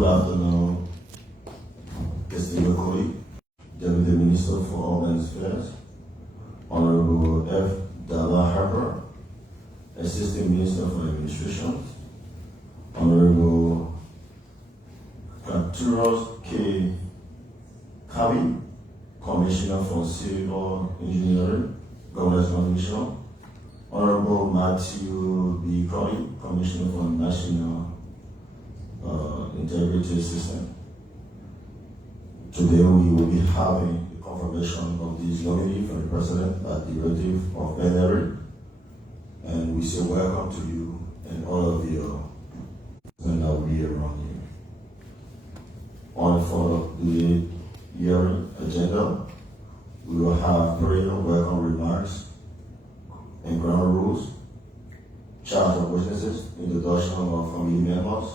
Good afternoon, distinguished colleague, Deputy Minister for Urban Affairs, Honorable F. Dalla Harper, Assistant Minister for Administration, Honorable Arturos K. Kabi, Commissioner for Civil Engineering, Governor's Commission, Honorable Matthew B. Crowley, Commissioner for National Integrity System. Today we will be having the confirmation of this nominee from the President at the directive of Plenary, and we say welcome to you and all of you and that will be around you. On for the hearing agenda, we will have prayer, welcome remarks, and ground rules, charge of witnesses, introduction of committee members,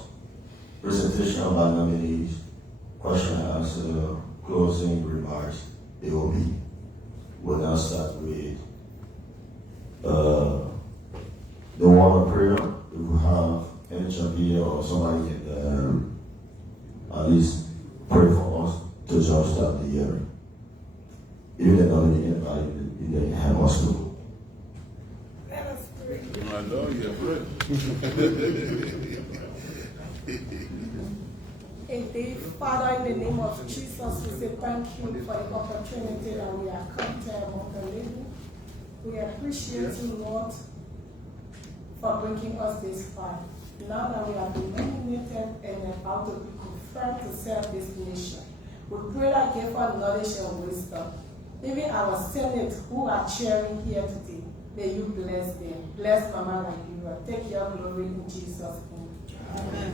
presentation by nominees, question and answer, closing remarks, AOP. We'll now start with the water prayer. If we have any champion or somebody can at least pray for us to jumpstart the hearing. Even if nominee anybody, you can have us to. I know you're good. Indeed, Father, in the name of Jesus, we say thank you for the opportunity that we have come to among the living. We appreciate you, Lord, for bringing us this far. Now that we have been nominated and about to be confirmed to serve this nation, we pray that give us knowledge and wisdom. Even our Senate who are cheering here today, may you bless them. Bless Mama like you are. Take your glory in Jesus' name. Amen.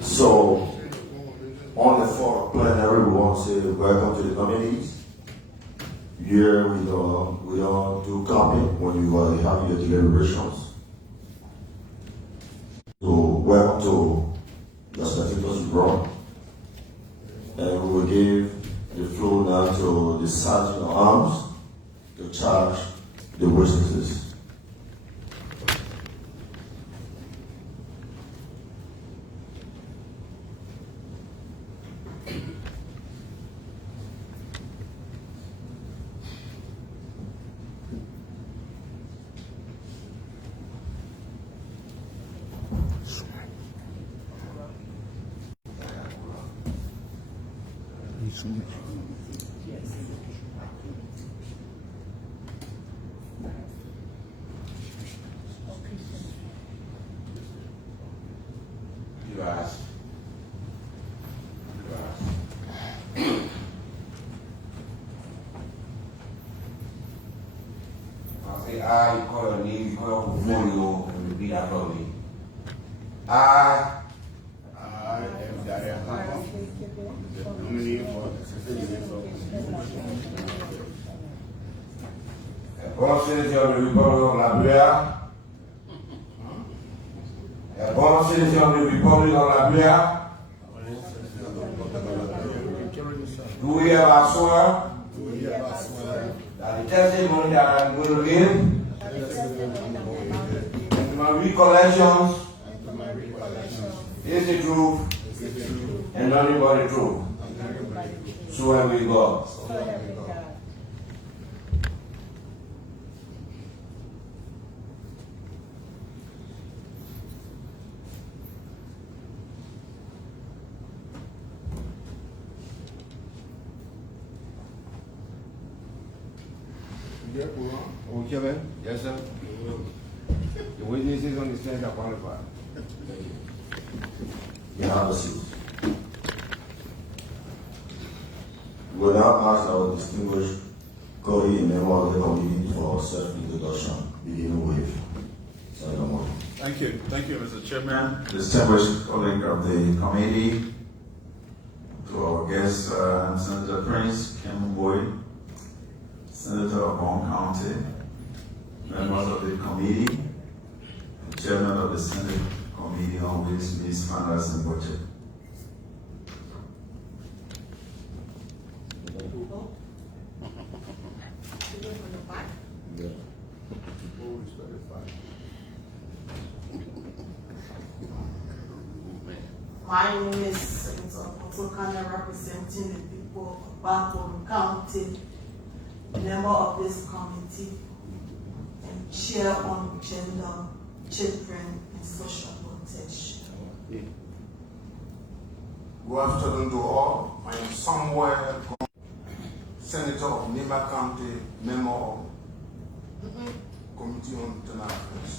So, on the floor, plenary, we want to say welcome to the nominees. Here we don't do clapping when you are having your deliberations. So, welcome to the spectators you brought. And we will give the floor now to the Sergeant at Arms to charge the witnesses. I, you call your name, you call your portfolio, and repeat after me. I am Daya Hama, the nominee for a born citizen of the Republic of Liberia. A born citizen of the Republic of Liberia. Do hereby swear that the testimony that I am going to give and my recollections is the truth and nothing but the truth. So help me God. Okay, man. Yes, sir. The witnesses on the stand are qualified. You have a seat. We will now ask our distinguished colleague and member of the committee for self-introduction, beginning with Senator Moore. Thank you, Mr. Chairman. Distinguished colleague of the committee, to our guest, Senator Prince Kemboy, Senator of Bond County, members of the committee, and chairman of the Senate Committee on Ways, Means, Finance, and Budget. My name is Senator Otokana, representing the people of Baffour County, member of this committee, and chair on gender, children, and social protection. Good afternoon to all. I am Samuel, Senator of Nima County, member of Committee on Internal Affairs.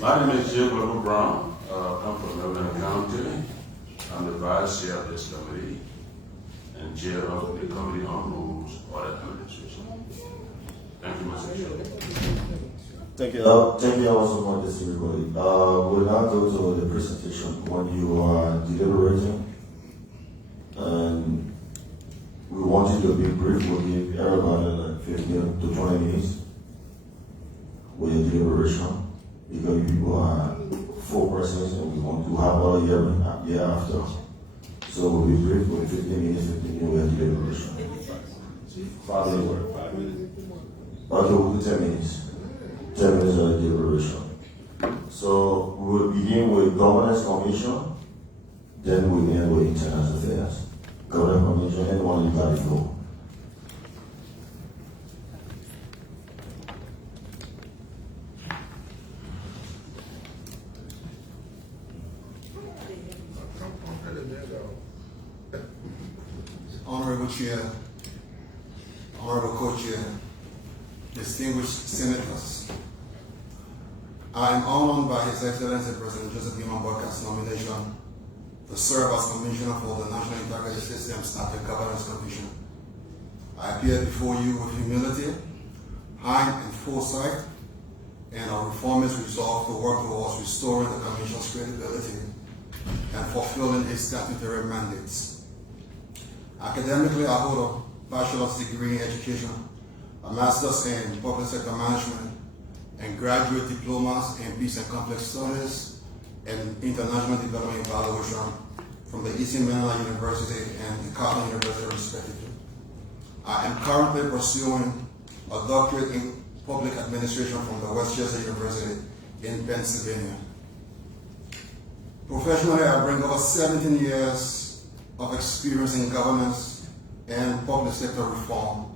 My name is Jim Glover Brown. I'm from Liberia County. I'm the vice chair of this committee and chair of the Committee on Rules, Audit and Administration. Thank you, Mr. Chair. Thank you. Thank you also for this, everybody. We'll now go to the presentation when you are deliberating. And we want you to be brief. We'll give everybody like 15 to 20 minutes with your deliberation. Because people are 4 persons and we want to have all year after. So we'll be brief with 15 minutes with your deliberation. 5 minutes. Okay, we'll do 10 minutes. 10 minutes of deliberation. So we will begin with Governance Commission, then we'll end with Internal Affairs. Governance Commission, anyone you got the floor. Honorable Chair, Honorable Co-Chair, distinguished senators, I am honored by His Excellency President Joseph Newman Boyka's nomination to serve as Commissioner for the National Integrity Systems and Governance Commission. I appear before you with humility, high and foresight, and a reformist resolve to work towards restoring the Commission's credibility and fulfilling its statutory mandates. Academically, I hold a bachelor's degree in education, a master's in public sector management, and graduate diplomas in peace and conflict studies and international development evaluation from the Eastern Mainland University and the Carleton University, respectively. I am currently pursuing a doctorate in public administration from the Westchester University in Pennsylvania. Professionally, I bring over 17 years of experience in governance and public sector reform,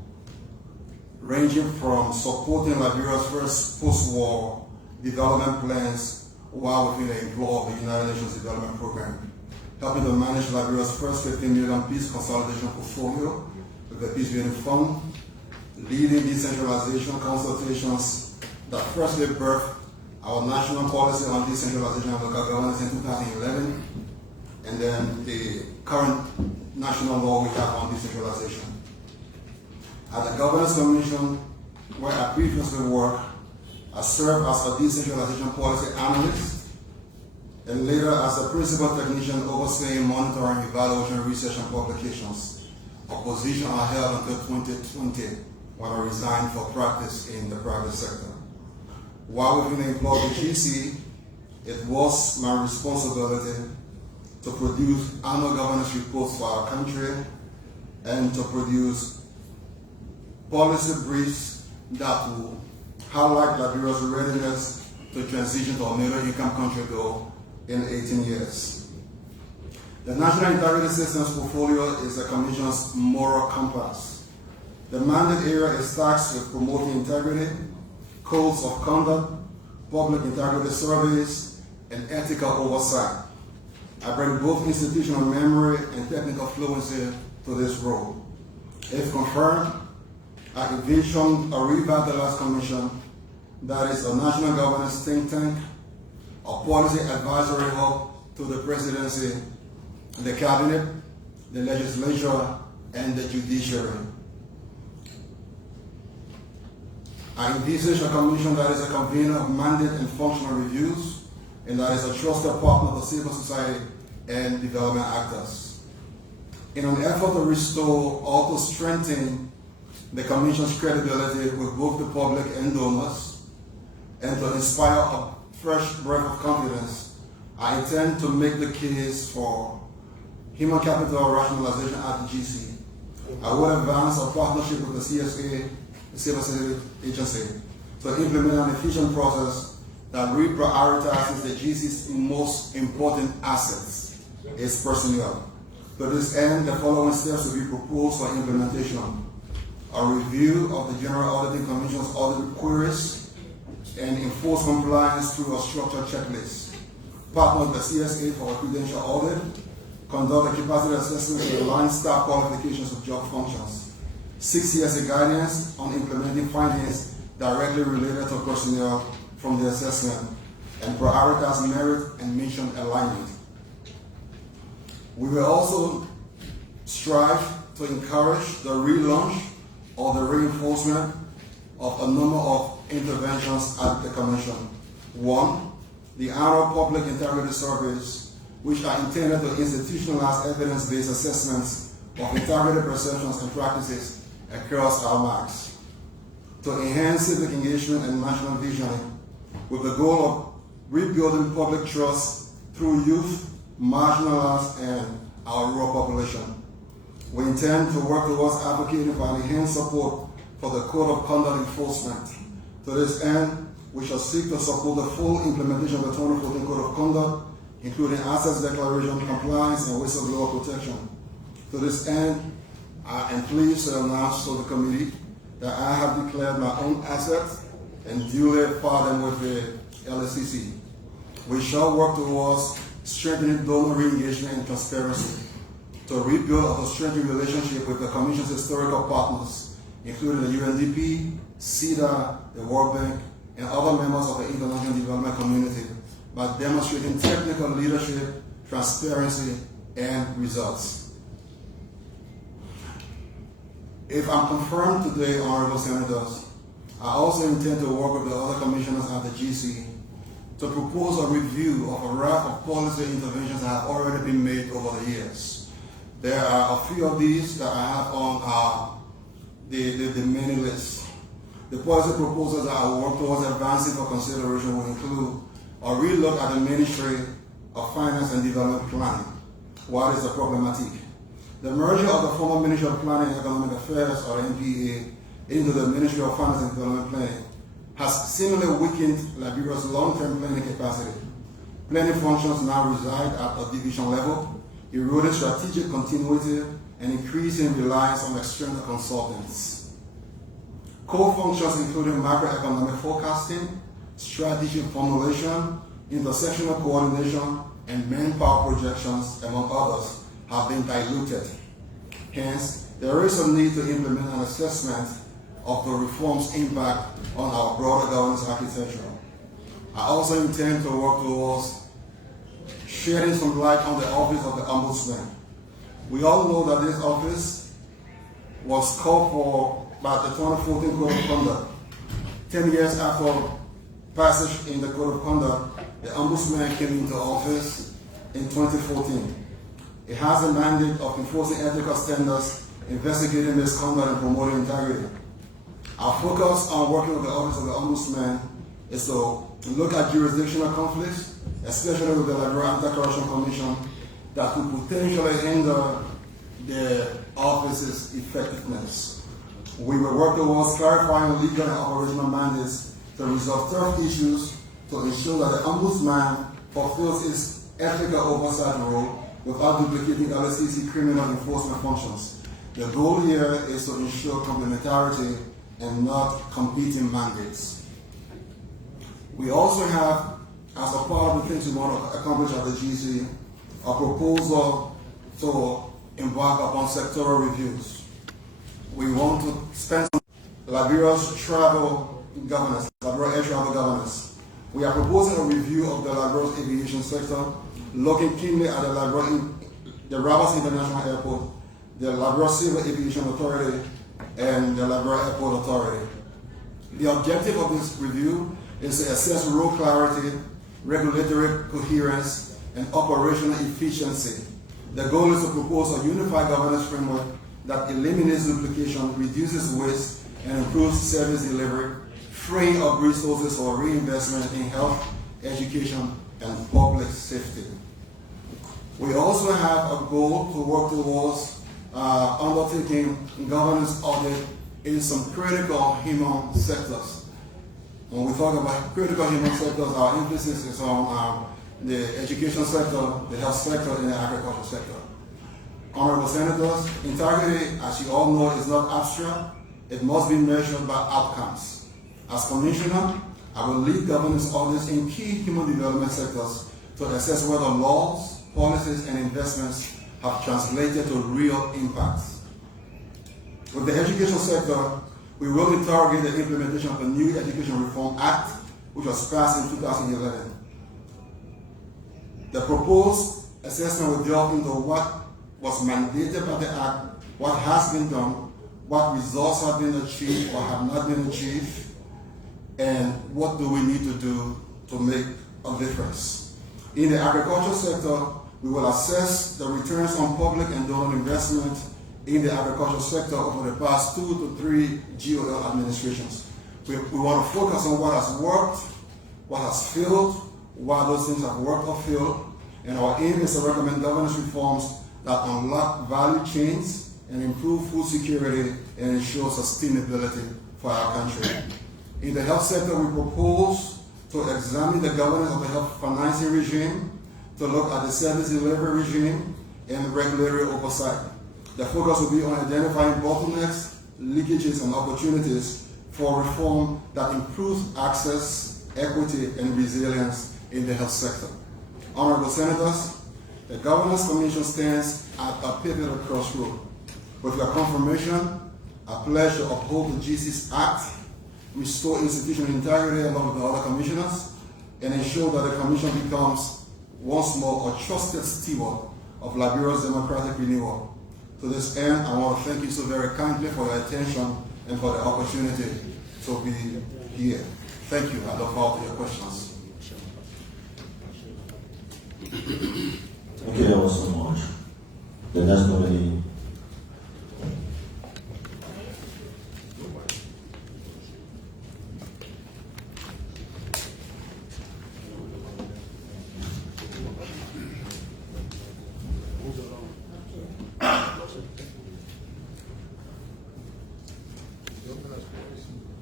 ranging from supporting Liberia's first post-war development plans while within the employ of the United Nations Development Program, helping to manage Liberia's first 15 million peace consolidation portfolio with the Peace Building Fund, leading decentralization consultations that firstly birthed our national policy on decentralization and local governance in 2011, and then the current national law we have on decentralization. At the Governance Commission, where I previously worked, I served as a decentralization policy analyst, and later as a principal technician overseeing monitoring, evaluation, research, and publications, a position I held until 2020 when I resigned for practice in the private sector. While within the employ of the GC, it was my responsibility to produce annual governance reports for our country and to produce policy briefs that will highlight Liberia's readiness to transition to a middle income country goal in 18 years. The National Integrity Systems portfolio is the Commission's moral compass. The mandate area is tasked with promoting integrity, codes of conduct, public integrity surveys, and ethical oversight. I bring both institutional memory and technical fluency to this role. If confirmed, I envision a revitalized commission that is a national governance think tank, a policy advisory hub to the presidency, the cabinet, the legislature, and the judiciary. I envisage a commission that is a convener of mandate and functional reviews, and that is a trusted partner of civil society and development actors. In an effort to restore or to strengthen the Commission's credibility with both the public and donors, and to inspire a fresh breath of confidence, I intend to make the case for human capital rationalization at the GC, I will advance our partnership with the CSA, the Civil Service Agency, to implement an efficient process that reprioritizes the GC's most important assets, its personnel. To this end, the following steps will be proposed for implementation: a review of the General Auditing Commission's audit queries and enforce compliance through a structured checklist, partner with the CSA for a credential audit, conduct a capacity assessment to align staff qualifications with job functions, 6 years of guidance on implementing findings directly related to personnel from the assessment, and prioritize merit and mission alignment. We will also strive to encourage the relaunch or the reinforcement of a number of interventions at the Commission. 1, the annual public integrity surveys, which are intended to institutionalize evidence-based assessments of integrity perceptions and practices across our marks, to enhance civic engagement and national visioning, with the goal of rebuilding public trust through youth, marginalized, and our rural population. We intend to work towards advocating for enhanced support for the Code of Conduct enforcement. To this end, we shall seek to support the full implementation of the 2014 Code of Conduct, including assets declaration, compliance, and whistleblower protection. To this end, I am pleased to announce to the committee that I have declared my own assets and duly filed them with the LSCC. We shall work towards strengthening donor re-engagement and transparency, to rebuild or to strengthen relationship with the Commission's historical partners, including the UNDP, CEDA, the World Bank, and other members of the international development community, by demonstrating technical leadership, transparency, and results. If I'm confirmed today, Honorable Senators, I also intend to work with the other commissioners at the GC to propose a review of a raft of policy interventions that have already been made over the years. There are a few of these that I have on the many list. The policy proposals that I will work towards advancing for consideration will include a relook at the Ministry of Finance and Development Planning. What is the problematic? The merger of the former Ministry of Planning and Economic Affairs, or MPA, into the Ministry of Finance and Development Planning has seemingly weakened Liberia's long-term planning capacity. Planning functions now reside at a division level, eroding strategic continuity and increasing reliance on external consultants. Core functions including macroeconomic forecasting, strategy formulation, intersectional coordination, and manpower projections, among others, have been diluted. Hence, there is a need to implement an assessment of the reform's impact on our broader governance architecture. I also intend to work towards shedding some light on the office of the Ombudsman. We all know that this office was called for by the 2014 Code of Conduct. 10 years after passage in the Code of Conduct, the Ombudsman came into office in 2014. It has a mandate of enforcing ethical standards, investigating misconduct, and promoting integrity. Our focus on working with the Office of the Ombudsman is to look at jurisdictional conflicts, especially with the Liberia Anti-Corruption Commission, that could potentially hinder the office's effectiveness. We will work towards clarifying legal and operational mandates to resolve tough issues to ensure that the Ombudsman fulfills its ethical oversight role without duplicating LSCC criminal enforcement functions. The goal here is to ensure complementarity and not competing mandates. We also have, as a part of the things we want to accomplish at the GC, a proposal to embark upon sectoral reviews. We want to spend Liberia's travel governance, Liberia air travel governance. We are proposing a review of the Liberia's aviation sector, looking keenly at the Rabat International Airport, the Liberia Civil Aviation Authority, and the Liberia Airport Authority. The objective of this review is to assess role clarity, regulatory coherence, and operational efficiency. The goal is to propose a unified governance framework that eliminates duplication, reduces waste, and improves service delivery, freeing up resources for reinvestment in health, education, and public safety. We also have a goal to work towards undertaking governance audit in some critical human sectors. When we talk about critical human sectors, our emphasis is on the education sector, the health sector, and the agriculture sector. Honorable Senators, integrity, as you all know, is not abstract. It must be measured by outcomes. As Commissioner, I will lead governance audits in key human development sectors to assess whether laws, policies, and investments have translated to real impacts. With the education sector, we will interrogate the implementation of the new Education Reform Act, which was passed in 2011. The proposed assessment will delve into what was mandated by the Act, what has been done, what results have been achieved or have not been achieved, and what do we need to do to make a difference. In the agriculture sector, we will assess the returns on public and donor investment in the agriculture sector over the past 2 to 3 GOL administrations. We want to focus on what has worked, what has failed, why those things have worked or failed, and our aim is to recommend governance reforms that unlock value chains and improve food security and ensure sustainability for our country. In the health sector, we propose to examine the governance of the health financing regime, to look at the service delivery regime, and regulatory oversight. The focus will be on identifying bottlenecks, leakages, and opportunities for reform that improves access, equity, and resilience in the health sector. Honorable Senators, the Governance Commission stands at a pivotal crossroad. With your confirmation, I pledge to uphold the GC's Act, restore institutional integrity along with the other commissioners, and ensure that the Commission becomes once more a trusted steward of Liberia's democratic renewal. To this end, I want to thank you so very kindly for your attention and for the opportunity to be here. Thank you. I look forward to your questions. Thank you all so much. The next nominee.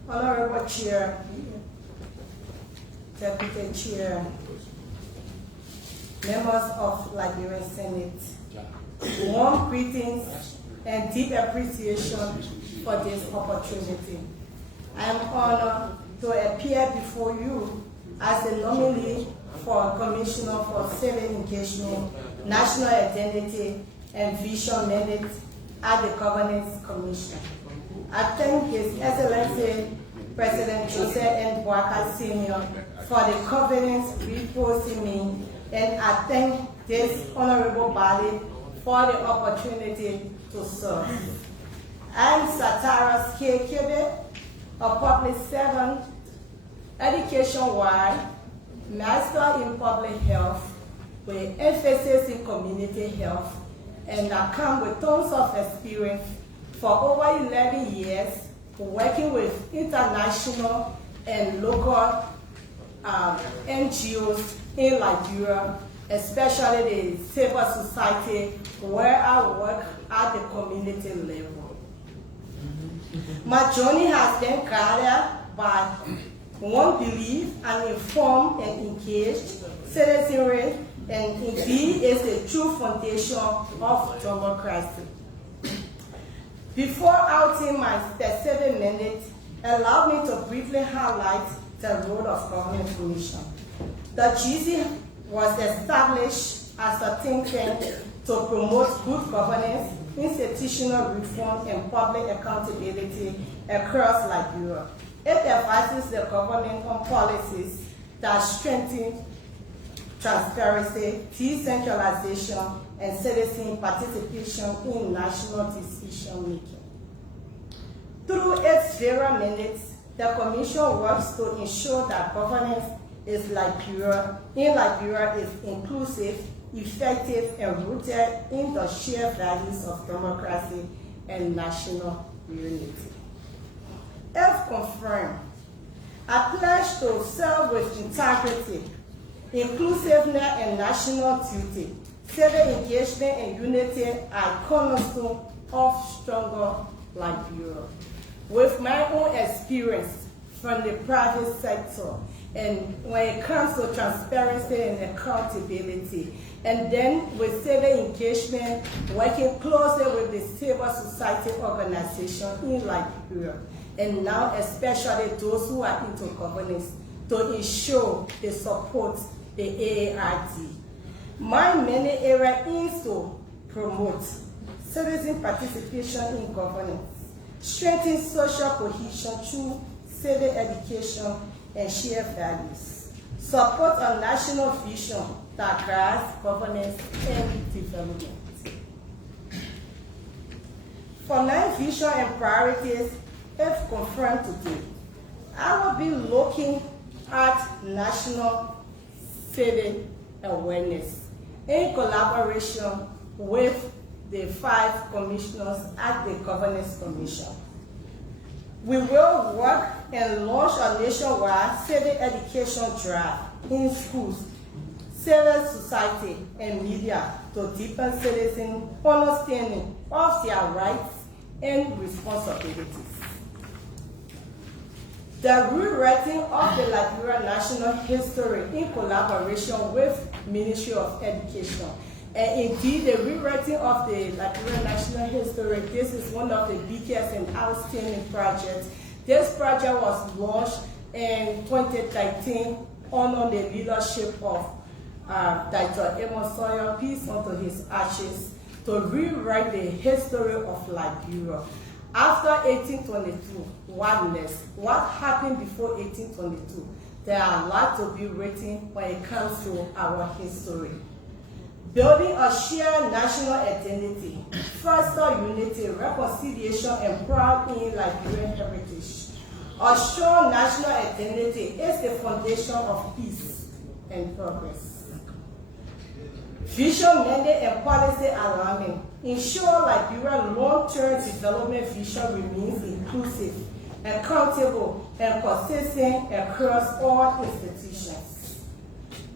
Honorable Chair, Deputy Chair, members of Liberian Senate, warm greetings and deep appreciation for this opportunity. I am honored to appear before you as a nominee for Commissioner for Civic Engagement, National Identity, and Vision Mandate at the Governance Commission. I thank His Excellency President Joseph N. Boakai Sr. for the confidence reposed in me, and I thank this honorable body for the opportunity to serve. I am Satara Kebe, a public servant, education-wide, master in public health, with emphasis in community health, and I come with tons of experience for over 11 years working with international and local NGOs in Liberia, especially the civil society, where I work at the community level. My journey has been guided by one belief, an informed and engaged citizenry, and indeed is the true foundation of democracy. Before outing my specific mandate, allow me to briefly highlight the role of Governance Commission. The GC was established as a think tank to promote good governance, institutional reform, and public accountability across Liberia. It advises the government on policies that strengthen transparency, decentralization, and citizen participation in national decision making. Through its various mandates, the Commission works to ensure that governance in Liberia is inclusive, effective, and rooted in the shared values of democracy and national unity. If confirmed, I pledge to serve with integrity, inclusiveness, and national duty. Civic engagement and unity are cornerstone of stronger Liberia. With my own experience from the private sector, and when it comes to transparency and accountability, and then with civic engagement, working closely with the civil society organization in Liberia, and now especially those who are into governance, to ensure they support the AARD. My main area is to promote citizen participation in governance, strengthen social cohesion through civic education and shared values, support a national vision that guides governance and development. For 9 vision and priorities, if confirmed today, I will be looking at national civic awareness in collaboration with the 5 commissioners at the Governance Commission. We will work and launch a nationwide civic education drive in schools, civil society, and media to deepen citizen understanding of their rights and responsibilities. The rewriting of the Liberia national history in collaboration with Ministry of Education. And indeed, the rewriting of the Liberia national history, this is one of the biggest and outstanding projects. This project was launched in 2013 under the leadership of Dr. Amos Sawyer, peace unto his ashes, to rewrite the history of Liberia. After 1822, what happened before 1822? There are a lot to be written when it comes to our history. Building a shared national identity, foster unity, reconciliation, and pride in Liberian heritage. A strong national identity is the foundation of peace and progress. Vision, mandate, and policy alignment ensure Liberian long-term development vision remains inclusive, accountable, and consistent across all institutions.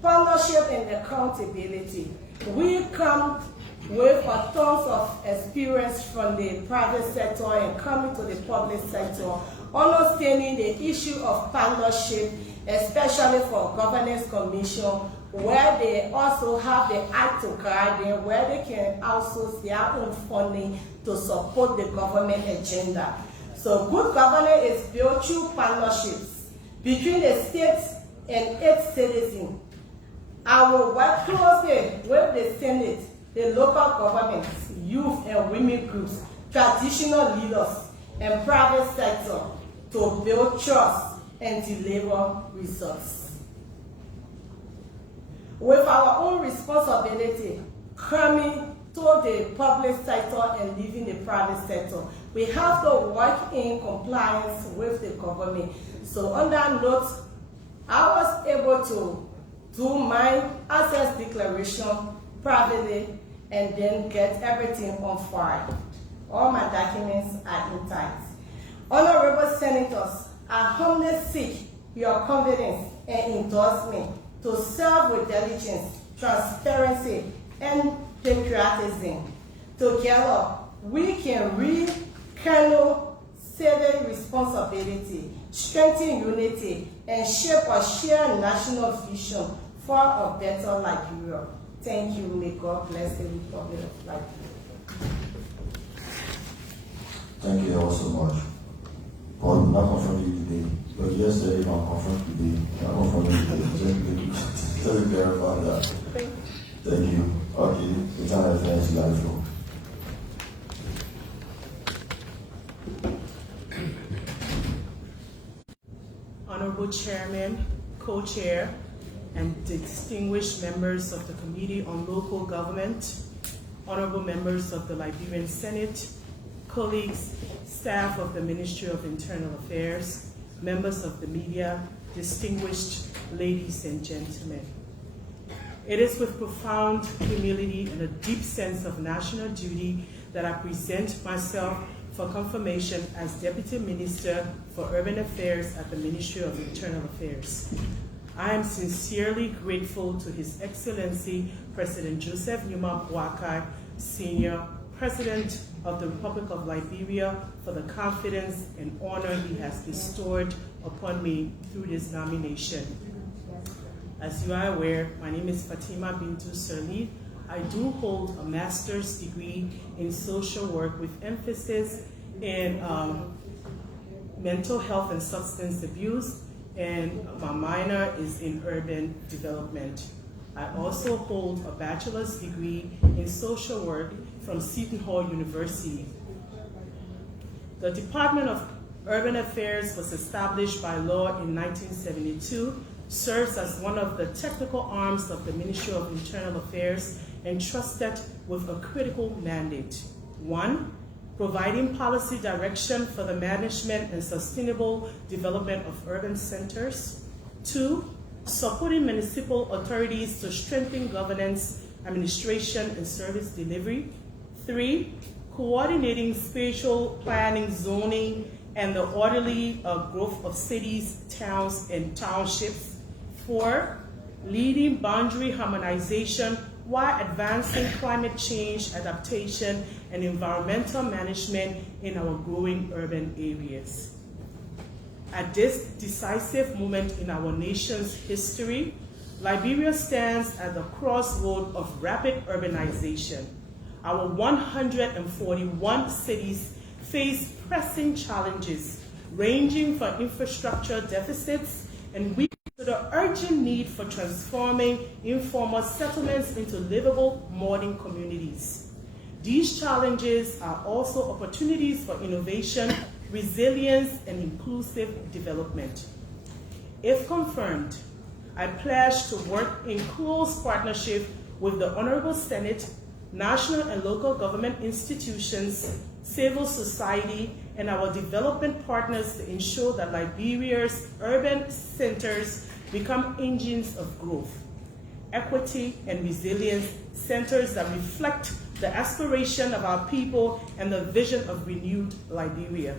Partnership and accountability. We come with a tons of experience from the private sector and coming to the public sector, understanding the issue of partnership, especially for Governance Commission, where they also have the act to guide them, where they can outsource their own funding to support the government agenda. So good governance is built through partnerships between the states and its citizens. I will work closely with the Senate, the local governments, youth and women groups, traditional leaders, and private sector to build trust and deliver results. With our own responsibility coming to the public sector and leaving the private sector, we have to work in compliance with the government. So on that note, I was able to do my access declaration privately and then get everything on file. All my documents are intact. Honorable Senators, I humbly seek your confidence and endorsement to serve with diligence, transparency, and patriotism. Together, we can rekindle civic responsibility, strengthen unity, and shape a shared national vision for a better Liberia. Thank you. May God bless the Republic of Liberia. Thank you all so much. God will not confront you today, but yesterday I'll confront you today. I'll confront you today. Just to clarify that. Thank you. Okay, the time has finished live flow. Honorable Chairman, Co-Chair, and distinguished members of the Committee on Local Government, honorable members of the Liberian Senate, colleagues, staff of the Ministry of Internal Affairs, members of the media, distinguished ladies and gentlemen. It is with profound humility and a deep sense of national duty that I present myself for confirmation as Deputy Minister for Urban Affairs at the Ministry of Internal Affairs. I am sincerely grateful to His Excellency President Joseph Numa Boakai, Senior President of the Republic of Liberia for the confidence and honor he has bestowed upon me through this nomination. As you are aware, my name is Fatima Bintu Sirleaf. I do hold a master's degree in social work with emphasis in mental health and substance abuse, and my minor is in urban development. I also hold a bachelor's degree in social work from Seton Hall University. The Department of Urban Affairs was established by law in 1972, serves as one of the technical arms of the Ministry of Internal Affairs, entrusted with a critical mandate. 1, providing policy direction for the management and sustainable development of urban centers. 2, supporting municipal authorities to strengthen governance, administration, and service delivery. 3, coordinating spatial planning, zoning, and the orderly growth of cities, towns, and townships. 4, leading boundary harmonization while advancing climate change adaptation and environmental management in our growing urban areas. At this decisive moment in our nation's history, Liberia stands at the crossroad of rapid urbanization. Our 141 cities face pressing challenges, ranging from infrastructure deficits and weak to the urgent need for transforming informal settlements into livable modern communities. These challenges are also opportunities for innovation, resilience, and inclusive development. If confirmed, I pledge to work in close partnership with the Honorable Senate, national and local government institutions, civil society, and our development partners to ensure that Liberia's urban centers become engines of growth, equity, and resilience, centers that reflect the aspiration of our people and the vision of renewed Liberia.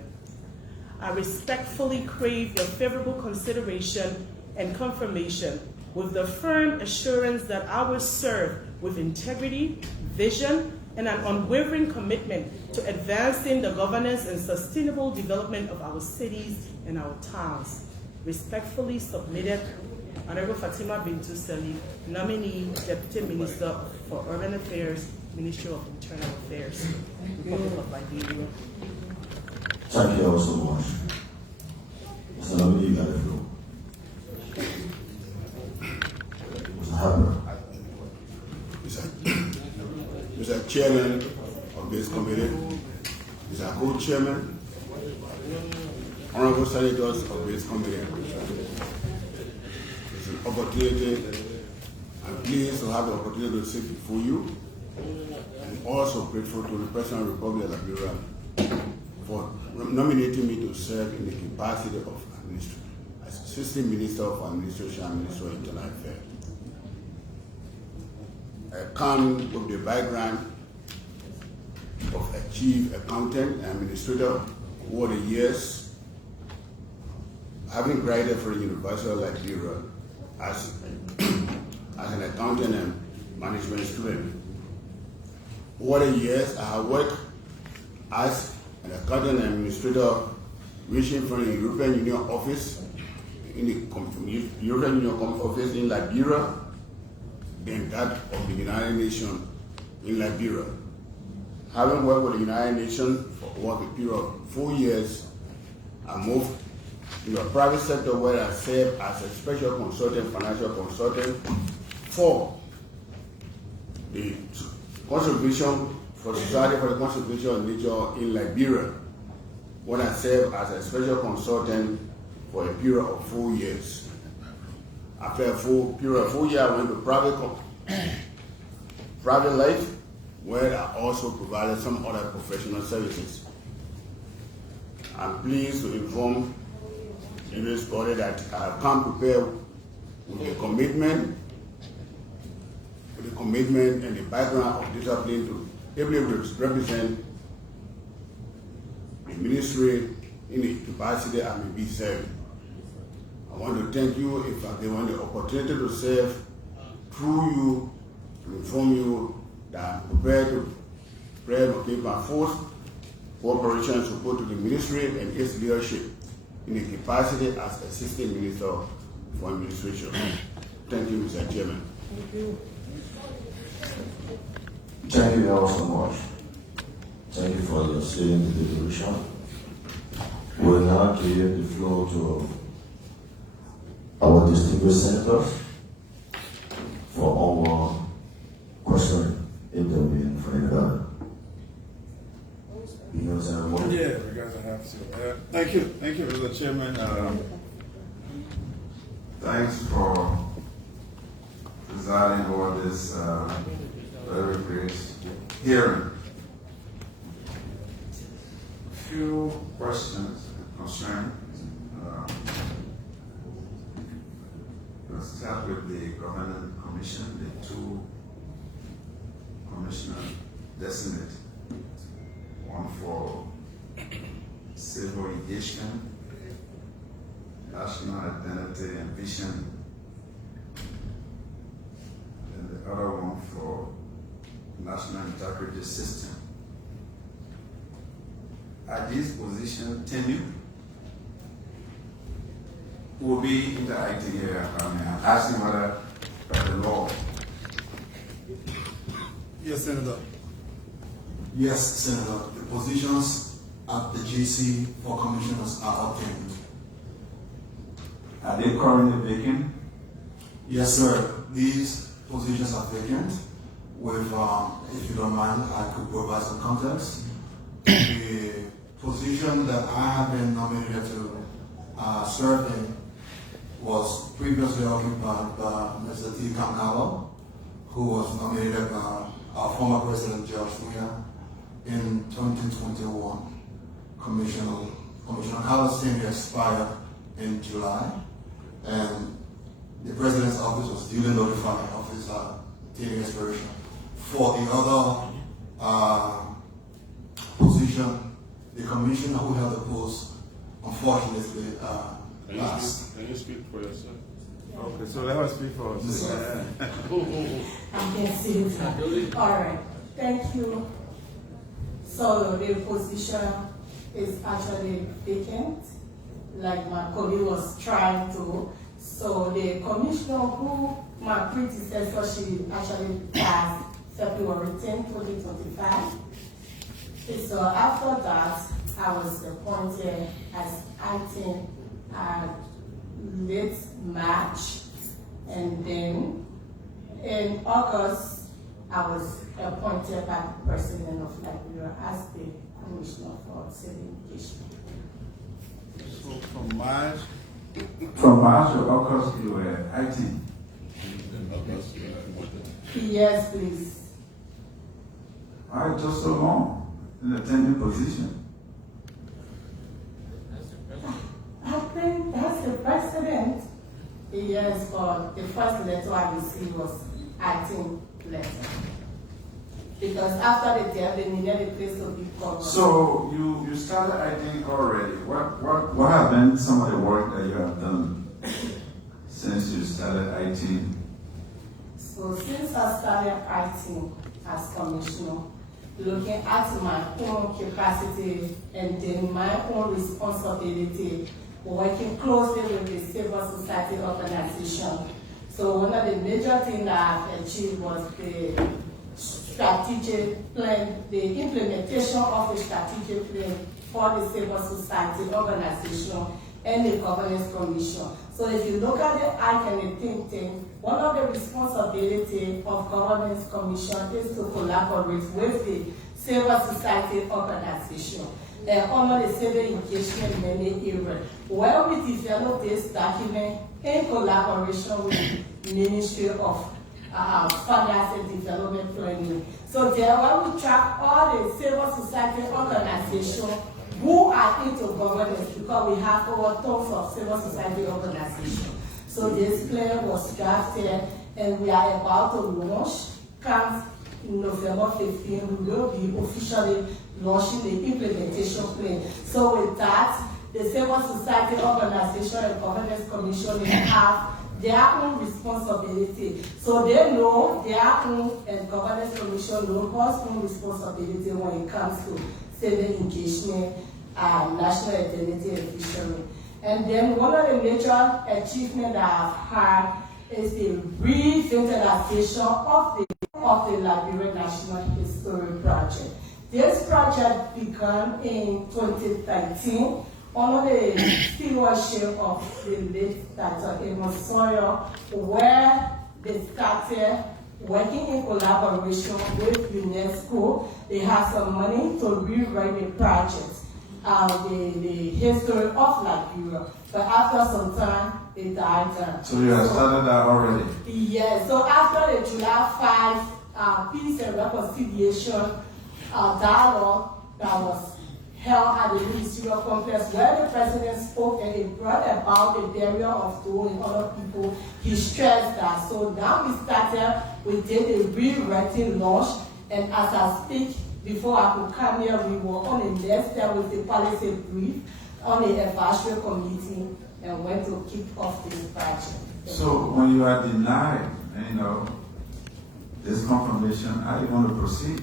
I respectfully crave your favorable consideration and confirmation with the firm assurance that I will serve with integrity, vision, and an unwavering commitment to advancing the governance and sustainable development of our cities and our towns. Respectfully submitted, Honorable Fatima Bintu Sirleaf, nominee, Deputy Minister for Urban Affairs, Ministry of Internal Affairs, Republic of Liberia. Thank you all so much. Mr. Nominee, you got the floor. Mr. Harper. Mr. Chairman of this committee, Mr. Co-Chairman, Honorable Senators of this committee. It's an opportunity. I'm pleased to have the opportunity to sit before you, and also grateful to the President of the Republic of Liberia for nominating me to serve in the capacity of as Assistant Minister of Administration and Minister of Internal Affairs. I come with the background of a chief accountant and administrator over the years, having graduated from the University of Liberia as an accountant and management student. Over the years, I have worked as an accountant and administrator, reaching from the European Union office in the European Union office in Liberia, then that of the United Nations in Liberia. Having worked with the United Nations for over a period of 4 years, I moved to the private sector where I served as a special consultant, financial consultant for the contribution for Society for the Conservation of Nature in Liberia, when I served as a special consultant for a period of 4 years. After a period of 4 years, I went to private life, where I also provided some other professional services. I'm pleased to inform this body that I have come prepared with the commitment and the background of discipline to ably represent the ministry in the capacity I may be serving. I want to thank you if I given the opportunity to serve through you, to inform you that I'm prepared to Prayer will give my full cooperation and support to the ministry and its leadership in the capacity as Assistant Minister for Administration. Thank you, Mr. Chairman. Thank you. Thank you all so much. Thank you for your saying the deliberation. We will now give the floor to our distinguished senators for our question if there will be any for anybody. Yeah, because I have to. Thank you, Mr. Chairman. Thanks for presiding over this very great hearing. A few questions and concerns. Let's start with the Governance Commission, the two commissioners designate. One for civil engagement, national identity and vision, and the other one for national integrity system. Are these positions tenured? Will be interacting here. I'm asking whether by the law. Yes, Senator. Yes, Senator. The positions at the GC for commissioners are obtained. Are they currently vacant? Yes, sir. These positions are vacant. With, if you don't mind, I could provide some context. The position that I have been nominated to serve in was previously occupied by Mr. T. Kamkalo, who was nominated by our former President George Weah in 2021. Commissioner Carlos' tenure expired in July, and the President's office was duly notified of his tenure expiration. For the other position, the commissioner who held the post, unfortunately, last. Can you speak for yourself? Okay, so let us speak for us. I can see it. All right. Thank you. So the position is actually vacant, like my colleague was trying to. So the commissioner who my predecessor, she actually passed February 10, 2025. So after that, I was appointed as acting late March, and then in August, I was appointed by the President of Liberia as the Commissioner for Civil Education. So from March to August, you were acting. Yes, please. Why just so long in the tenure position? I think that's the President. Yes, but the first letter I received was acting letter. Because after the death, they needed a place to be covered. So you started acting already. What have been some of the work that you have done since you started acting? So since I started acting as commissioner, looking at my own capacity and then my own responsibility, working closely with the civil society organization. So one of the major things that I've achieved was the strategic plan, the implementation of the strategic plan for the civil society organization and the governance commission. So if you look at the ACT and the think tank, one of the responsibilities of governance commission is to collaborate with the civil society organization and honor the civil engagement in many areas. Well, we developed this document in collaboration with the Ministry of Finance and Development Planning. So there we track all the civil society organizations who are into governance, because we have over tons of civil society organizations. So this plan was drafted and we are about to launch. Comes November 15, we will be officially launching the implementation plan. So with that, the civil society organization and governance commission will have their own responsibility. So they know their own, and governance commission knows what's own responsibility when it comes to civic engagement and national identity and fishery. And then one of the major achievements that I've had is the revitalization of the Liberia National History Project. This project began in 2013 under the stewardship of the late Dr. Amos Sawyer, where they started working in collaboration with UNESCO. They had some money to rewrite the project, the history of Liberia. But after some time, it died down. So you have started that already? Yes. So after the July 5 Peace and Reconciliation dialogue that was held at the ministerial complex, where the president spoke and it brought about the burial of Doe and other people, he stressed that. So now we did a rewriting launch, and as I speak, before I could come here, we were on the next step with the policy brief on the advisory committee and went to kick off this project. So when you are denied, this confirmation, how do you want to proceed?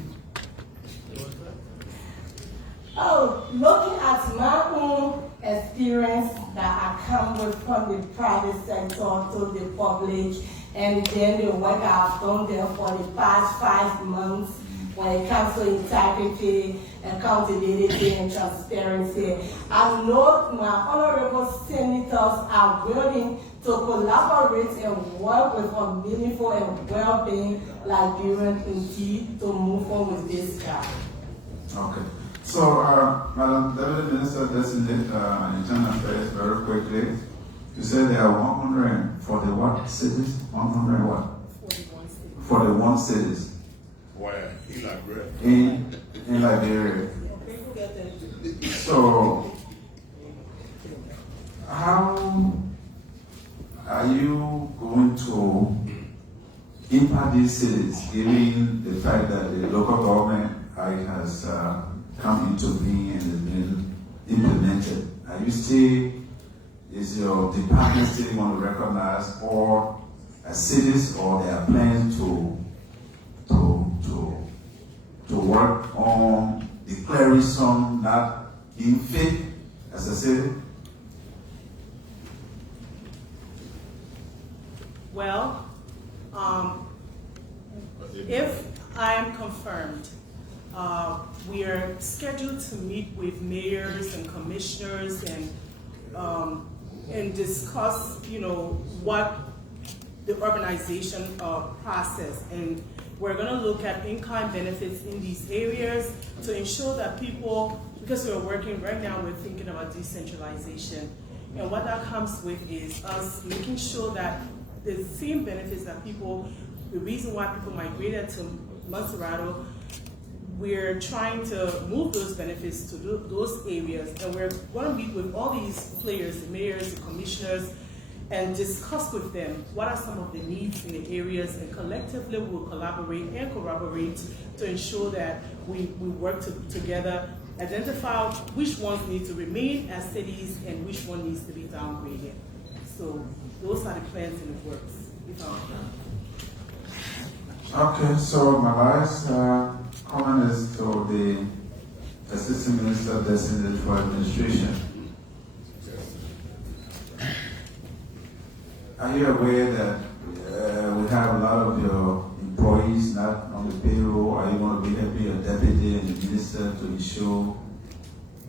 Oh, looking at my own experience that I come with from the private sector to the public, and then the work I've done there for the past 5 months when it comes to integrity, accountability, and transparency, I know my honorable senators are willing to collaborate and work with a meaningful and well-being Liberian indeed to move on with this job. Okay. So, Madam Deputy Minister Designate Internal Affairs, very quickly, you said there are 141 cities? 100 what? 41 cities. Where? In Liberia? In Liberia. So, how are you going to impact these cities, given the fact that the local government has come into being and has been implemented? Are you still, is your department still going to recognize all cities, or there are plans to work on declaring some not being fit as a city? Well, if I am confirmed, we are scheduled to meet with mayors and commissioners and discuss, what the organization process, and we're going to look at in-kind benefits in these areas to ensure that people, because we're working right now, we're thinking about decentralization, and what that comes with is us making sure that the same benefits that people, the reason why people migrated to Monserrato, we're trying to move those benefits to those areas, and we're going to meet with all these players, the mayors, the commissioners, and discuss with them what are some of the needs in the areas, and collectively we'll collaborate and corroborate to ensure that we work together, identify which ones need to remain as cities and which one needs to be downgraded. So those are the plans in the works. Okay, so my last comment is to the Assistant Minister Designated for Administration. Are you aware that we have a lot of your employees not on the payroll? Are you going to be helping your deputy and the minister to ensure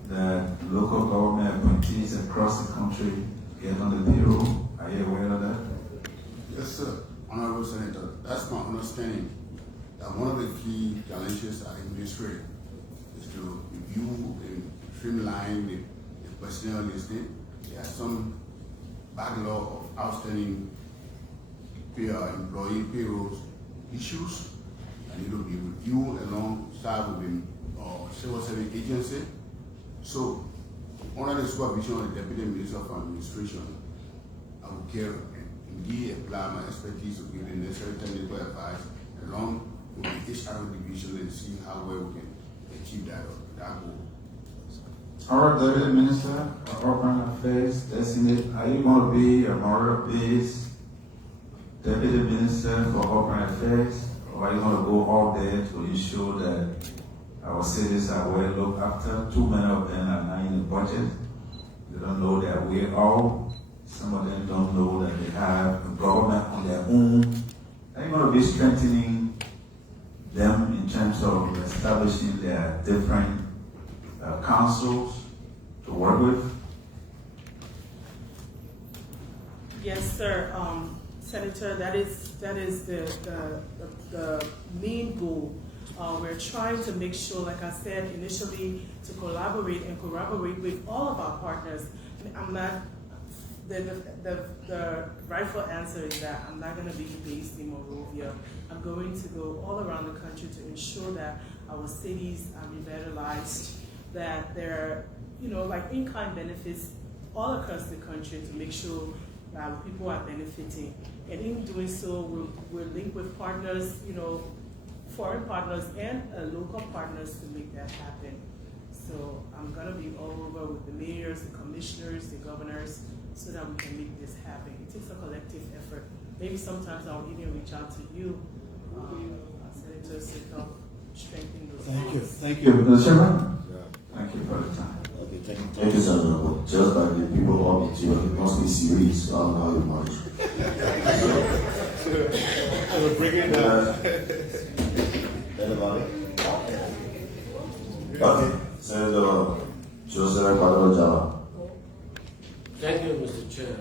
that local government appointees across the country get on the payroll? Are you aware of that? Yes, sir. Honorable Senator, that's my understanding that one of the key challenges at administration is to review and streamline the personnel listing. There are some backlog of outstanding employee payroll issues that need to be reviewed alongside with the civil service agency. So, under the supervision of the Deputy Minister of Administration, I will care and indeed apply my expertise to give the necessary technical advice along with the HR division and see how well we can achieve that goal. All right, Deputy Minister of Urban Affairs, Designate, are you going to be a moral base Deputy Minister for Corporate Affairs, or are you going to go all there to ensure that our cities are well looked after? Too many of them are not in the budget. They don't know their way out. Some of them don't know that they have a government on their own. Are you going to be strengthening them in terms of establishing their different councils to work with? Yes, sir. Senator, that is the main goal. We're trying to make sure, like I said initially, to collaborate and corroborate with all of our partners. I'm not, the rightful answer is that I'm not going to be based in Monrovia. I'm going to go all around the country to ensure that our cities are revitalized, that there are, like in-kind benefits all across the country to make sure that people are benefiting. And in doing so, we're linked with partners, foreign partners and local partners to make that happen. So I'm gonna be all over with the mayors, the commissioners, the governors, so that we can make this happen. It takes a collective effort. Maybe sometimes I'll even reach out to you, senators, to help strengthen those. Thank you, Mr. Chairman. Thank you for the time. Okay, thank you, Senator. But just like the people on it, you must be serious. I don't know how you manage. I will bring in Anybody? Okay, Senator Joseph Badojala. Thank you, Mr. Chair.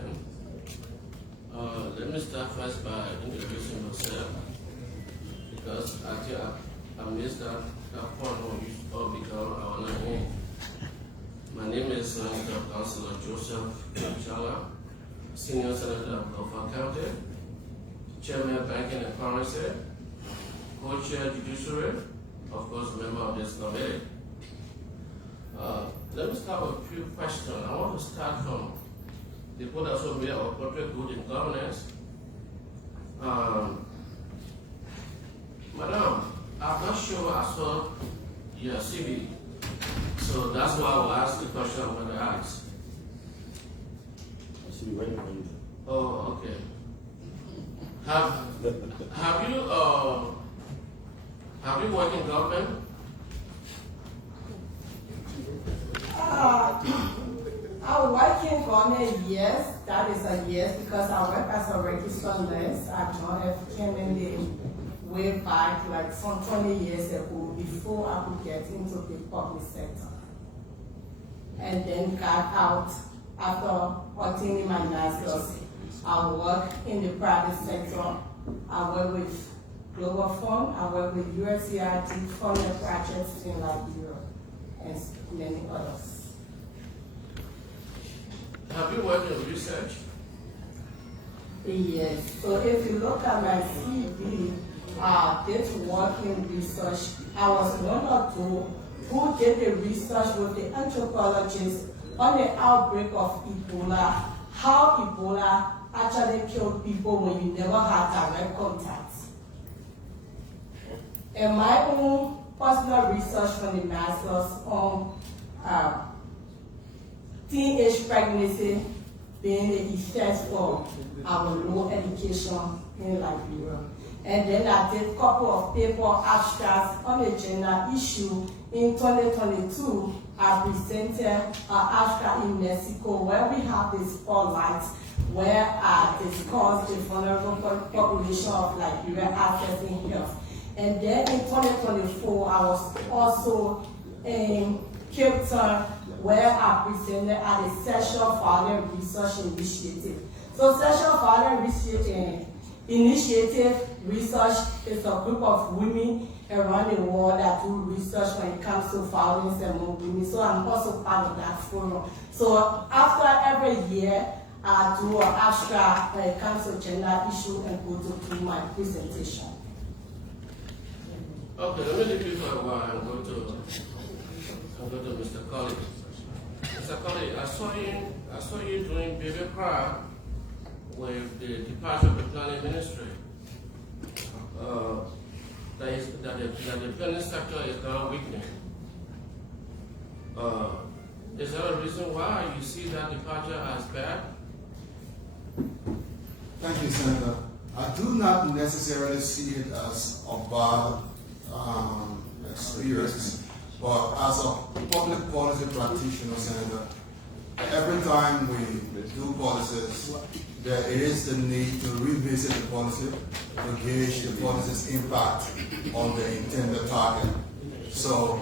Let me start first by introducing myself, because I think I missed that point when you all become our name. My name is Senator Councilor Joseph Badojala, Senior Senator of Gulf County, Chairman Banking and Currency, Co-Chair Judiciary, of course, member of this committee. Let me start with a few questions. I want to start from the board also made our corporate good in governance. Madam, I'm not sure I saw your CV, so that's why I will ask the question I'm going to ask. I should be waiting for you. Oh, okay. Have you worked in government? I work in government, yes, that is a yes, because I work as a registered nurse at John F. Kennedy way back, like some 20 years ago, before I could get into the public sector. And then got out after obtaining my master's. I work in the private sector. I work with Global Fund. I work with USAID funded projects in Liberia and many others. Have you worked in research? Yes. So if you look at my CV, I did work in research. I was one or two who did the research with the anthropologists on the outbreak of Ebola, how Ebola actually killed people when you never had direct contact. And my own personal research from the masters on teenage pregnancy being the effect for our low education in Liberia. And then I did a couple of paper abstracts on the gender issue. In 2022, I presented an abstract in Mexico where we have this spotlight where I discussed the vulnerable population of Liberia accessing health. And then in 2024, I was also in Cape Town where I presented at a Sexual Violence Research Initiative. So Sexual Violence Initiative Research is a group of women around the world that do research when it comes to violence among women. So I'm also part of that forum. So after every year, I do an abstract when it comes to gender issue and go to do my presentation. Okay, let me leave you for a while and go to Mr. Colley. Mr. Colley, I saw you doing baby cry with the departure of the planning ministry. That the planning sector is now weakening. Is there a reason why you see that departure as bad? Thank you, Senator. I do not necessarily see it as a bad experience, but as a public policy practitioner, Senator, every time we do policies, there is the need to revisit the policy to gauge the policy's impact on the intended target. So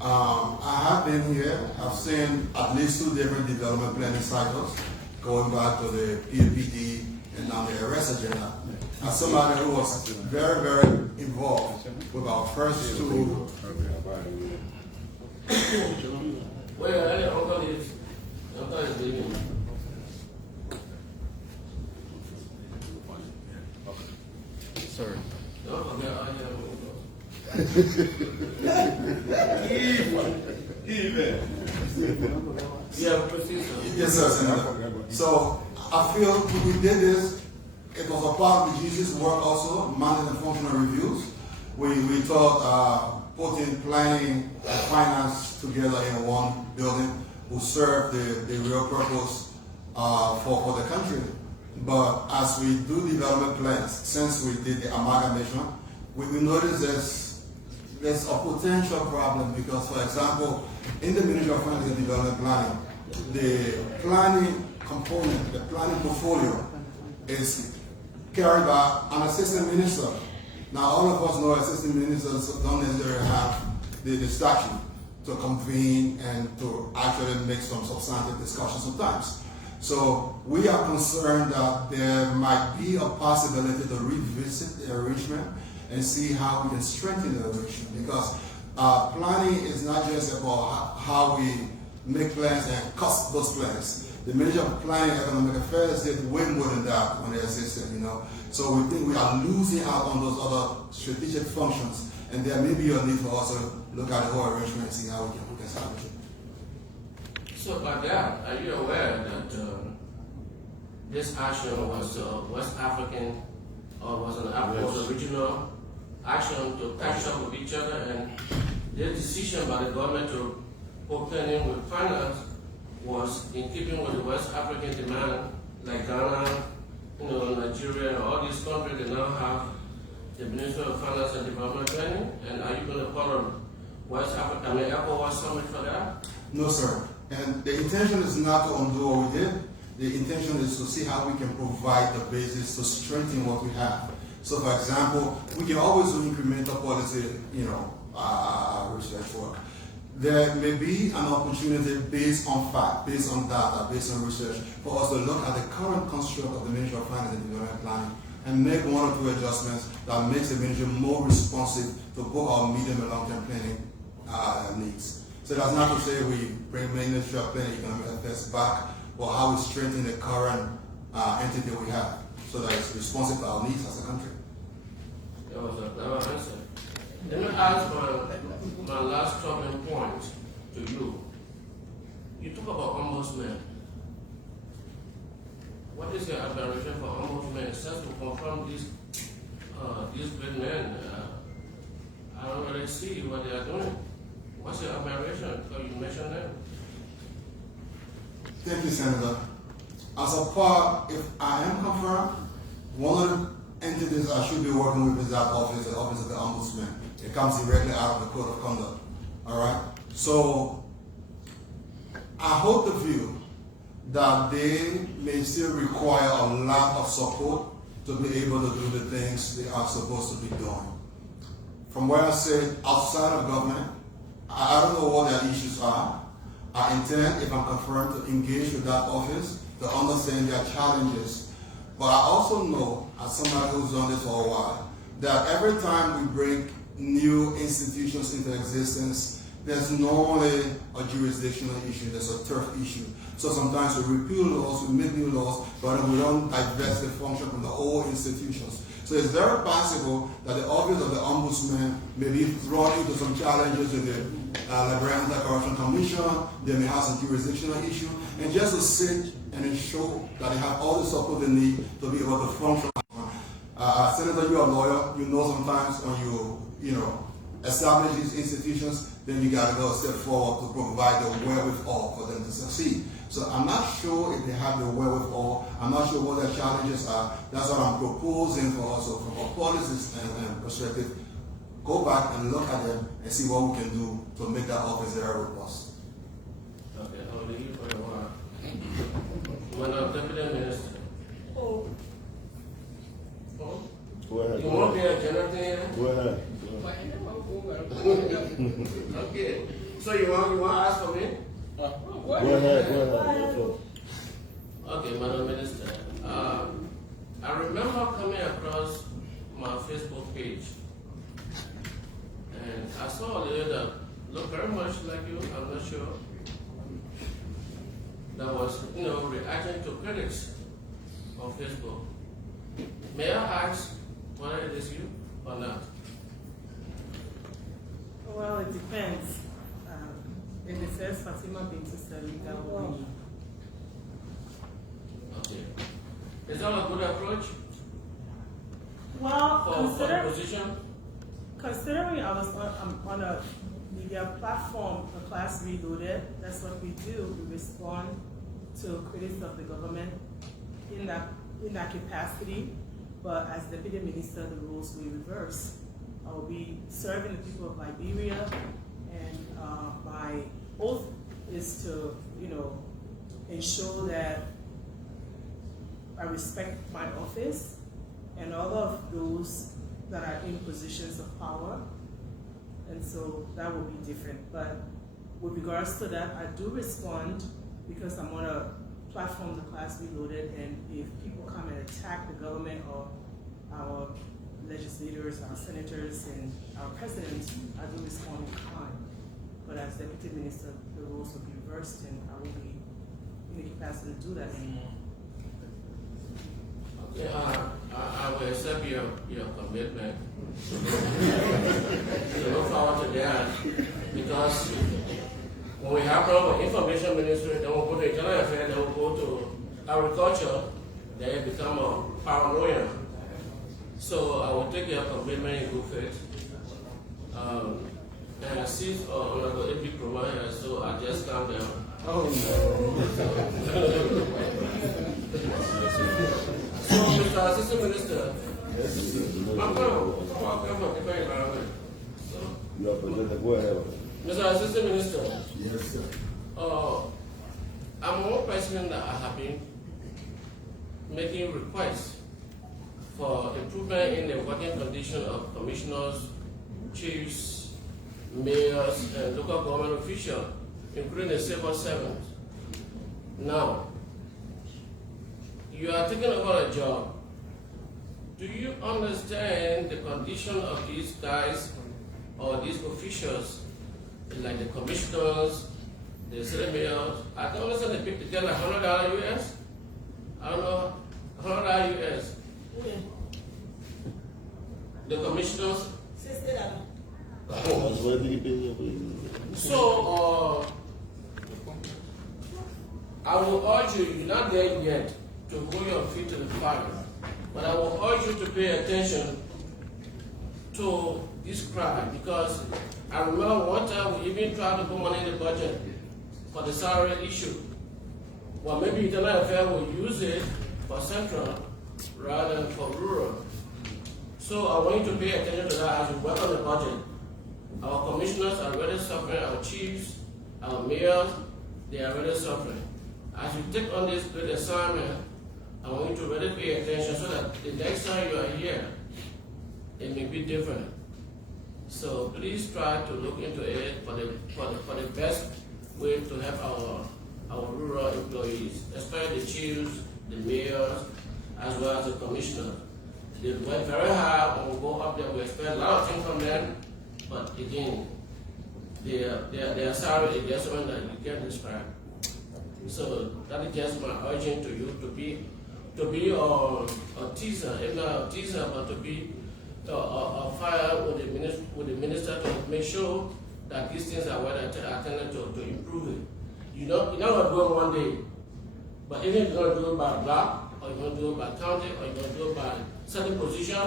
I have been here, I've seen at least 2 different development planning cycles, going back to the PAPD and now the arrest agenda. As somebody who was very, very involved with our first 2. Uncle is leaving. Sorry. Don't forget I am. Yes, sir, Senator. So I feel when we did this, it was a part of the GC's work also, management and functional reviews. We thought putting planning and finance together in one building will serve the real purpose for the country. But as we do development plans, since we did the amalgamation, we noticed there's a potential problem because, for example, in the Ministry of Finance and Development Planning, the planning component, the planning portfolio is carried by an assistant minister. Now, all of us know assistant ministers don't necessarily have the statute to convene and to actually make some substantive discussion sometimes. So we are concerned that there might be a possibility to revisit the arrangement and see how we can strengthen the arrangement, because planning is not just about how we make plans and cost those plans. The Ministry of Planning and Economic Affairs did way more than that when they assisted, So we think we are losing out on those other strategic functions, and there may be a need for us to look at the whole arrangement and see how we can salvage it. So, by that, are you aware that this action was West African, or was a regional action to catch up with each other, and this decision by the government to open in with finance was in keeping with the West African demand, like Ghana, Nigeria, and all these countries that now have the Ministry of Finance and Development Planning? And are you going to follow West Africa, ECOWAS Summit for that? No, sir. And the intention is not to undo what we did. The intention is to see how we can provide the basis to strengthen what we have. So, for example, we can always do incremental policy, research work. There may be an opportunity based on fact, based on data, based on research, for us to look at the current construct of the Ministry of Finance and Development Planning and make 1 or 2 adjustments that makes the ministry more responsive to both our medium and long-term planning needs. So that's not to say we bring Ministry of Planning and Economic Affairs back, but how we strengthen the current entity we have so that it's responsive to our needs as a country. That was a clever answer. Let me ask my last troubling point to you. You talk about ombudsman. What is your admiration for ombudsman? Just to confirm these great men, I don't really see what they are doing. What's your admiration? Because you mentioned them. Thank you, Senator. As a part, if I am confirmed, one of the entities I should be working with is that office, the Office of the Ombudsman. It comes directly out of the Code of Conduct. All right? So, I hold the view that they may still require a lot of support to be able to do the things they are supposed to be doing. From where I sit, outside of government, I don't know what their issues are. I intend, if I'm confirmed, to engage with that office to understand their challenges. But I also know, as somebody who's done this for a while, that every time we bring new institutions into existence, there's normally a jurisdictional issue, there's a turf issue. So sometimes we repeal laws, we make new laws, but we don't divest the function from the old institutions. So it's very possible that the Office of the Ombudsman may be thrown into some challenges with the Liberia Anti-Corruption Commission. They may have some jurisdictional issue, and just to sit and ensure that they have all the support they need to be able to function. Senator, you're a lawyer. You know sometimes when you establish these institutions, then you got to go a step forward to provide the wherewithal for them to succeed. So I'm not sure if they have the wherewithal. I'm not sure what their challenges are. That's what I'm proposing for us. So from a policy and perspective, go back and look at them and see what we can do to make that office very robust. Okay, I'll leave you for a while. When I'm Deputy Minister. Oh. Go ahead. You want me a general thing? Go ahead. Okay. So you want to ask for me? Go ahead. Okay, Madam Minister. I remember coming across my Facebook page, and I saw a lady that looked very much like you. I'm not sure. That was, reacting to critics on Facebook. May I ask whether it is you or not? Well, it depends. If it says Fatima Bintu Sali, that will be. Okay. Is that a good approach Well, for the position? Considering I was on a media platform, a Class Reloaded, that's what we do. We respond to critics of the government in that capacity. But as Deputy Minister, the roles will reverse. I will be serving the people of Liberia, and my oath is to, ensure that I respect my office and all of those that are in positions of power. And so that will be different. But with regards to that, I do respond because I'm on a platform, the Class Reloaded, and if people come and attack the government or our legislators, our senators, and our president, I do respond in kind. But as Deputy Minister, the roles will be reversed, and I will be in the capacity to do that anymore. Okay, I will accept your commitment. So look forward to that, because when we have problem with information ministry, then we'll go to internal affairs, then we'll go to agriculture, then it become a paranoia. So I will take your commitment in good faith. And I see Honorable AP Kroma here, so I just calm down. Oh no. So, Mr. Assistant Minister, Yes, I'm come from different environment. So, you are presented. Go ahead. Mr. Assistant Minister, Yes, sir. I'm one person that I have been making requests for improvement in the working condition of commissioners, chiefs, mayors, and local government officials, including the civil servants. Now, you are taking over a job. Do you understand the condition of these guys or these officials, like the commissioners, the city mayors? I don't understand they get like $100 US. I don't know, $100 US. The commissioners. So, I will urge you, you're not there yet, to hold your feet to the fire. But I will urge you to pay attention to this crime, because I remember one time we even tried to put money in the budget for the salary issue. Well, maybe Internal Affairs will use it for central rather than for rural. So I want you to pay attention to that as we work on the budget. Our commissioners are already suffering, our chiefs, our mayors, they are already suffering. As you take on this great assignment, I want you to really pay attention so that the next time you are here, it may be different. So please try to look into it for the best way to help our rural employees, especially the chiefs, the mayors, as well as the commissioners. They work very hard and go up there. We expect a lot of things from them, but again, their salary is just one that you can't describe. So that is just my urging to you to be a teaser, if not a teaser, but to be a fire with the minister to make sure that these things are well attended to improve it. You're not going to do it one day, but even if you're going to do it by block, or you're going to do it by county, or you're going to do it by certain position,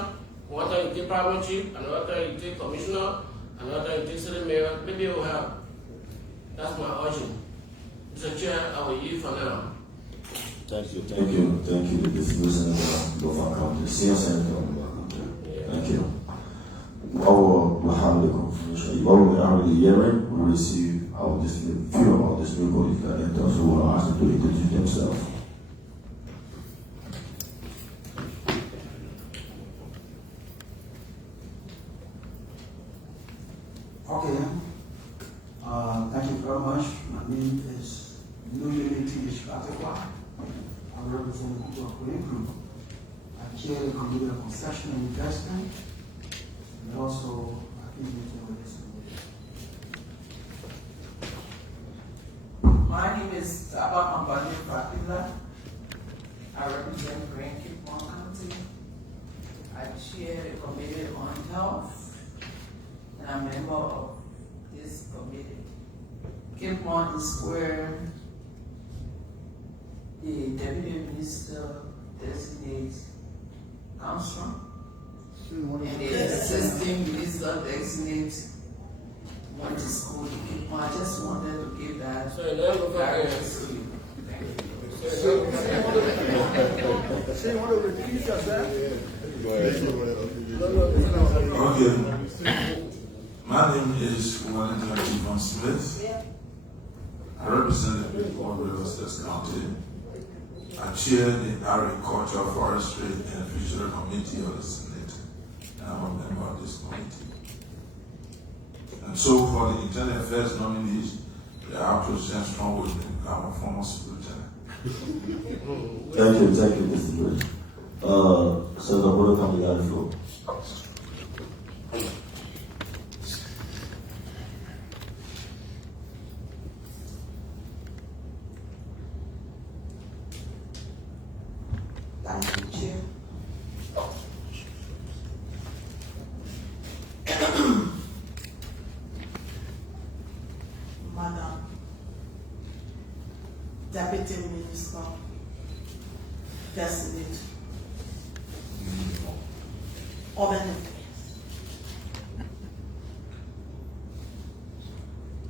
one time you take primary chief, another time you take commissioner, another district mayor, maybe it will help. That's my urging. Mr. Chair, I will yield for now. Thank you, the distinguished Senator of County, Senior Senator of County. Thank you. While we have the confirmation, while we are the hearing, we receive our few of our district political electors who will ask them to introduce themselves. Okay, thank you very much. My name is Nominees. I represent the people of Green. I chair the Committee on Construction and Investment, and also I think with this committee. My name is Abba Ambani Fatila. I represent Grand Cape Mon County. I chair the Committee on Health, and I'm a member of this committee. Cape Mon is where the Deputy Minister designate comes from. And the assisting minister designate went to school in Cape Mon. I just wanted to give that clarity to you. So you want to repeat yourself? Okay. My name is Wellington T. Smith. I represent the people of Riverside County. I chair the Agriculture, Forestry, and Fishery Committee of the Senate, and I'm a member of this committee. And so, for the Internal Affairs nominees, they have to send strong with me. I'm a former civil lieutenant. Thank you, Mr. Bridge. Senator Bodo, come to the floor. Thank you, Chair. Madam Deputy Minister, Designate, Urban Affairs.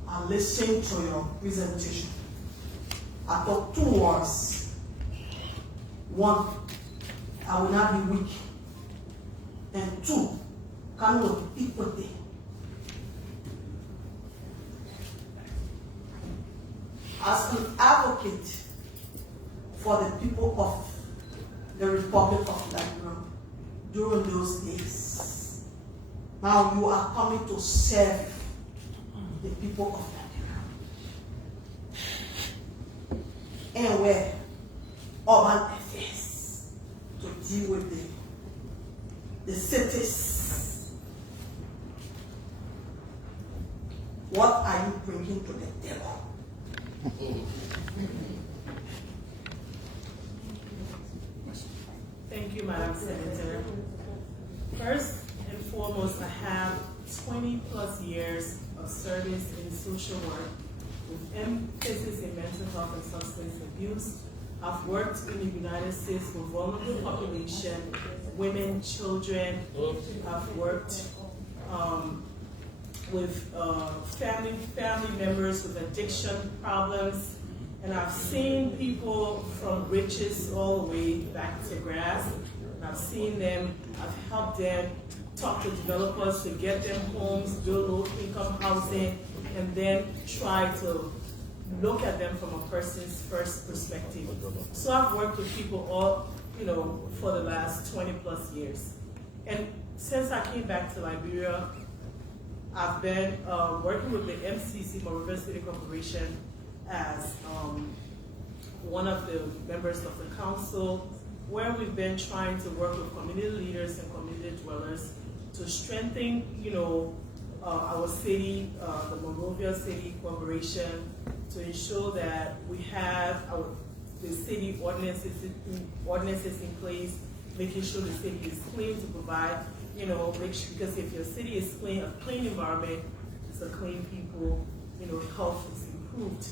I listened to your presentation. I thought 2 words. One, I will not be weak. And 2, come with equity. As an advocate for the people of the Republic of Liberia during those days, now you are coming to serve the people of Liberia. And where urban affairs to deal with the cities. What are you bringing to the table? Thank you, Madam Senator. First and foremost, I have 20 plus years of service in social work with emphasis in mental health and substance abuse. I've worked in the United States with vulnerable population, women, children. I've worked with family members with addiction problems, and I've seen people from riches all the way back to grass. And I've seen them, I've helped them talk to developers to get them homes, build low-income housing, and then try to look at them from a person's first perspective. So I've worked with people all, for the last 20 plus years. And since I came back to Liberia, I've been working with the MCC, River City Corporation, as one of the members of the council, where we've been trying to work with community leaders and community dwellers to strengthen, our city, the Monrovia City Corporation, to ensure that we have the city ordinances in place, making sure the city is clean to provide, because if your city is clean, a clean environment, it's a clean people, health is improved.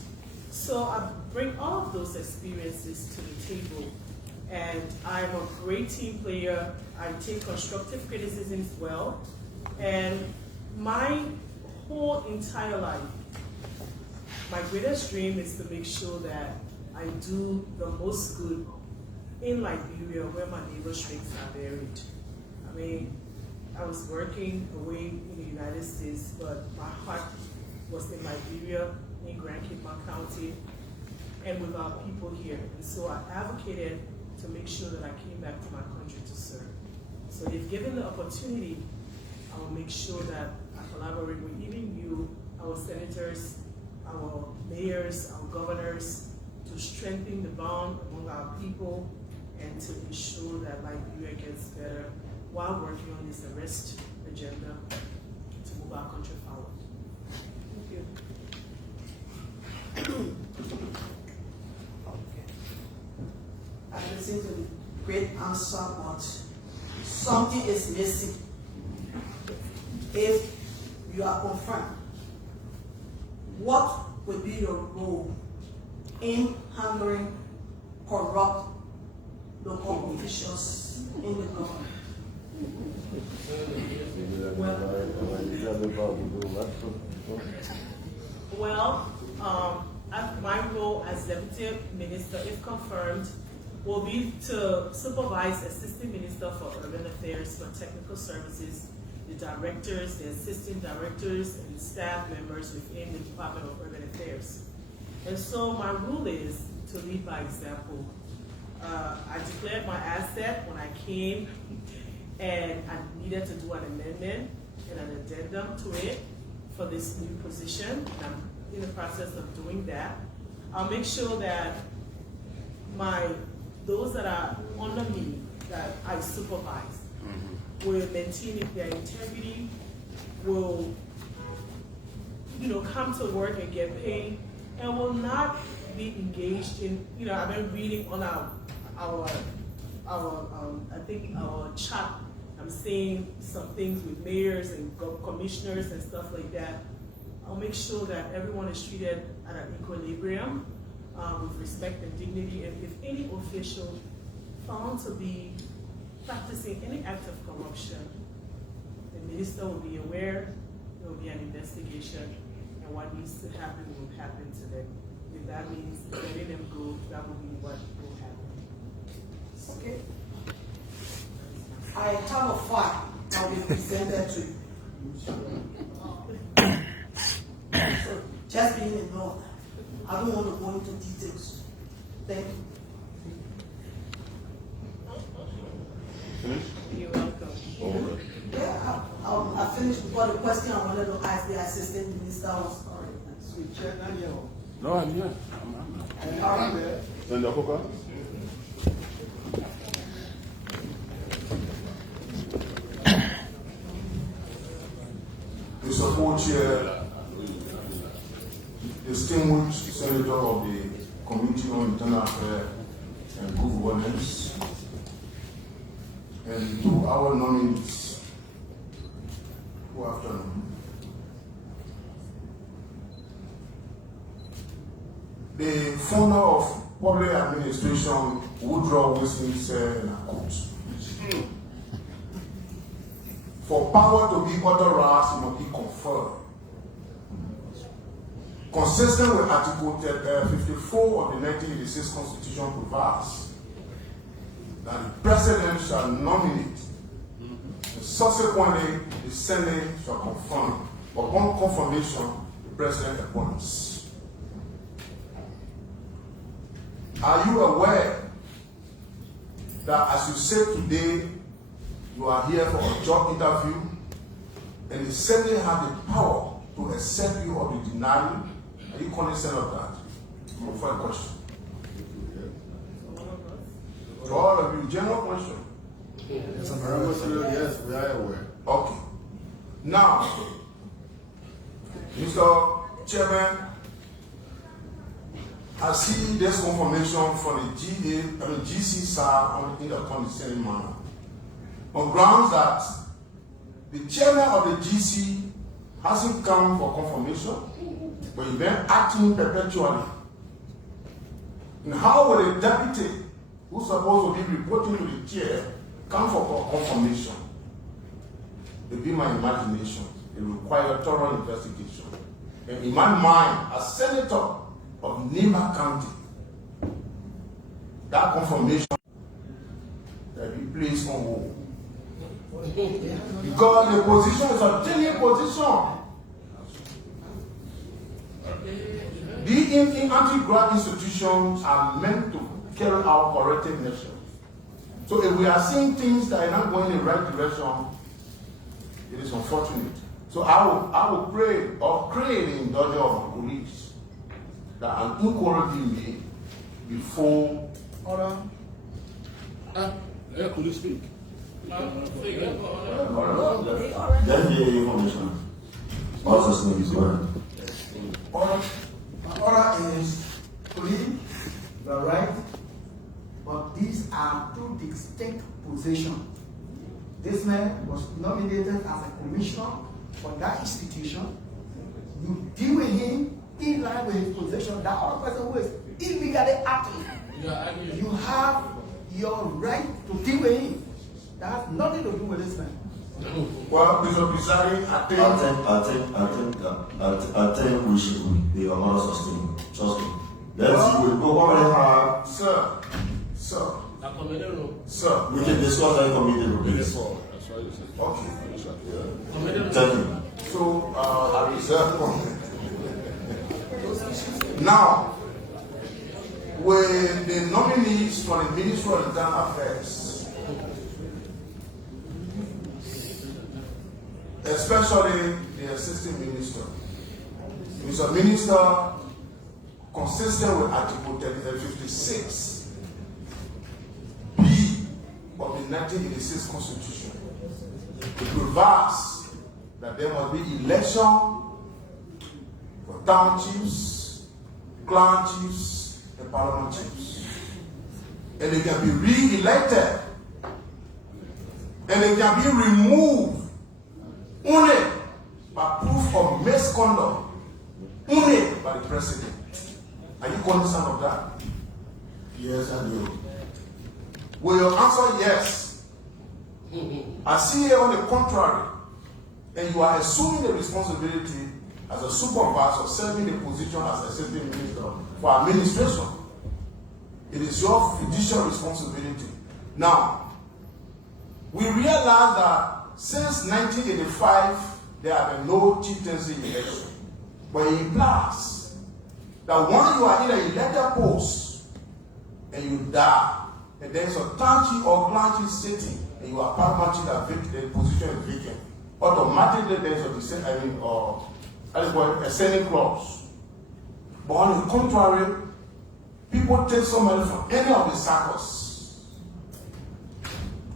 So I bring all of those experiences to the table, and I'm a great team player. I take constructive criticism as well, and my whole entire life, my greatest dream is to make sure that I do the most good in Liberia where my neighbor shrinks are buried. I mean, I was working away in the United States, but my heart was in Liberia, in Grand Cape County, and with our people here. And so I advocated to make sure that I came back to my country to serve. So if given the opportunity, I will make sure that I collaborate with even you, our senators, our mayors, our governors, to strengthen the bond among our people and to ensure that Liberia gets better while working on this arrest agenda to move our country forward. Thank you. I listened to the great answer, but something is missing. If you are confirmed, what will be your role in handling corrupt local officials in the government? My role as Deputy Minister, if confirmed, will be to supervise Assistant Minister for Urban Affairs for Technical Services, the directors, the assistant directors, and staff members within the Department of Urban Affairs. And so my rule is to lead by example. I declared my asset when I came, and I needed to do an amendment and an addendum to it for this new position. And I'm in the process of doing that. I'll make sure that those that are under me, that I supervise, will maintain their integrity, will come to work and get paid, and will not be engaged in, I've been reading on our chat, I'm seeing some things with mayors and commissioners and stuff like that. I'll make sure that everyone is treated at an equilibrium with respect and dignity, and if any official found to be practicing any act of corruption, the minister will be aware, there will be an investigation, and what needs to happen will happen to them. If that means letting them go, that will be what will happen. Okay. I have a file that will be presented to you. So just being in order. I don't want to go into details. Thank you. Finished? You're welcome. Yeah, I finished before the question I wanted to ask the assistant minister was already. No, I'm here. I'm there. Send the hooker. Mr. Co-Chair, distinguished Senator of the Committee on Internal Affairs and Good Governance, and to our nominees, good afternoon. The founder of public administration, Woodrow Wilson, said, and I quote, "For power to be authorized, it must be conferred." Consistent with Article 54 of the 1986 Constitution provides that the President shall nominate, and subsequently the Senate shall confirm. Upon confirmation, the President appoints. Are you aware that as you said today, you are here for a job interview, and the Senate has the power to accept you or to deny you? Are you cognizant of that? For a question. To all of you, general question. Yes, we are aware. Okay. Now, Mr. Chairman, I see this confirmation from the GC side in the condescending manner, on grounds that the chairman of the GC hasn't come for confirmation, but he's been acting perpetually. And how will a deputy who's supposed to be reporting to the chair come for confirmation? It be my imagination. It requires thorough investigation. And in my mind, as senator of Nima County, that confirmation that be placed on hold. Because the position is a daily position. The anti-graft institutions are meant to carry out corrective measures. So if we are seeing things that are not going in the right direction, it is unfortunate. So I will pray or create the indulgence of the police that an inquiry be made before. Order. Could you speak? Then the information. Also, name is going. Order is police, you are right, but these are two distinct positions. This man was nominated as a commissioner for that institution. You deal with him in line with his position. That other person who is illegally acting, you have your right to deal with him. That has nothing to do with this man. Well, Mr. Pisari, I think we should be honest sustain. Trust me. Let's we go already have. Sir, we can discuss that in committee release. Okay. Thank you. So, I reserve comment. Now, with the nominees for the Ministry of Internal Affairs, especially the assistant minister, Mr. Minister, consistent with Article 56 B of the 1986 Constitution, it provides that there must be election for town chiefs, clan chiefs, and parliament chiefs. And they can be re-elected. And they can be removed only by proof of misconduct, only by the president. Are you cognizant of that? Yes, I do. Will your answer yes? I see here on the contrary, and you are assuming the responsibility as a supervisor serving the position as assistant minister for administration. It is your fiduciary responsibility. Now, we realize that since 1985, there have been no chieftaincy election. But it implies that when you are in an elected post and you die, and there is a town chief or clan chief sitting, and you are paramount chief that the position is vacant, automatically there is a ascending clause. But on the contrary, people take somebody from any of the circles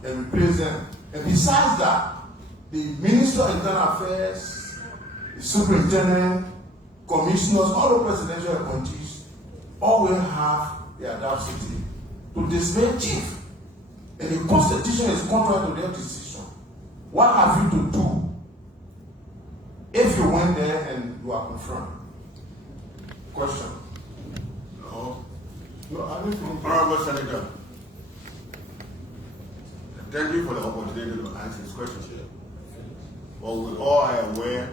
and replace them. And besides that, the Minister of Internal Affairs, the Superintendent, Commissioners, all the presidential appointees, all will have the audacity to display chief. And the Constitution is contrary to their decision. What have you to do if you went there and you are confirmed? Question. No. No, I don't think. Honorable Senator, thank you for the opportunity to answer this question. But we all are aware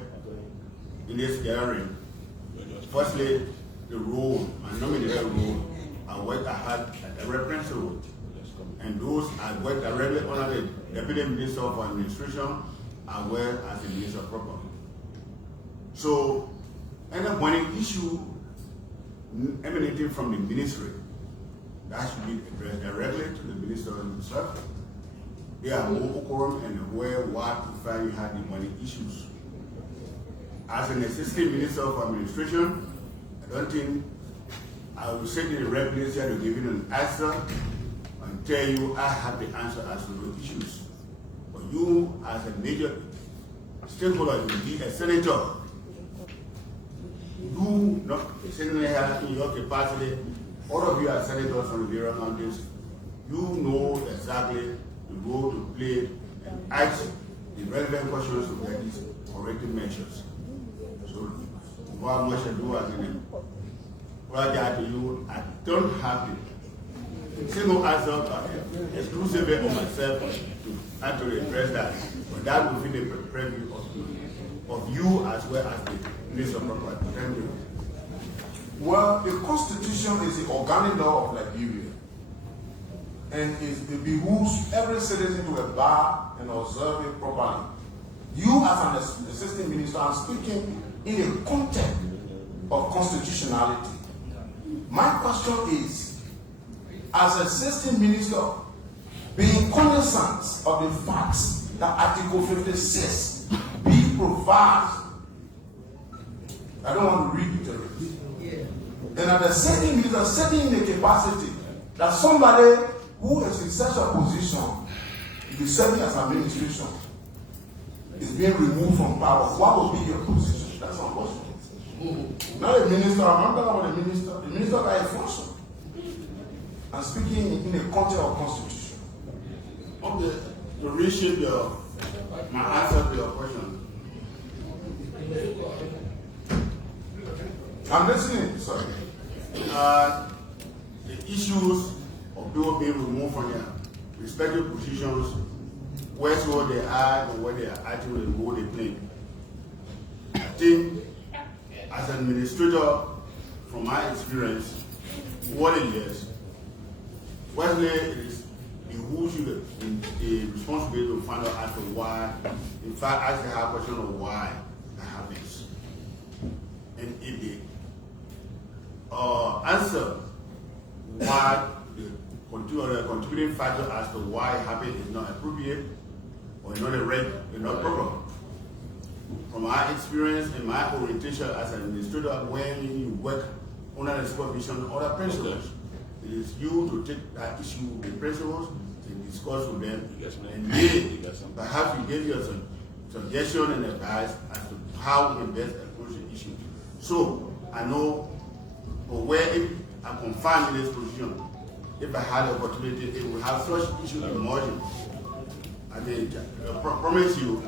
in this hearing, firstly, the role, my nominated role, I worked hard at the reference role. And those I worked directly under the Deputy Minister of Administration as well as the Minister of Property. So, any burning issue emanating from the ministry, that should be addressed directly to the Minister himself. They are more quorum and aware if you had the money issues. As an assistant minister of administration, I don't think I will sit in the right place here to give you an answer and tell you I have the answer as to those issues. But you, as a major stakeholder, you be a senator. You not sitting here in your capacity. All of you are senators from the various counties. You know exactly the role to play and ask the relevant questions to get these corrective measures. So, what much I do as an to you, I don't have it. Single answer exclusively on myself to actually address that. But that will be the preview of you. of you as well as the Minister of Property. Thank you. Well, the Constitution is the organic law of Liberia, and it behooves every citizen to abide and observe it properly. You, as an assistant minister, are speaking in the context of constitutionality. My question is, as assistant minister, being cognizant of the facts that Article 56 B provides, I don't want to read it. And at the sitting minister sitting in the capacity that somebody who is in such a position to be serving as administration is being removed from power. What will be your position? That's unfortunate. Not a minister, I'm not talking about the minister. The minister by a function. I'm speaking in the context of constitution. Okay, to reshape my answer to your question. I'm listening, sorry. The issues of people being removed from their respective positions, wherever they are and where they are actually the role they play. I think as an administrator, from my experience, over the years, Wesley it behooves you the responsibility to find out as to why, in fact, ask the hard question of why that happens. And if the answer why the contributing factor as to why it happened is not appropriate or not proper. From my experience and my orientation as an administrator, when you work under the supervision of other principals, it is you to take that issue with the principals and discuss with them, and they perhaps you give you some suggestion and advice as to how we best approach the issue. So I know where if I'm confined in this position, if I had the opportunity, it would have such issues emerging. I promise you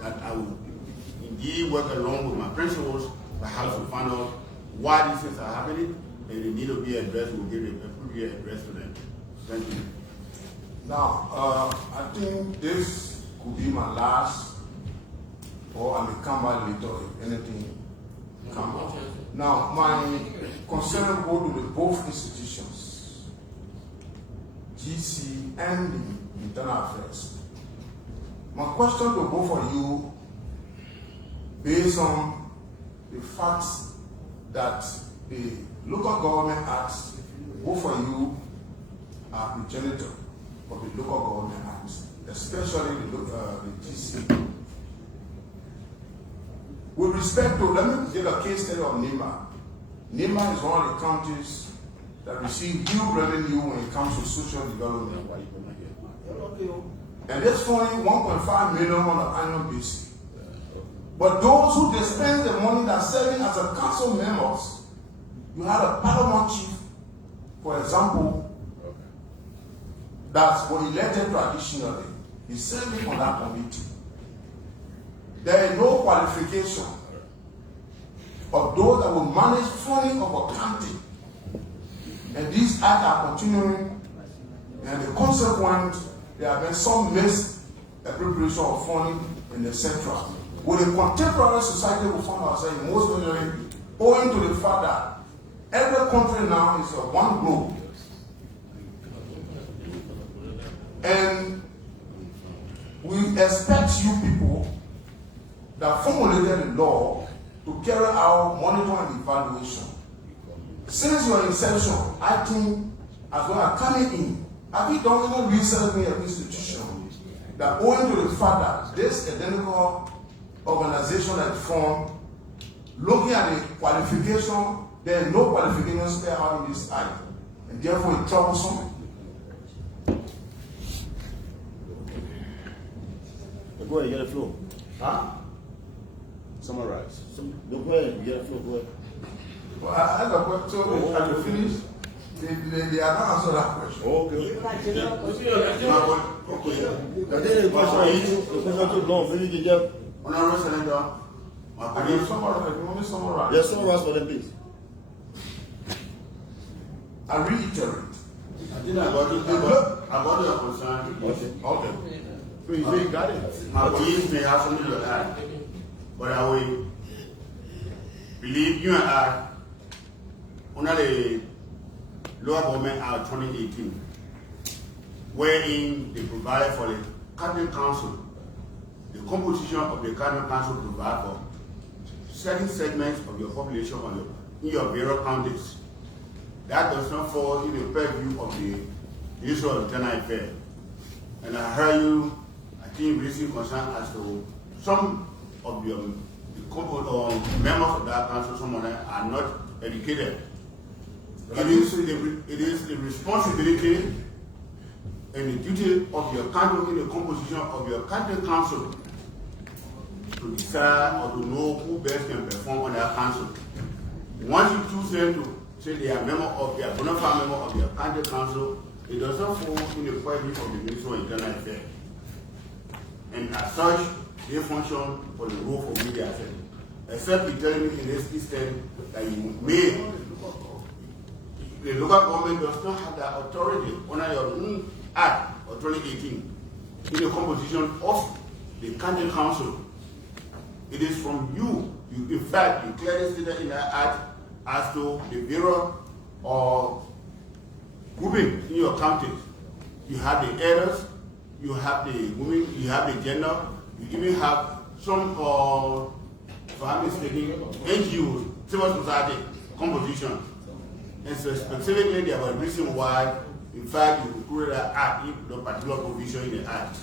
that I will indeed work along with my principals, perhaps to find out why these things are happening, and they need to be addressed. We'll give the appropriate address to them. Thank you. Now, I think this could be my last, or I may come back later if anything comes up. Now, my concern go to both institutions, GC and the Internal Affairs. My question to both of you, based on the facts that the local government acts, both of you are progenitor of the local government acts, especially the GC. With respect to, let me take a case study of Nima. Nima is one of the counties that receive huge revenue when it comes to social development. And that's funding 1.5 million on an annual basis. But those who dispense the money that are serving as a council members, you had a paramount chief, for example, that was elected traditionally. He's serving on that committee. There is no qualification of those that will manage funding of a county. And these acts are continuing, and the consequence, there have been some misappropriation of funding in the central. With a contemporary society, we find ourselves most majorly owing to the fact that every country now is a one globe. And we expect you people that formulated the law to carry out monitoring and evaluation. Since your inception, acting as well as coming in, have you done any research in your institution that owing to the fact that this identical organization that formed, looking at the qualification, there is no qualification spare out in this act, and therefore it's troublesome. Go ahead, you get the floor. Huh? Summarize. Go ahead, you get the floor, go ahead. Well, I have a question, so can you finish? They are not answering that question. Okay. I think the question too long. Maybe you can just. Honorable Senator, I can summarize. Yes, summarize for them, please. I reiterate. I think I got your concern. Okay. So you got it. My colleagues may have something to add. But I will believe you and I, under the Local Government Act 2018, wherein they provided for the County Council, the composition of the County Council provide for certain segments of your population in your various counties. That does not fall in the purview of the Ministry of Internal Affairs. And I heard you, I think, raising concern as to some of your members of that council, some of them are not educated. It is the responsibility and the duty of your county in the composition of your county council to decide or to know who best can perform on that council. Once you choose them to say they are member of their bona fide member of your county council, it does not fall in the purview of the Ministry of Internal Affairs. And as such, they function for the role for which they are set. Except you telling me in this instance that you may, the local government does not have that authority under your own act of 2018 in the composition of the county council. It is from you. In fact, you clearly stated in that act as to the bureau or grouping in your counties. You have the elders, you have the women, you have the gender, you even have some, if I'm mistaken, NGOs, civil society composition. And so specifically, there was a reason why, in fact, you included that act in the particular provision in the act.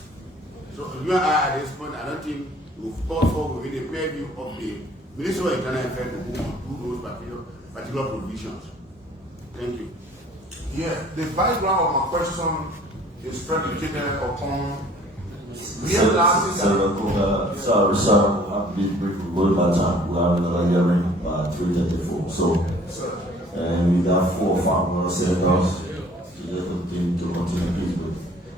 So you and I, at this point, I don't think you've thought for within the purview of the Ministry of Internal Affairs to do those particular provisions. Thank you. Yeah, the background of my question is predicated upon realizing that. Sorry, I'll be brief. We're by time. We have another hearing by 3:34. So, and we got 4 or 5 more senators to just continue, please.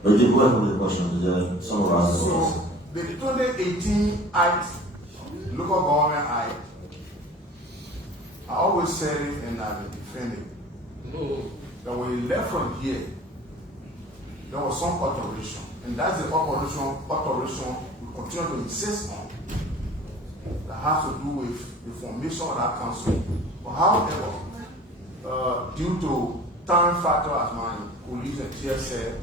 But you go ahead with the question. Just summarize the So, the 2018 Act, Local Government Act, I always said it and I've been defending it. That when you left from here, there was some alteration. And that's the alteration we continue to insist on. That has to do with the formation of that council. But however, due to time factor, as my colleagues and chair said,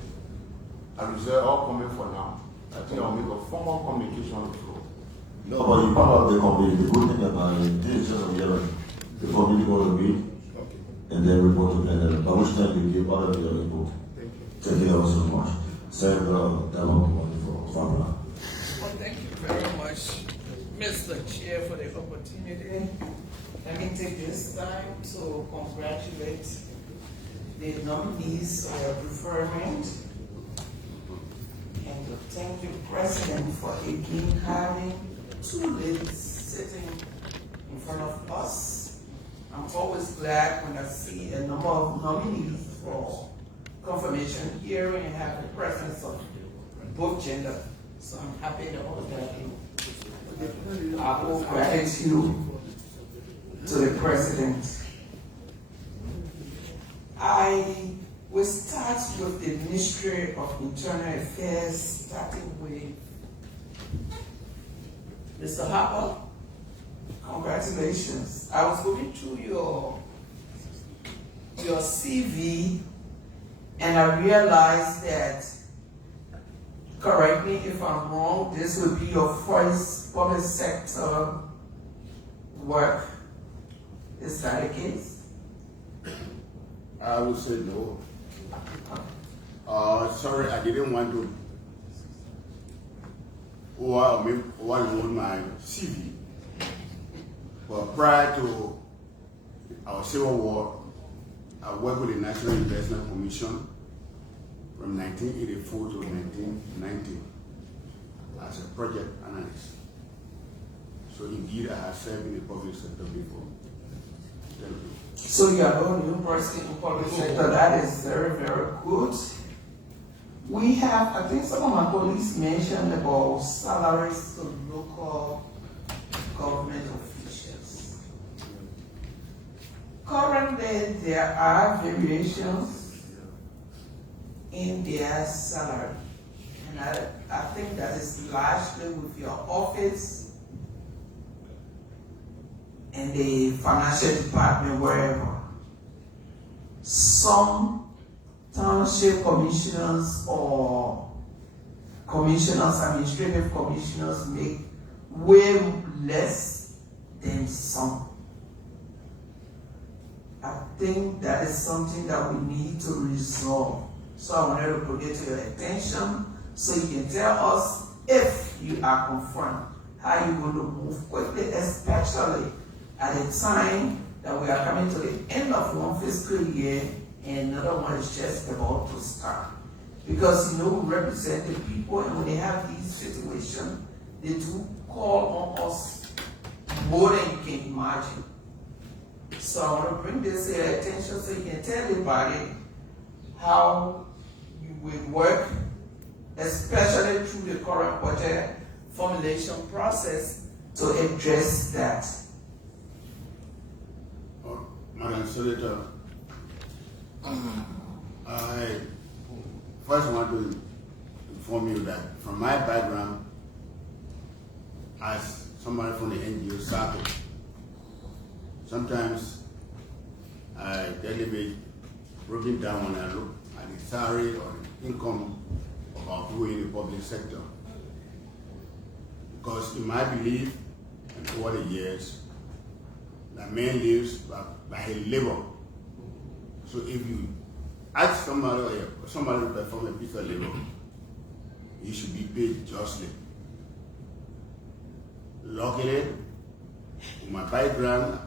I reserve all comment for now. I think I'll make a formal communication on the floor. No, but you part of the committee. The good thing about it, this is just a hearing. The committee going to meet and then report to plenary. By which time you give all of your input. Thank you ever so much. Senator, that will be wonderful. Fabula. Well, thank you very much, Mr. Chair, for the opportunity. Let me take this time to congratulate the nominees for your preferment and to thank the President for again having 2 ladies sitting in front of us. I'm always glad when I see a number of nominees for confirmation hearing and have the presence of both genders. So I'm happy about that. I owe gratitude to the President. I will start with the Ministry of Internal Affairs, starting with Mr. Harper. Congratulations. I was going through your CV and I realized that, correct me if I'm wrong, this would be your first public sector work. Is that the case? I would say no. Sorry, I didn't want to overload my CV. But prior to our Civil War, I worked with the National Investment Commission from 1984 to 1990 as a project analyst. So indeed, I have served in the public sector before. Thank you. So you are a new person in public sector. That is very, very good. We have, I think some of my colleagues mentioned about salaries to local government officials. Currently, there are variations in their salary. And I think that is largely with your office in the financial department, wherever. Some township commissioners or commissioners, administrative commissioners make way less than some. I think that is something that we need to resolve. So I wanted to bring it to your attention so you can tell us if you are confirmed how you're going to move quickly, especially at a time that we are coming to the end of one fiscal year and another one is just about to start. Because we represent the people, and when they have these situations, they do call on us more than you can imagine. So I want to bring this to your attention so you can tell everybody how you will work, especially through the current budget formulation process, to address that. Madam Senator, I first want to inform you that from my background as somebody from the NGO circle, sometimes I deliberate broken down when I look at the salary or the income of our people in the public sector. Because in my belief, and over the years, that man lives by his labor. So if you ask somebody to perform a piece of labor, he should be paid justly. Luckily, with my background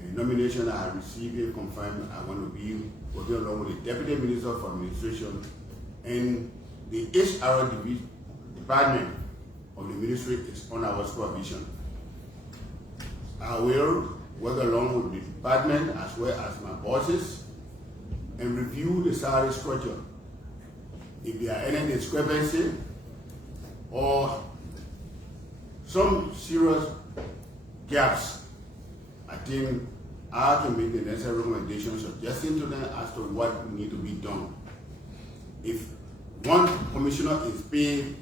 and nomination I have received and confirmed, I want to be working along with the Deputy Minister for Administration and the HR department of the ministry is on our supervision. I will work along with the department as well as my bosses and review the salary structure. If there are any discrepancy or some serious gaps, I think I can make the necessary recommendations suggesting to them as to what need to be done. If one commissioner is paid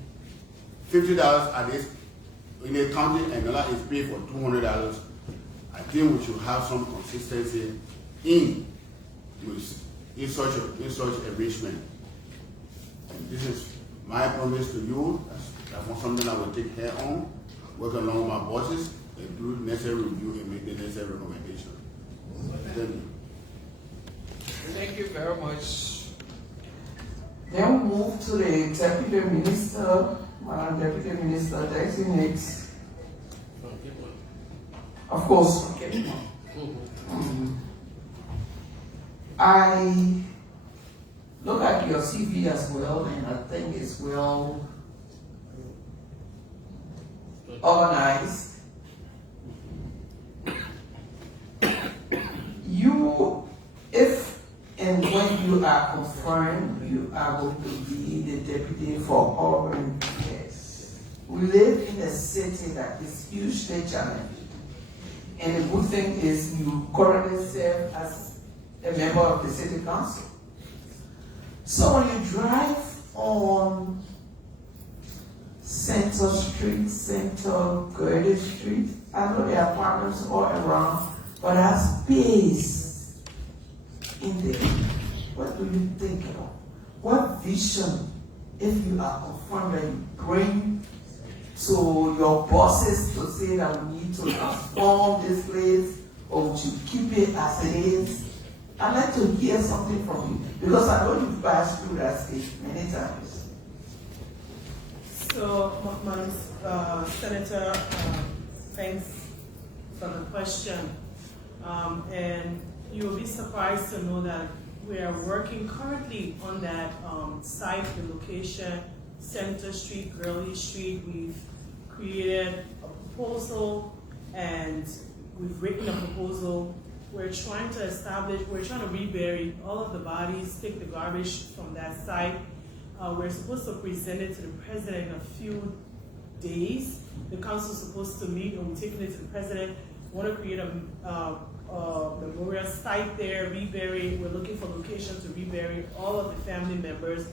$50 at this in a county and another is paid for $200, I think we should have some consistency in such arrangement. And this is my promise to you. That's something I will take care on, work along with my bosses, and do necessary review and make the necessary recommendation. Thank you. Thank you very much. Then we move to the Deputy Minister, Madam Deputy Minister designate. Of course. I look at your CV as well, and I think it's well organized. You, if and when you are confirmed, you are going to be the deputy for urban affairs. We live in a city that is hugely challenging. And the good thing is you currently serve as a member of the city council. So when you drive on Center Street, Center Gertie Street, I know there are apartments all around, but there's space in there. What do you think of? What vision, if you are confirmed, that you bring to your bosses to say that we need to transform this place, or would you keep it as it is? I'd like to hear something from you, because I know you've passed through that stage many times. So, Madam Senator, thanks for the question. And you will be surprised to know that we are working currently on that site, the location, Center Street, Gurley Street. We've created a proposal and we've written a proposal. We're trying to rebury all of the bodies, take the garbage from that site. We're supposed to present it to the president in a few days. The council's supposed to meet and we're taking it to the president. We want to create a memorial site there, rebury. We're looking for locations to rebury all of the family members,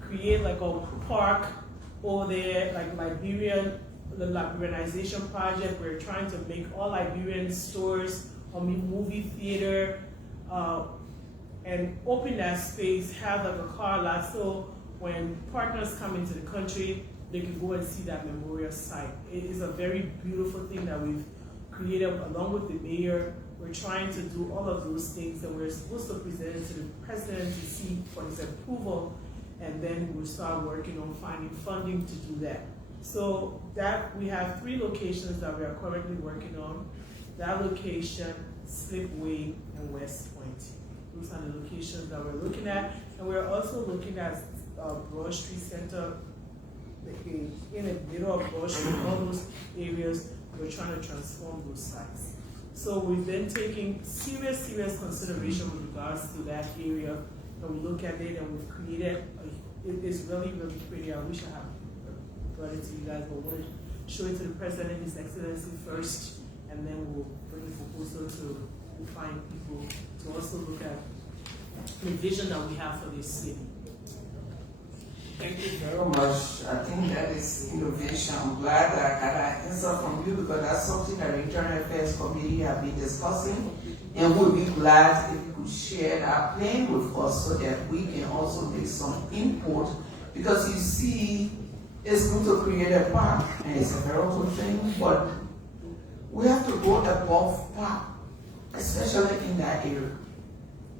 create like a park over there, like Liberian the Liberianization project. We're trying to make all Liberian stores or movie theater and open that space, have like a car lot, so when partners come into the country, they can go and see that memorial site. It is a very beautiful thing that we've created along with the mayor. We're trying to do all of those things, and we're supposed to present it to the president to see for his approval, and then we'll start working on finding funding to do that. So that we have 3 locations that we are currently working on. That location, Slipway, and West Point. Those are the locations that we're looking at, and we're also looking at Broad Street Center, in the middle of Broad Street, all those areas. We're trying to transform those sites. So we've been taking serious consideration with regards to that area, and we look at it and we've created, it is really pretty. I wish I had brought it to you guys, but we'll show it to the President, His Excellency first, and then we'll bring the proposal to find people to also look at the vision that we have for this city. Thank you very much. I think that is innovation. I'm glad that I got an answer from you, because that's something that the Internal Affairs Committee have been discussing, and we'll be glad if you could share that plan with us so that we can also make some input, because you see, it's good to create a park, and it's a very good thing, but we have to go above park, especially in that area.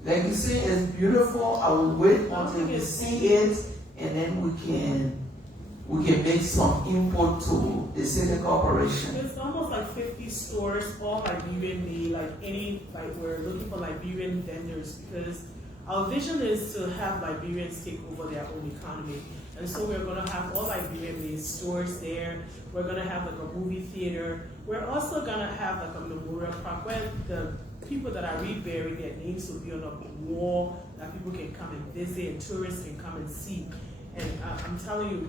Like you say, it's beautiful. I will wait until we see it, and then we can make some input to the city corporation. It's almost like 50 stores, all Liberian made, like we're looking for Liberian vendors, because our vision is to have Liberians take over their own economy. And so we're gonna have all Liberian made stores there. We're gonna have like a movie theater. We're also gonna have like a memorial park where the people that are reburied, their names will be on a wall that people can come and visit and tourists can come and see. And I'm telling you,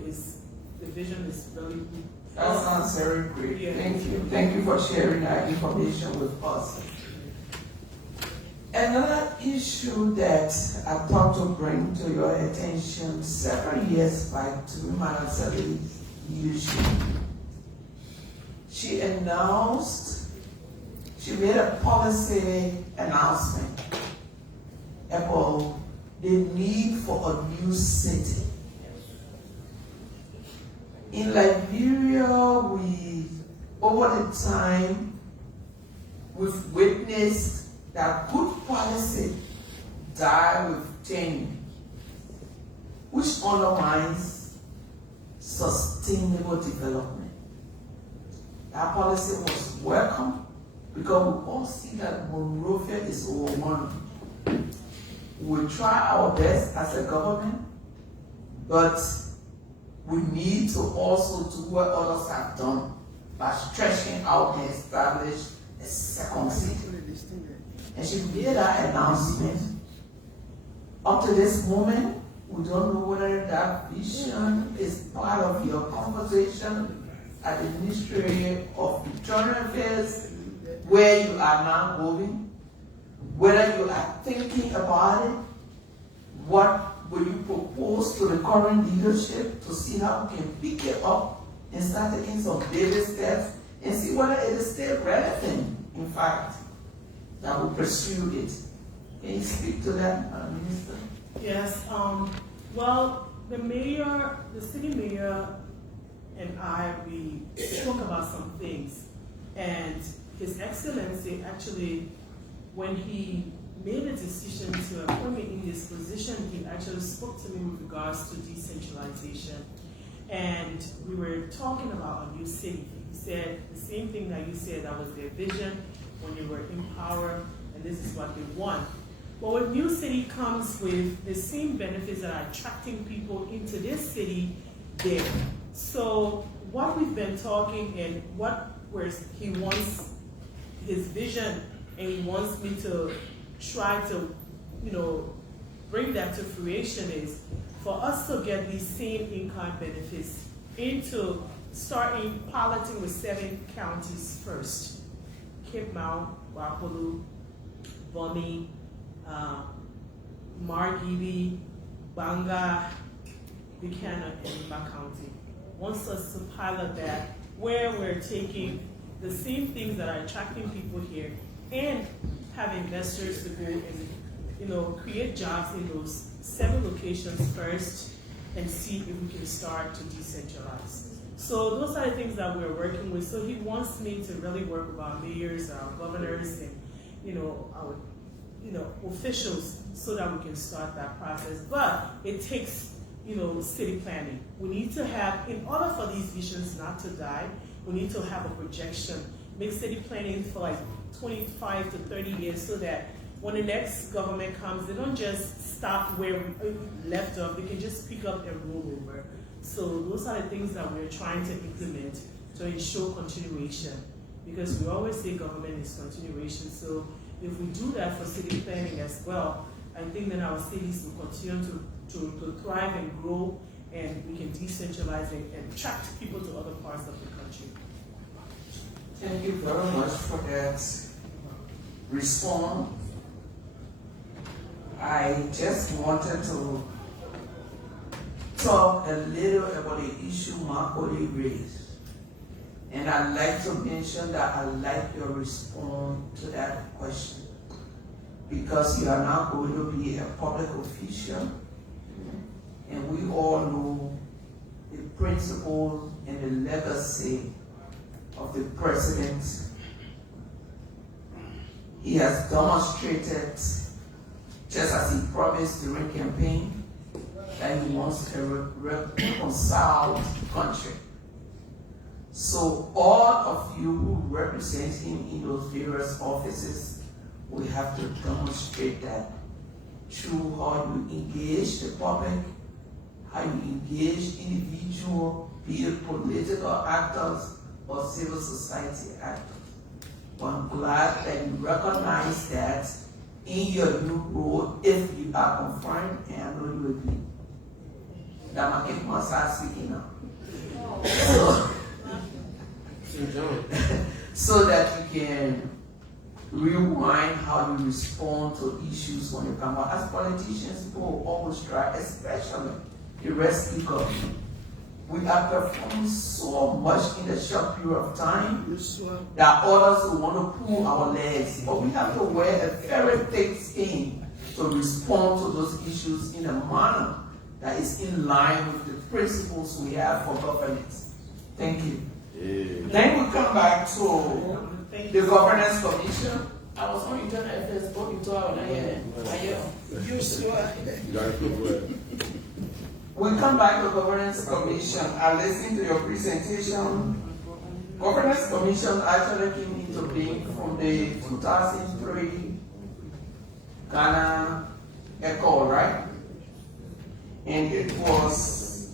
the vision is really good. That sounds very great. Yeah. Thank you. Thank you for sharing that information with us. Another issue that I thought to bring to your attention several years back to Madam Sally's leadership. She made a policy announcement about the need for a new city. In Liberia, over the time, we've witnessed that good policy die with tenure, which undermines sustainable development. That policy was welcome because we all see that Monrovia is overwhelmed. We try our best as a government, but we need to also do what others have done by stretching out and establish a second city. And she made that announcement. Up to this moment, we don't know whether that vision is part of your conversation at the Ministry of Internal Affairs, where you are now going, whether you are thinking about it, what will you propose to the current leadership to see how we can pick it up and start taking some baby steps and see whether it is still relevant, in fact, that we pursue it. Can you speak to that, Minister? Yes, well, the city mayor and I, we spoke about some things, and His Excellency actually, when he made a decision to appoint me in this position, he actually spoke to me with regards to decentralization. And we were talking about a new city. He said the same thing that you said, that was their vision when you were in power, and this is what they want. But with new city comes with the same benefits that are attracting people into this city there. So what we've been talking and he wants his vision, and he wants me to try to, bring that to fruition, is for us to get these same income benefits into starting piloting with 7 counties first: Cape Mount, Wapolu, Bomi, Margibi, Banga, Buchanan, and Yuba County. Wants us to pilot that where we're taking the same things that are attracting people here and have investors to go and, you know, create jobs in those 7 locations first and see if we can start to decentralize. So those are the things that we're working with. So he wants me to really work with our mayors, our governors, and, you know, our, you know, officials so that we can start that process. But it takes, you know, city planning. We need to have, in order for these visions not to die, we need to have a projection, make city planning for like 25 to 30 years so that when the next government comes, they don't just stop where we left off, they can just pick up and roll over. So those are the things that we're trying to implement to ensure continuation. Because we always say government is continuation. So if we do that for city planning as well, I think then our cities will continue to thrive and grow, and we can decentralize and attract people to other parts of the country. Thank you very much for that response. I just wanted to talk a little about the issue my colleague raised. And I'd like to mention that I like your response to that question, because you are now going to be a public official, and we all know the principles and the legacy of the president. He has demonstrated, just as he promised during campaign, that he wants a reconciled country. So all of you who represent him in those various offices, we have to demonstrate that through how you engage the public, how you engage individual, be it political actors or civil society actors. But I'm glad that you recognize that in your new role, if you are confirmed, and I know you will be. That my kid must start speaking now. So that you can rewind how you respond to issues when they come out. As politicians, people always try, especially the rest of government. We are performing so much in a short period of time that others will want to pull our legs. But we have to wear a very thick skin to respond to those issues in a manner that is in line with the principles we have for governance. Thank you. Then we come back to the Governance Commission. I was on internet at first, but you told me you sure. We come back to Governance Commission. I listened to your presentation. Governance Commission actually came into being from the 2003 Ghana ECHO, right? And it was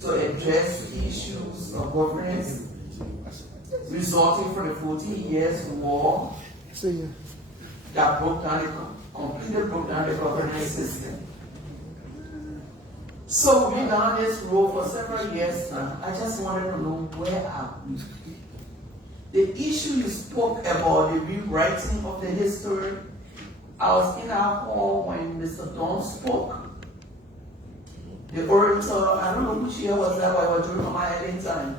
to address issues of governance resulting from the 14 years war that completely broke down the governance system. So we've been on this road for several years now. I just wanted to know, where are we? The issue you spoke about, the rewriting of the history, I was in our hall when Mr. Don spoke. The orator, I don't know which year was that, but I was during my heading time.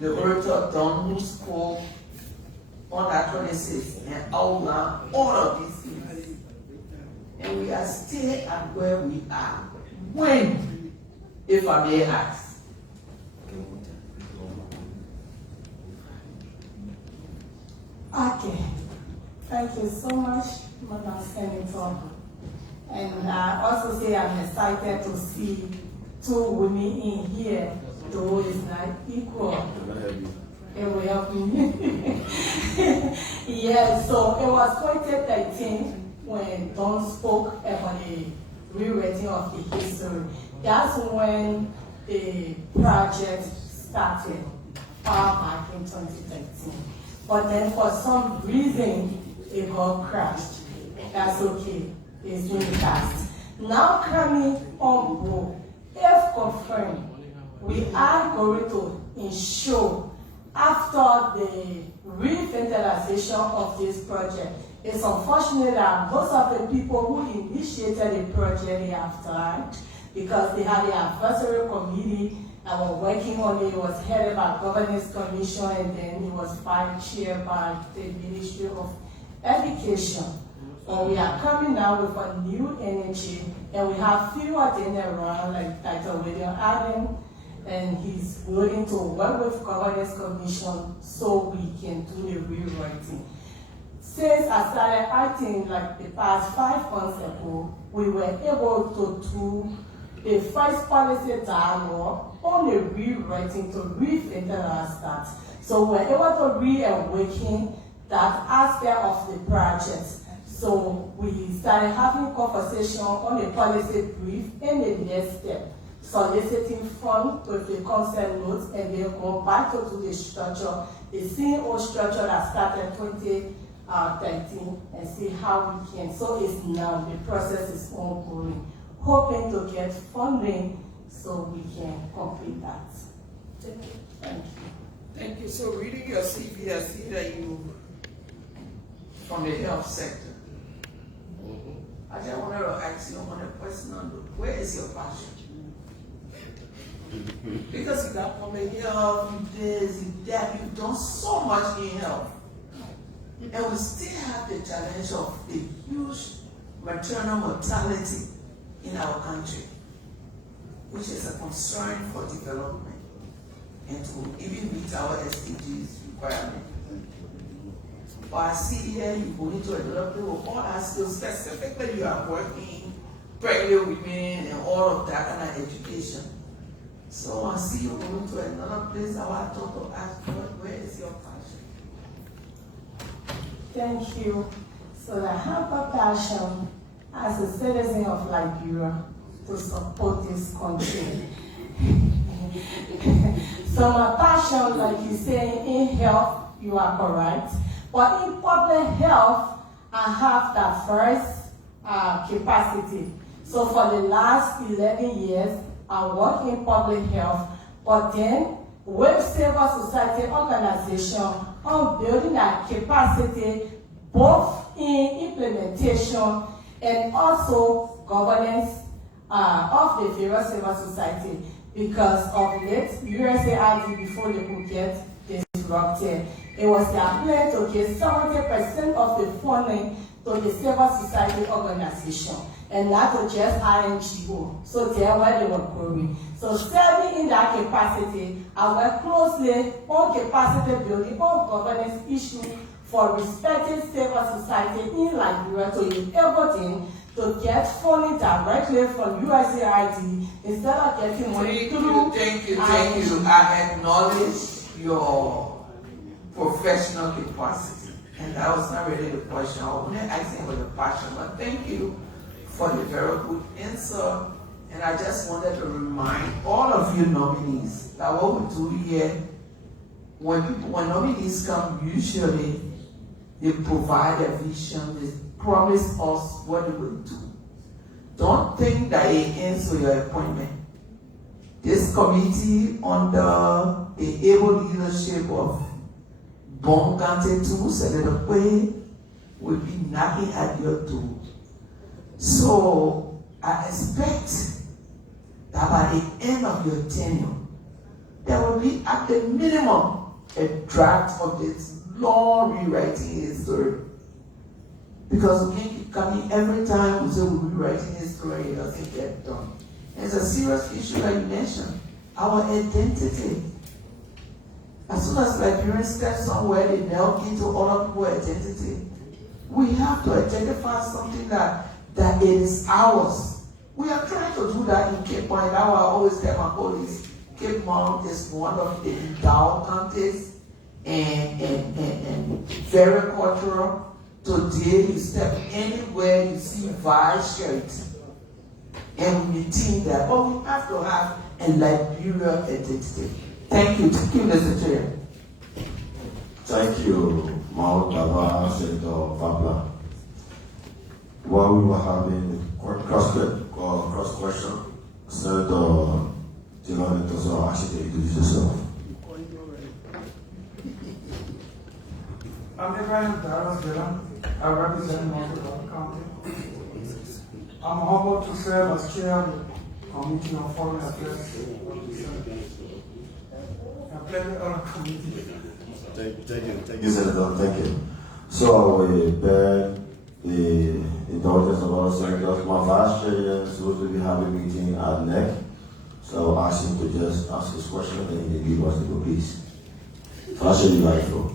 The orator Don who spoke on that 26th and outlined all of these things. And we are still at where we are. When, if I may ask? Okay. Thank you so much, Madam Senator. And I also say I'm excited to see 2 women in here, though it's not equal. It will help me. Yes, so it was 2013 when Don spoke about the rewriting of the history. That's when the project started, far back in 2013. But then for some reason, it got crashed. That's okay. It's been passed. Now coming on board, if confirmed, we are going to ensure after the revitalization of this project. It's unfortunate that most of the people who initiated the project, they have died because they had the advisory committee I was working on it. It was headed by Governance Commission, and then it was vice chair by the Ministry of Education. And we are coming now with a new energy, and we have few of them around, like Dr. William Adam, and he's willing to work with Governance Commission so we can do the rewriting. Since I started acting like the past 5 months ago, we were able to do the first policy dialogue on the rewriting to revitalize that. So we're able to reawaken that aspect of the project. So we started having conversation on the policy brief and the next step, soliciting funds with the concept notes, and then go back to the structure, the CEO structure that started 2013, and see how we can. So it's now, the process is ongoing, hoping to get funding so we can complete that. Thank you. Thank you. Thank you. So reading your CV, I see that you from the health sector. I just wanted to ask you on a personal note, where is your passion? Because you got public health, you this, you that, you've done so much in health. And we still have the challenge of the huge maternal mortality in our country, which is a concern for development and to even meet our SDGs requirement. But I see here you go into a development with all that skills, specifically you are working pregnant women and all of that kind of education. So I see you going to another place. I want to ask where is your passion? Thank you. So I have a passion as a citizen of Liberia to support this country. So my passion, like you say, in health, you are correct. But in public health, I have that first capacity. So for the last 11 years, I work in public health, but then with civil society organization on building that capacity, both in implementation and also governance of the various civil society. Because of late, USAID, before they could get disrupted, it was their plan to give 70% of the funding to the civil society organization and not to just INGO. So there where they were growing. So serving in that capacity, I work closely on capacity building, on governance issues for respecting civil society in Liberia to enable to get funding directly from USAID instead of getting money through. Thank you. I acknowledge your professional capacity. And that was not really the question. I wasn't asking for the passion, but thank you for the very good answer. And I just wanted to remind all of you nominees that what we do here, when nominees come, usually they provide a vision, they promise us what they will do. Don't think that it ends with your appointment. This committee, under the able leadership of Bon Kante too, Senator will be knocking at your door. So I expect that by the end of your tenure, there will be at the minimum a draft of this long rewriting history. Because we can't keep coming every time we say we'll be rewriting history, it doesn't get done. It's a serious issue that you mentioned, our identity. As soon as Liberians step somewhere, they melt into other people's identity. We have to identify something that it is ours. We are trying to do that in Cape Point. Now I always tell my colleagues, Cape Mount is one of the endowed counties and very cultural. Today, you step anywhere, you see vice shirts, and we team that. But we have to have a Liberia identity. Thank you, Mr. Chair. Thank you, Mount Dava, Senator Vabla. While we were having cross question, Senator Dylan Tozo actually introduce yourself. I'm Ibrahim Daras Dylan. I represent North Dakota County. I'm humbled to serve as chair of the Committee on Foreign Affairs. A pleasure on committee. Thank you, Senator. Thank you. So I will beg the indulgence of our senators. My vice chair is supposed to be having a meeting at NEC. So I'll ask him to just ask his question and then he give us the go, please. Vice chair, you have the floor.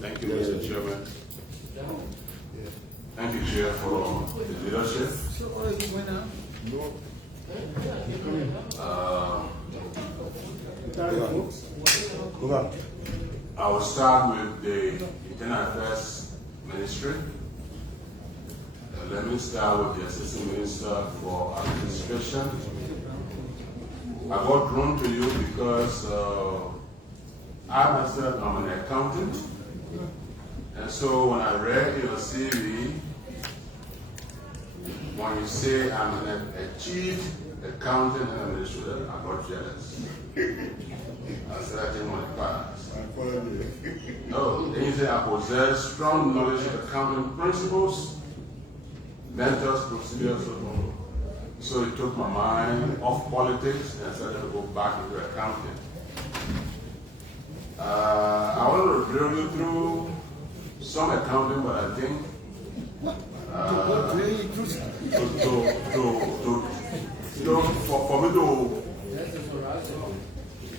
Thank you, Mr. Chairman. Thank you, Chair, for the leadership. I will start with the Internal Affairs Ministry. Let me start with the Assistant Minister for Administration. I got drawn to you because I myself am an accountant. And so when I read your CV, when you say I'm a chief accountant and administrator, I got jealous. I said, I didn't want to pass. No, then you say I possess strong knowledge of accounting principles, methods, procedures. So it took my mind off politics and I started to go back into accounting. I want to drill you through some accounting, but I think for me to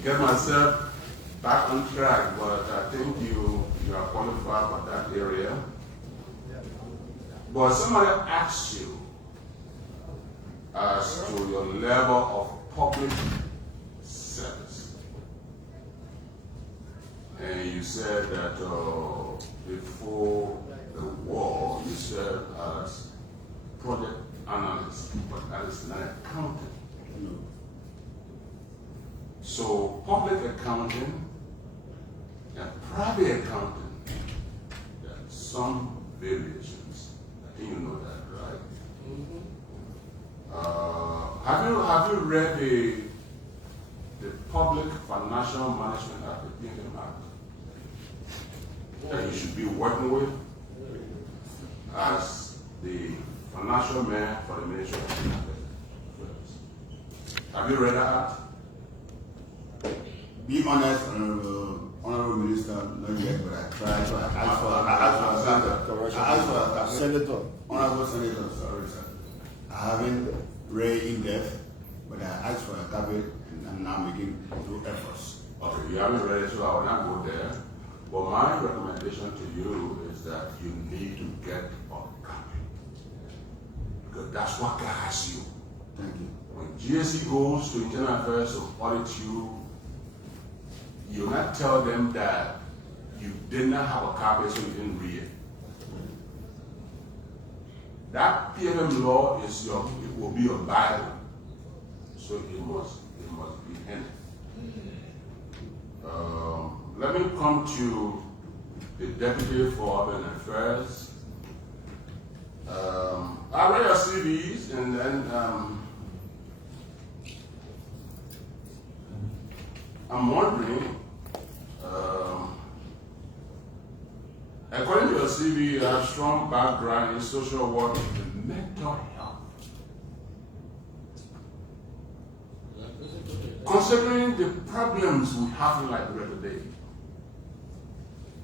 get myself back on track, but I think you are qualified for that area. But somebody asks you as to your level of public service. And you said that before the war, you served as project analyst, but as an accountant. No. So public accounting and private accounting, there are some variations. I think you know that, right? Have you read the Public Financial Management Act, the PFM Act, that you should be working with as the financial man for the Ministry of Finance? Have you read that act? Be honest, Honorable Minister, not yet, but I tried. So I asked for a Senator. Honorable Senator, sorry, sir. I haven't read in depth, but I asked for a copy and I'm now making 2 efforts. Okay, you haven't read it, so I will not go there. But my recommendation to you is that you need to get a copy. Because that's what guides you. Thank you. When GSE goes to Internal Affairs to audit you, you not tell them that you did not have a copy, so you didn't read it. That PFM law is it will be your Bible, so it must be in it. Let me come to the Deputy for Urban Affairs. I read your CVs and then I'm wondering, according to your CV, you have strong background in social work and mental health. Considering the problems we have in Liberia today,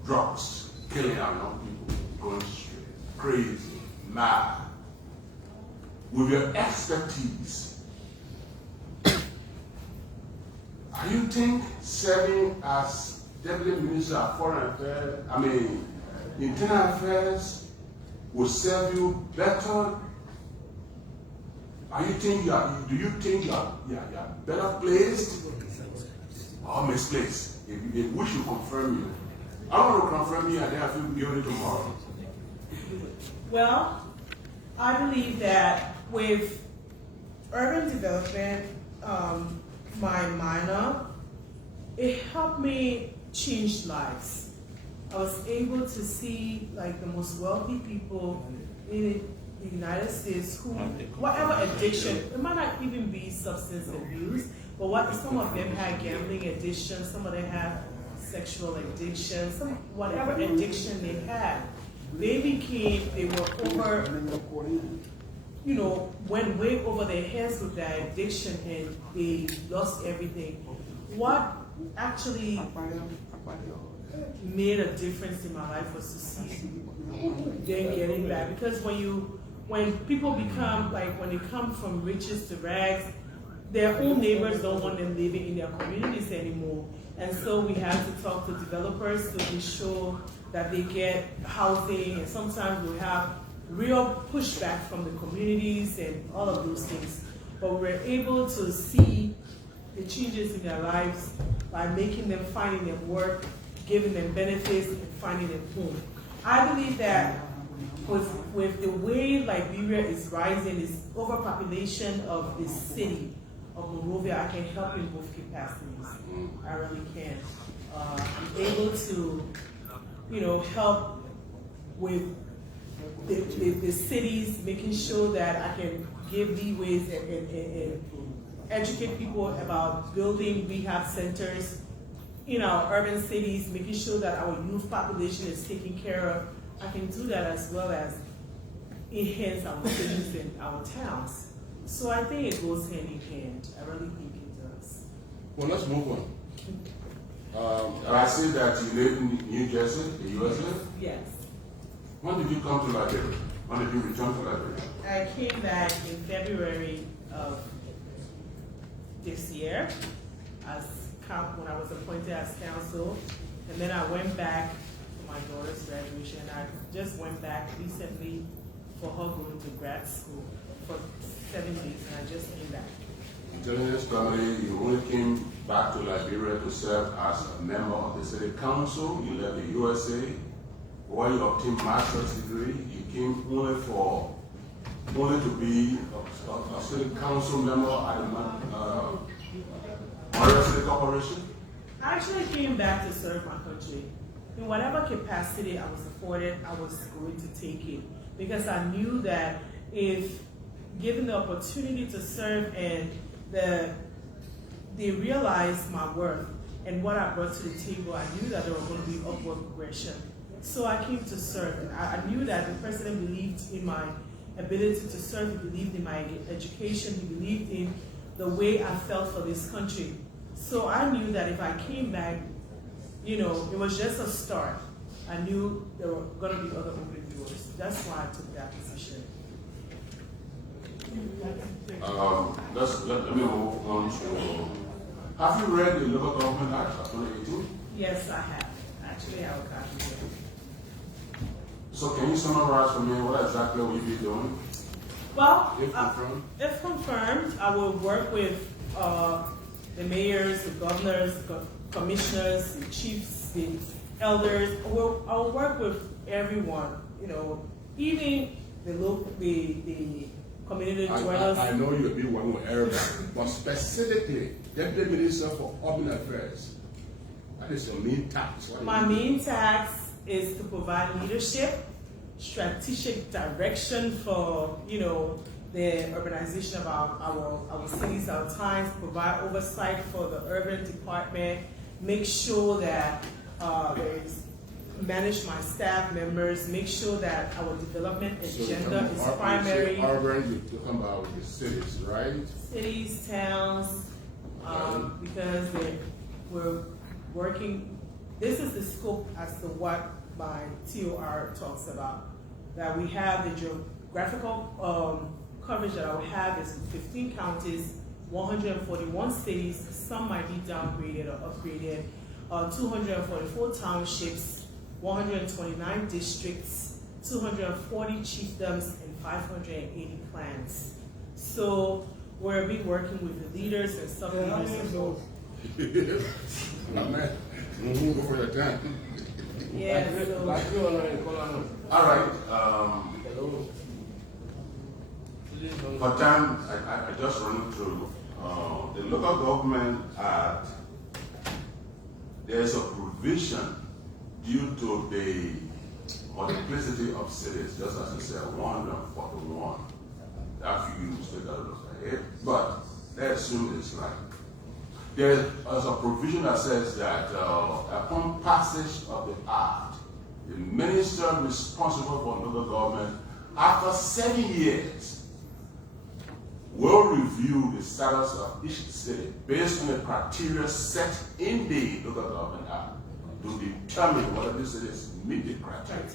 drugs, killing our young people, going straight, crazy, mad, with your expertise, do you think serving as Deputy Minister of Foreign Affairs, Internal Affairs, will serve you better? Do you think you are better placed or misplaced? If we should confirm you. I don't want to confirm you and then I feel guilty tomorrow. Well, I believe that with urban development, my minor, it helped me change lives. I was able to see like the most wealthy people in the United States who, whatever addiction, it might not even be substance abuse, but some of them had gambling addiction, some of them had sexual addiction, whatever addiction they had, they were over went way over their heads with their addiction and they lost everything. What actually made a difference in my life was to see them getting back. Because when people become, like, when they come from riches to rags, their own neighbors don't want them living in their communities anymore. And so we have to talk to developers to ensure that they get housing, and sometimes we have real pushback from the communities and all of those things. But we're able to see the changes in their lives by making them, finding them work, giving them benefits, and finding them home. I believe that with the way Liberia is rising, this overpopulation of the city of Monrovia, I can help in both capacities. I really can. I'm able to, help with the cities, making sure that I can give leeways and educate people about building rehab centers in our urban cities, making sure that our youth population is taken care of. I can do that as well as enhance our cities and our towns. So I think it goes hand in hand. I really think it does. Well, let's move on. I see that you live in New Jersey, the USA? Yes. When did you come to Liberia? When did you return to Liberia? I came back in February of this year when I was appointed as counsel, and then I went back for my daughter's graduation. I just went back recently for her going to grad school for 7 days, and I just came back. Telling this family, you only came back to Liberia to serve as a member of the city council. You left the USA. While you obtained master's degree, you came only to be a city council member at the City Corporation. I actually came back to serve my country. In whatever capacity I was afforded, I was going to take it, because I knew that if given the opportunity to serve and they realized my worth and what I brought to the table, I knew that there was going to be upward progression. So I came to serve. I knew that the president believed in my ability to serve. He believed in my education. He believed in the way I felt for this country. So I knew that if I came back, it was just a start. I knew there were going to be other open doors. That's why I took that position. Let me move on to, have you read the Local Government Act of 2018? Yes, I have. Actually, I will copy it. So can you summarize for me what exactly will you be doing? Well, if confirmed, I will work with the mayors, the governors, the commissioners, the chiefs, the elders. I will work with everyone, even the community dwellers. I know you'll be working with everybody, but specifically, Deputy Minister for Urban Affairs, that is your main task. My main task is to provide leadership, strategic direction for, the urbanization of our cities, our towns, provide oversight for the urban department, make sure that manage my staff members, make sure that our development agenda is primary. Urban, you're talking about the cities, right? Cities, towns, because we're working. This is the scope as to what my TOR talks about. That we have the geographical coverage that I will have is 15 counties, 141 cities. Some might be downgraded or upgraded. 244 townships, 129 districts, 240 chiefdoms, and 580 clans. So we'll be working with the leaders and sub-leaders of both. Man, move for your time. Yeah. All right. For time, I just run through the Local Government Act. There's a provision due to the multiplicity of cities, just as you said, 141. That few mistakes out of it, but let's assume it's right. There's a provision that says that upon passage of the act, the minister responsible for local government, after 7 years, will review the status of each city based on the criteria set in the Local Government Act to determine whether these cities meet the criteria.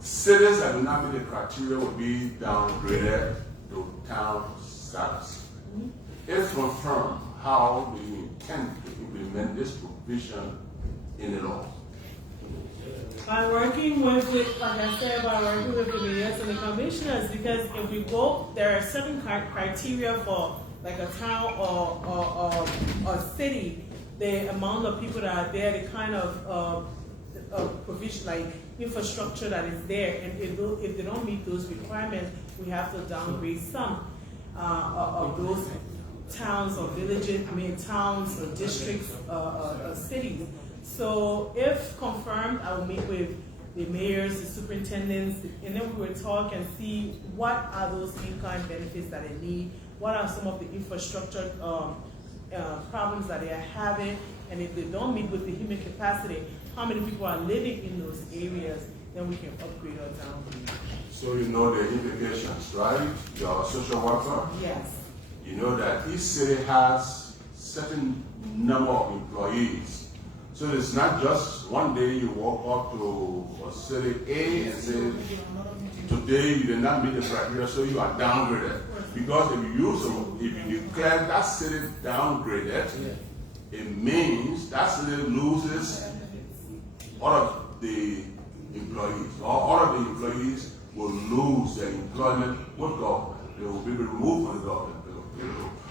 Cities that do not meet the criteria will be downgraded to town status. If confirmed, how do you intend to implement this provision in the law? By working with, like I said, by working with the mayors and the commissioners, because if we go, there are certain criteria for like a town or a city, the amount of people that are there, the kind of provision, like infrastructure that is there, and if they don't meet those requirements, we have to downgrade some of those towns or villages, towns or districts, cities. So if confirmed, I will meet with the mayors, the superintendents, and then we will talk and see what are those in-kind benefits that they need, what are some of the infrastructure problems that they are having, and if they don't meet with the human capacity, how many people are living in those areas, then we can upgrade or downgrade. So you know the implications, right? You're a social worker. Yes. You know that each city has certain number of employees. So it's not just one day you walk up to a city A and say, today you did not meet the criteria, so you are downgraded. Because if you declare that city downgraded, it means that city loses all of the employees, or all of the employees will lose their employment with government. They will be removed from the government.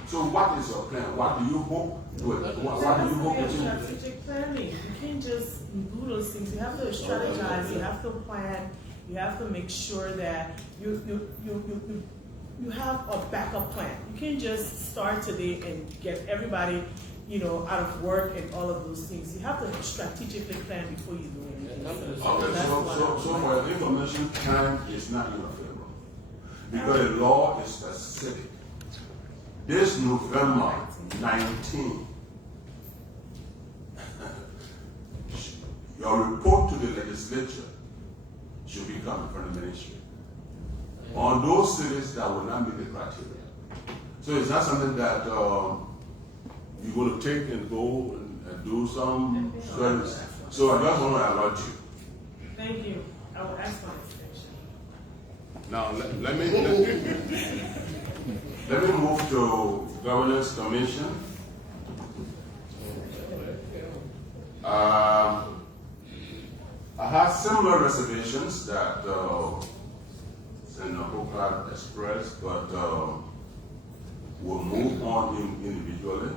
So what is your plan? What do you hope to do? What do you hope to do? Strategic planning. You can't just do those things. You have to strategize. You have to plan. You have to make sure that you have a backup plan. You can't just start today and get everybody, out of work and all of those things. You have to strategically plan before you do anything. Okay, so for your information, time is not in your favor. Because the law is specific. This November 19, your report to the legislature should be coming from the ministry on those cities that will not meet the criteria. So it's not something that you're going to take and go and do some studies. So I just want to alert you. Thank you. I will ask for extension. Now let me move to Governance Commission. I have similar reservations that Senator Hooker expressed, but we'll move on individually.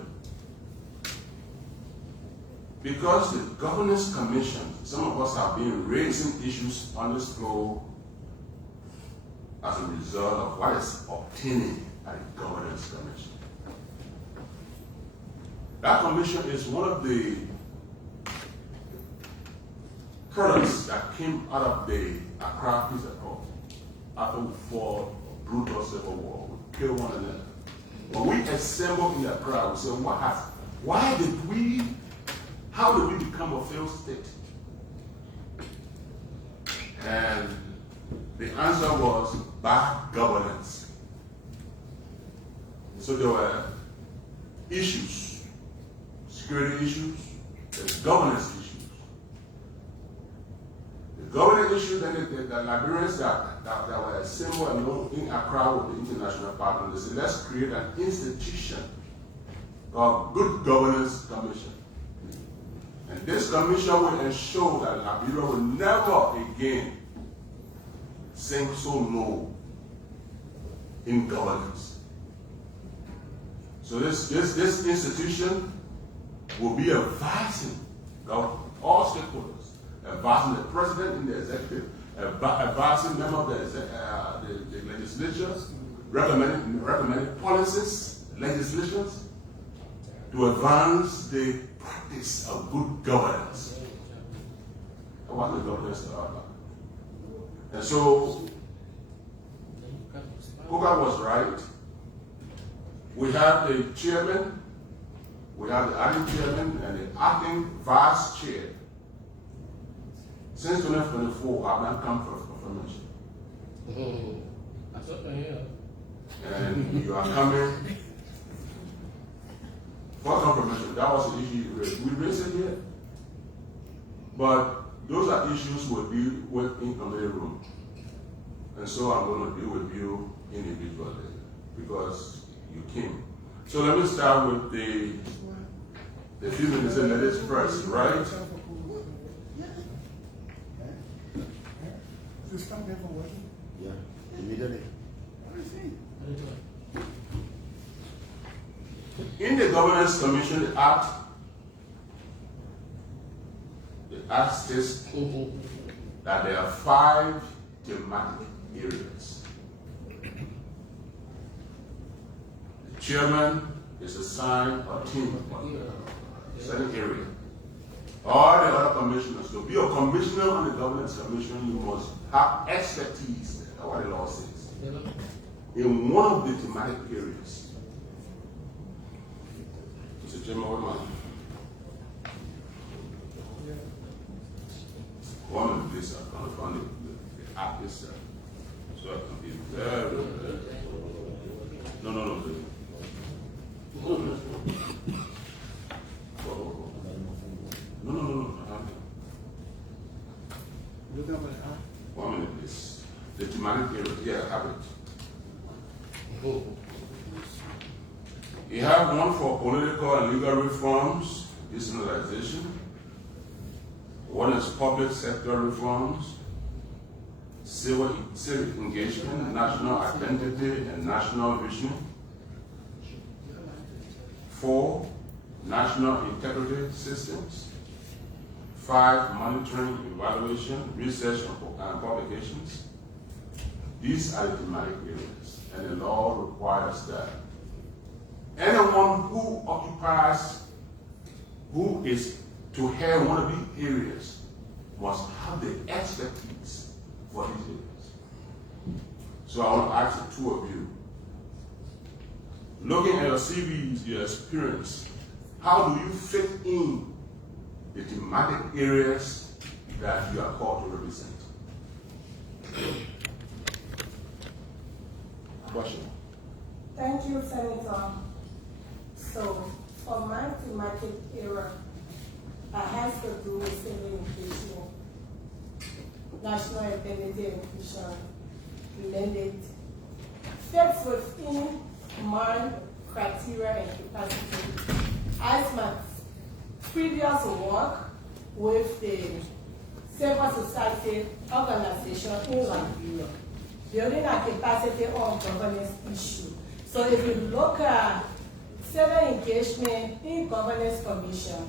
Because the Governance Commission, some of us have been raising issues on this floor as a result of what is obtaining at the Governance Commission. That commission is one of the products that came out of the Accra Peace Accord after we fought a brutal civil war. We killed one another. When we assembled in Accra, we said, how did we become a failed state? And the answer was bad governance. So there were issues, security issues, there's governance issues. The governance issues, then the Liberians that were assembled in Accra with the international partners, they said, let's create an institution called Good Governance Commission. And this commission will ensure that Liberia will never again sink so low in governance. So this institution will be advising all stakeholders, advising the president and the executive, advising members of the legislature, recommending policies, legislations to advance the practice of good governance. And what the governance are about. And so, Kuka was right. We have the chairman, we have the acting chairman, and the acting vice chair. Since 2024, I've not come for confirmation. and you are coming for confirmation. That was the issue we raised it here. But those are issues we'll deal with in committee room. And so I'm going to deal with you individually because you came. So let me start with the few minutes and let it first, right? You start there for working? Yeah, immediately. In the Governance Commission Act, the Act states that there are 5 thematic areas. The chairman is assigned a team on a certain area. All the other commissioners, to be a commissioner on the Governance Commission, you must have expertise, that's what the law says, in one of the thematic areas. Mr. Chairman, what am I? 1 minute, please, I'm trying to find the act itself. So I can be very, no, please. No. Look at my eye. 1 minute, please. The thematic area, yeah, I have it. You have one for political and legal reforms, decentralization. One is public sector reforms, civic engagement, national identity, and national vision. 4, national integrity systems. 5, monitoring, evaluation, research, and publications. These are the thematic areas, and the law requires that anyone who is to head one of these areas must have the expertise for these areas. So I want to ask the 2 of you, looking at your CVs, your experience, how do you fit in the thematic areas that you are called to represent? Question. Thank you, Senator. So, for my thematic area, it has to do with civil engagement, national identity and inclusion, mandate, fits within my criteria and capacity. As my previous work with the civil society organization in Liberia, building a capacity on governance issue. So if you look at civil engagement in governance commission,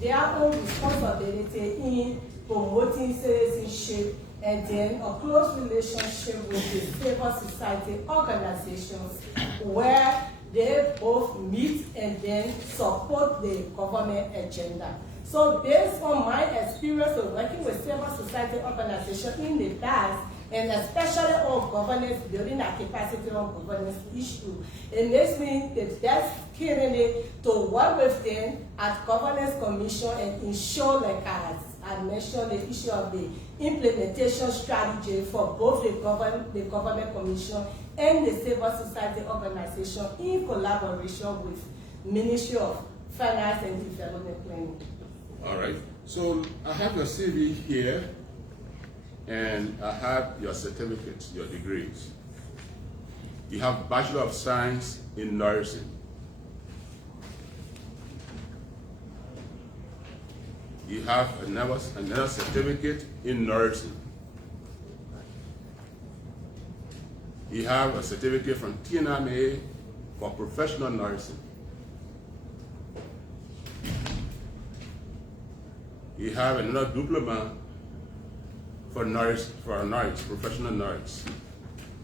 their own responsibility in promoting citizenship and then a close relationship with the civil society organizations where they both meet and then support the government agenda. So based on my experience of working with civil society organizations in the past, and especially on governance, building a capacity on governance issue, it makes me the best candidate to work with them at governance commission and ensure, like I mentioned, the issue of the implementation strategy for both the government commission and the civil society organization in collaboration with Ministry of Finance and Development Planning. All right. So I have your CV here, and I have your certificates, your degrees. You have Bachelor of Science in Nursing. You have another certificate in nursing. You have a certificate from TNMA for professional nursing. You have another diploma for professional nurse.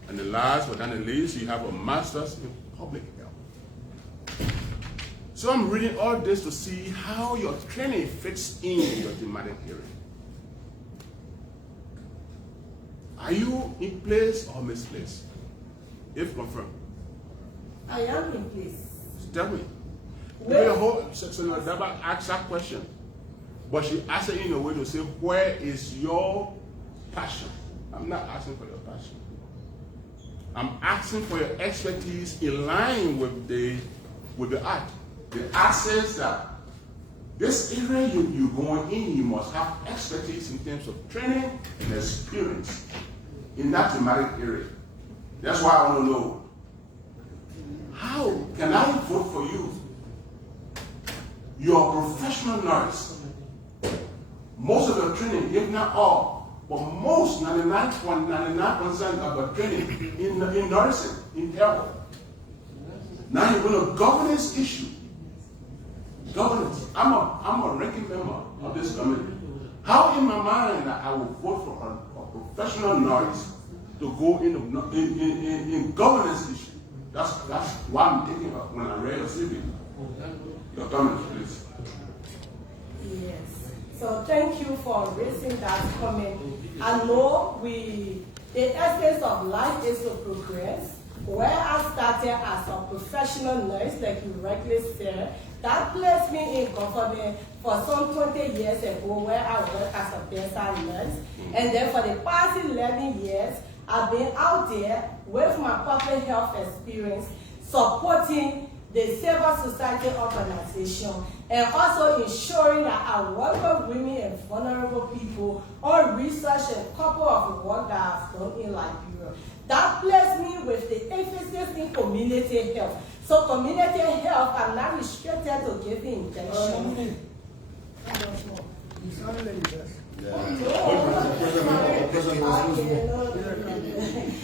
And the last but not the least, you have a master's in public health. So I'm reading all this to see how your training fits in your thematic area. Are you in place or misplaced? If confirmed. I am in place. Tell me. The whole section of Daba asked that question, but she asked it in a way to say, where is your passion? I'm not asking for your passion. I'm asking for your expertise in line with the act. The act says that this area you're going in, you must have expertise in terms of training and experience in that thematic area. That's why I want to know, how can I vote for you? You're a professional nurse. Most of your training, if not all, but most, 99.99% of your training in nursing, in health. Now you're going to governance issue. Governance. I'm a ranking member of this committee. How in my mind I will vote for a professional nurse to go in governance issue? That's why I'm thinking of when I read your CV. Your comments, please. Yes. So thank you for raising that comment. I know the essence of life is to progress. Where I started as a professional nurse, like you rightly said, that placed me in government for some 20 years ago where I worked as a bedside nurse. And then for the past 11 years, I've been out there with my public health experience, supporting the civil society organization, and also ensuring that I work with women and vulnerable people on research and a couple of work that I've done in Liberia. That placed me with the emphasis in community health. So community health, I'm not restricted to giving injections.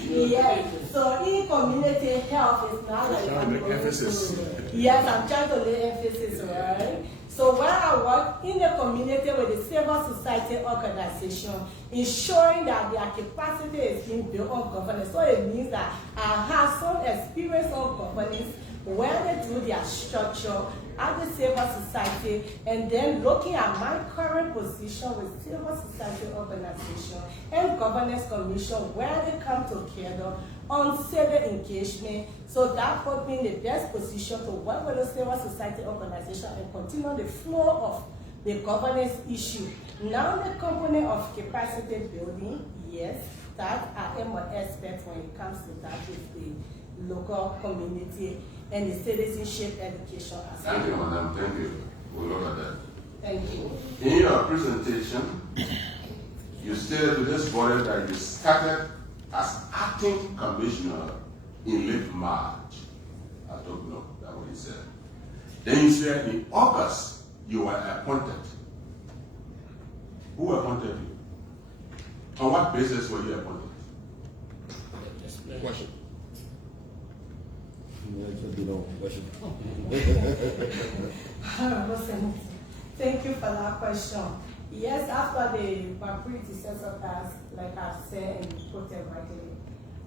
Yes, so in community health is not like emphasis. Yes, I'm trying to lay emphasis, right? So when I work in the community with the civil society organization, ensuring that their capacity is being built on governance. So it means that I have some experience of governance where they do their structure at the civil society, and then looking at my current position with civil society organization and governance commission where they come together on civil engagement. So that put me in the best position to work with the civil society organization and continue the flow of the governance issue. Now the component of capacity building, yes, that I am an expert when it comes to that with the local community and the citizenship education aspect. Thank you, madam. Thank you. We'll look at that. Thank you. In your presentation, you stated to this body that you started as acting commissioner in late March. I don't know, that's what you said. Then you said in August you were appointed. Who appointed you? On what basis were you appointed? Question. Thank you for that question. Yes, after my predecessor passed, like I said and put it rightly,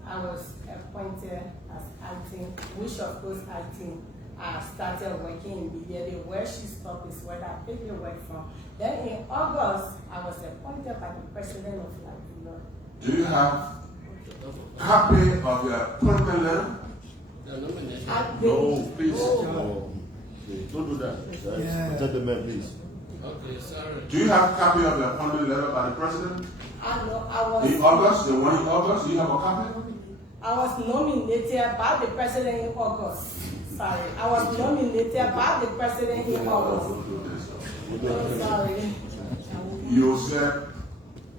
I was appointed as acting, which of course acting, I started working immediately. Where she stopped is where I picked the work from. Then in August, I was appointed by the president of Liberia. Do you have copy of your appointment letter? No, please. No. Don't do that. Protect the man, please. Okay, sorry. Do you have copy of your appointment letter by the president? I was In August, the one in August, do you have a copy? I was nominated by the president in August. Sorry, I was nominated by the president in August. Sorry. You said,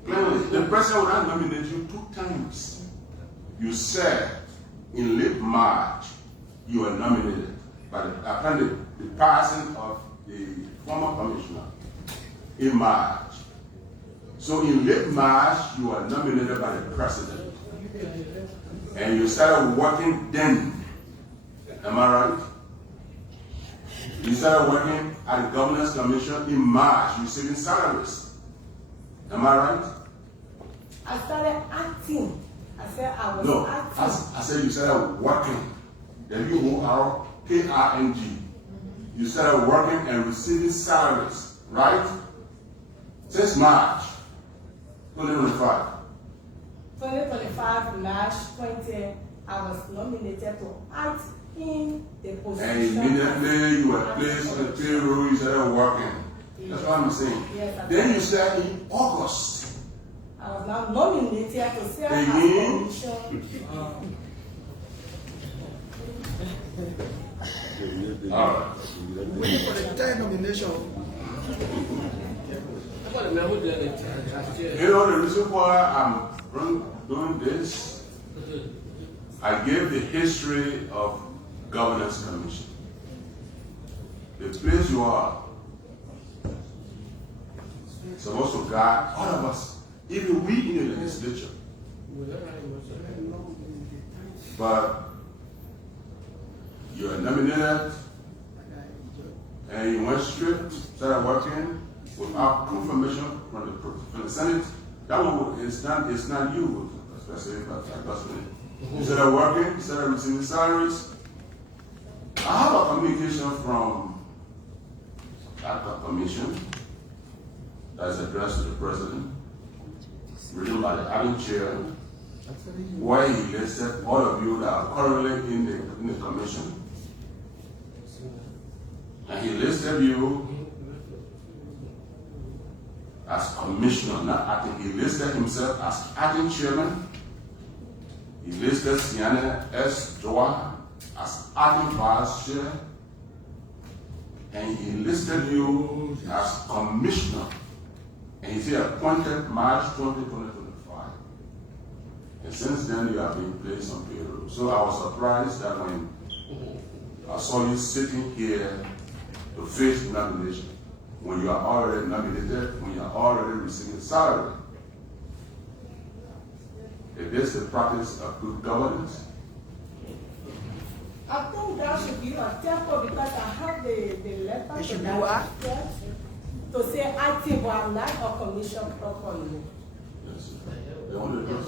plainly, the president would not nominate you 2 times. You said in late March you were nominated by upon the passing of the former commissioner in March. So in late March you were nominated by the president. And you started working then. Am I right? You started working at the Governance Commission in March, receiving salaries. Am I right? I started acting. I said I was acting. I said you started working. W-O-R-K-R-N-G. You started working and receiving salaries, right? Since March 2025. 2025, March 20, I was nominated to act in the position. And immediately you were placed on the payroll, you started working. That's what I'm saying. Yes, then you said in August. I was now nominated to serve as commission. All right. Waiting for the third nomination. You know the reason why I'm doing this? I gave the history of Governance Commission. The place you are supposed to guide all of us, even we in the legislature. But you are nominated and you went straight, started working without confirmation from the Senate. That one is not you, especially personally. You started working, you started receiving salaries. I have a communication from that commission that is addressed to the president, written by the acting chair, where he listed all of you that are currently in the commission. And he listed you as commissioner, not acting. He listed himself as acting chairman. He listed Sienna S. Joa as acting vice chair. And he listed you as commissioner. And he said appointed March 2025. And since then you have been placed on payroll. So I was surprised that when I saw you sitting here to face the nomination, when you are already nominated, when you are already receiving salary. Is this the practice of good governance? I think that should be a tempo because I have the letter It should to be what? to say active or I'm not a commission properly. Yes. They want to do it.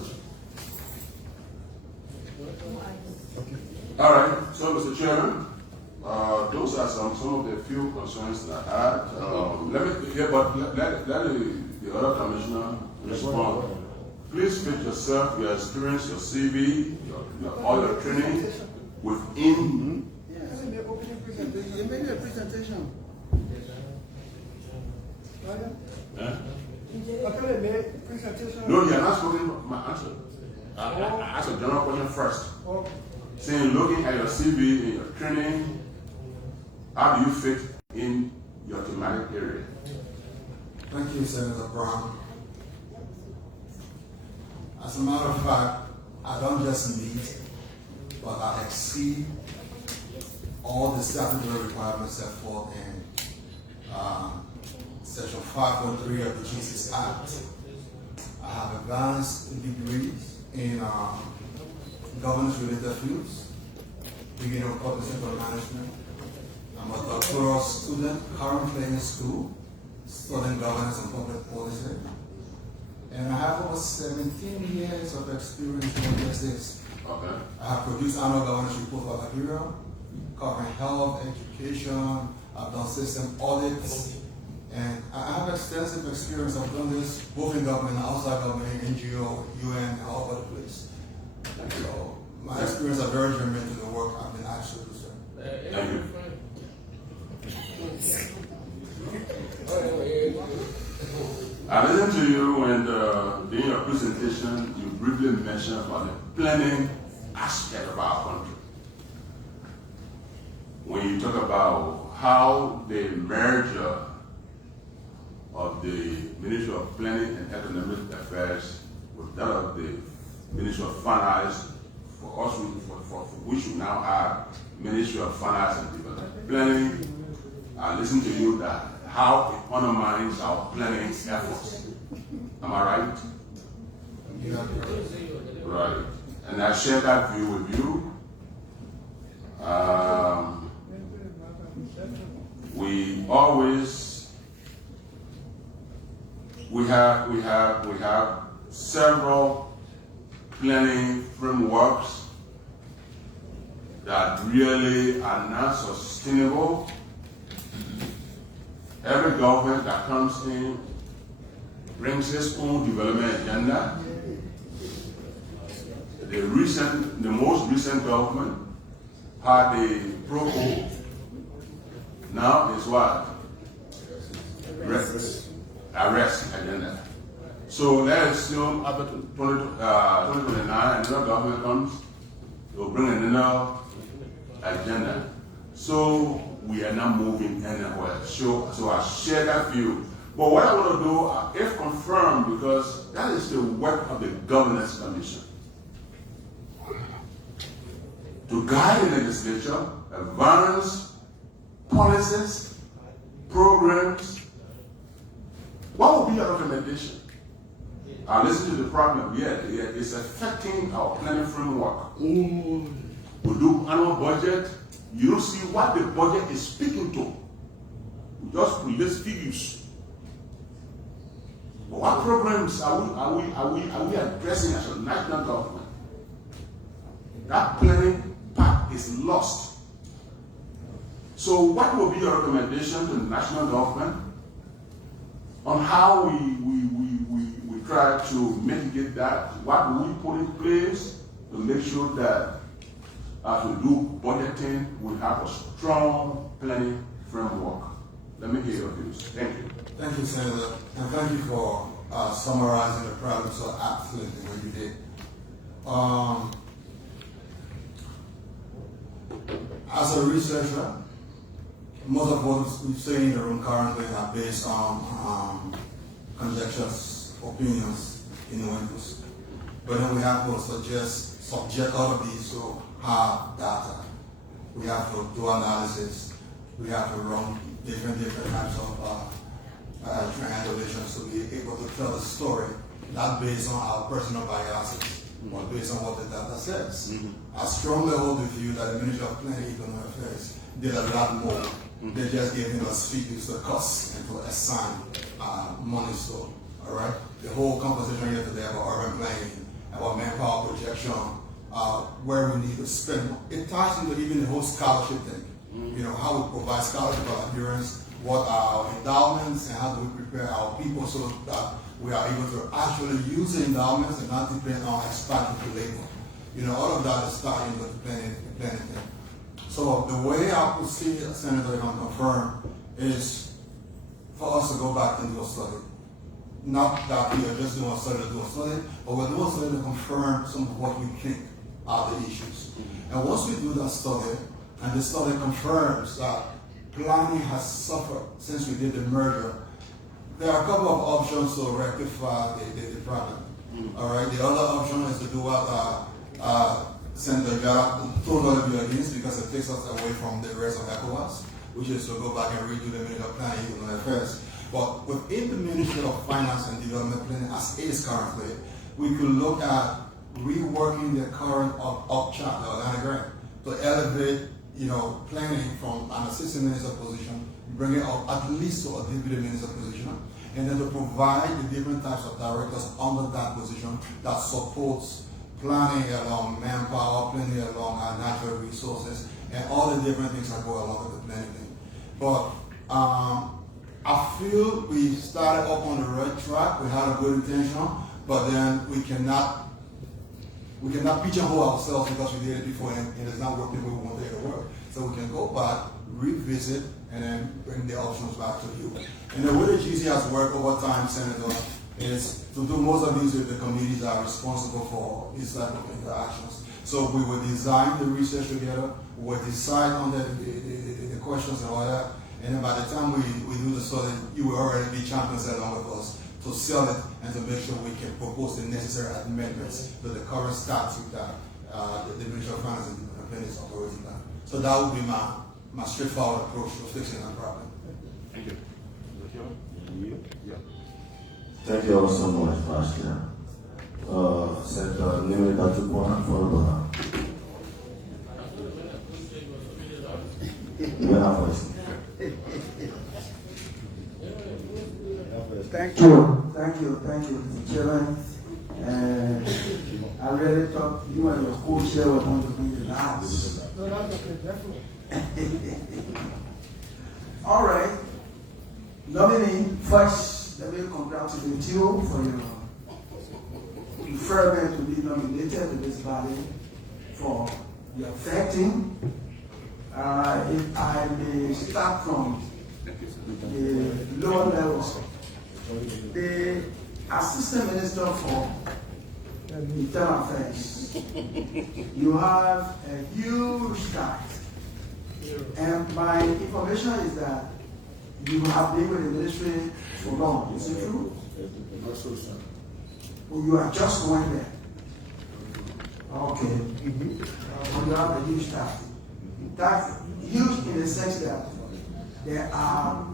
All right, so Mr. Chairman, those are some of the few concerns that I had. Let the other commissioner respond. Please fit yourself, your experience, your CV, all your training within. Yes. You made a presentation. Eh? Presentation. No, you are not speaking my answer. I asked a general question first. Saying, looking at your CV and your training, how do you fit in your thematic area? Thank you, Senator Brown. As a matter of fact, I don't just meet, but I exceed all the statutory requirements set forth in Section 5.3 of the Jesus Act. I have advanced degrees in governance-related fields, beginning with public sector management. I'm a doctoral student currently in school, studying governance and public policy. And I have over 17 years of experience in justice. Okay. I have produced annual governance report for Liberia, covering health, education. I've done system audits. And I have extensive experience. I've done this both in government and outside government, NGO, UN, and all over the place. So my experience are very germane to the work I've been asked to do, sir. Thank you. I listened to you and during your presentation, you briefly mentioned about the planning aspect of our country. When you talk about how the merger of the Ministry of Planning and Economic Affairs with that of the Ministry of Finance, for us, we should now have Ministry of Finance and Development. Planning, I listened to you that how it undermines our planning efforts. Am I right? Yeah. Right. And I share that view with you. We have several planning frameworks that really are not sustainable. Every government that comes in brings its own development agenda. The most recent government had the PROCO. Now is what? Arrest agenda. So let's assume after 2029 another government comes, they'll bring another agenda. So we are not moving anywhere. So I share that view. But what I want to do, if confirmed, because that is the work of the Governance Commission, to guide the legislature, advance policies, programs. What would be your recommendation? I listen to the problem. Yeah, it's affecting our planning framework. We do annual budget. You don't see what the budget is speaking to. We just release figures. But what programs are we addressing as a national government? That planning part is lost. So what will be your recommendation to the national government on how we try to mitigate that? What will we put in place to make sure that as we do budgeting, we have a strong planning framework? Let me hear your views. Thank you. Thank you, Senator, and thank you for summarizing the problem so aptly when you did. As a researcher, most of what we say in the room currently are based on conjectures, opinions, innuendos. But then we have to subject all of these to hard data. We have to do analysis. We have to run different types of triangulations to be able to tell the story, not based on our personal biases, but based on what the data says. I strongly hold the view that the Ministry of Planning and Economic Affairs did a lot more. They just gave us figures to cost and to assign money to. All right, the whole conversation here today about urban planning, about manpower projection, where we need to spend. It ties into even the whole scholarship thing. You know, how we provide scholarship for Liberians, what are our endowments, and how do we prepare our people so that we are able to actually use the endowments and not depend on expatriate labor. You know, all of that is starting with the planning thing. So the way I proceed, Senator, if I'm confirmed, is for us to go back and do a study. Not that we are just doing a study to do a study, but we're doing a study to confirm some of what we think are the issues. And once we do that study, and the study confirms that planning has suffered since we did the merger, there are a couple of options to rectify the problem. All right, the other option is to do what Senator Gara totally be against, because it takes us away from the rest of ECOWAS, which is to go back and redo the Ministry of Planning and Economic Affairs. But within the Ministry of Finance and Development Planning, as it is currently, we could look at reworking the current up-chart, the organigram, to elevate, planning from an assistant minister position, bring it up at least to a deputy minister position, and then to provide the different types of directors under that position that supports planning along manpower, planning along our natural resources, and all the different things that go along with the planning thing. But I feel we started up on the right track. We had a good intention, but then we cannot pigeonhole ourselves because we did it before and it's not working the way we wanted it to work. So we can go back, revisit, and then bring the options back to you. And the way the GC has worked over time, Senator, is to do most of these with the committees that are responsible for these type of interactions. So we will design the research together, we will decide on the questions and all that, and then by the time we do the study, you will already be champions along with us to sell it and to make sure we can propose the necessary amendments to the current statute that the Ministry of Finance and Planning is operating on. So that would be my straightforward approach to fixing that problem. Thank you. Yeah. Thank you all so much, Vice Chair. Senator Limit Atukwana for Thank you, Mr. Chairman. I really thought you and your co-chair were going to be the last. No, that's okay, definitely. All right. Nominee, first, let me congratulate you for your preferment to be nominated to this body for your vetting. If I may start from the lower levels, the Assistant Minister for Internal Affairs, you have a huge task And my information is that you have been with the ministry for long. Is it true? Not so, sir. Or you are just going there? Okay. But you have a huge staff. That's huge in the sense that there are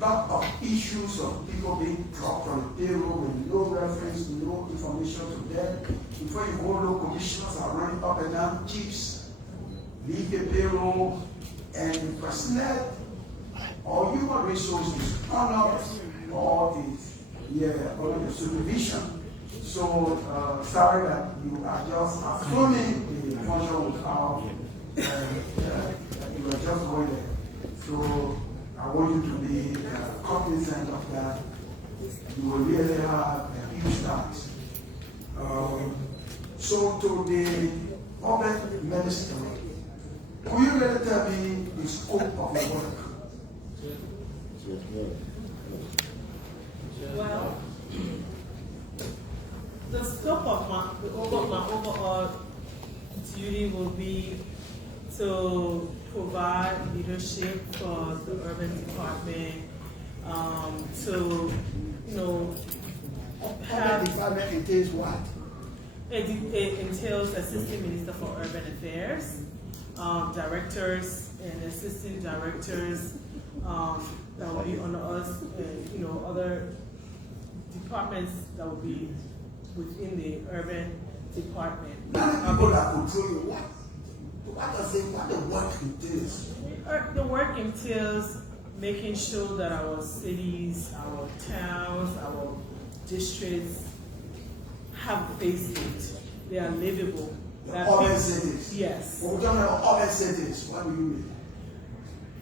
a lot of issues of people being dropped on the payroll with no reference, no information to them. Before you go, no commissioners are running up and down chiefs, leave the payroll, and the personnel or human resources turn up all the supervision. So sorry that you are just assuming the function without you are just going there. So I want you to be cognizant of that. You will really have a huge task. So to the public minister, could you really tell me the scope of your work? Well, the scope of my overall duty will be to provide leadership for the urban department, to, Urban department entails what? It entails Assistant Minister for Urban Affairs, directors and assistant directors that will be under us, and other departments that will be within the urban department. Now the people that control you, what the work entails? The work entails making sure that our cities, our towns, our districts have facelift. They are livable. Urban cities? Yes. When we talk about urban cities, what do you mean?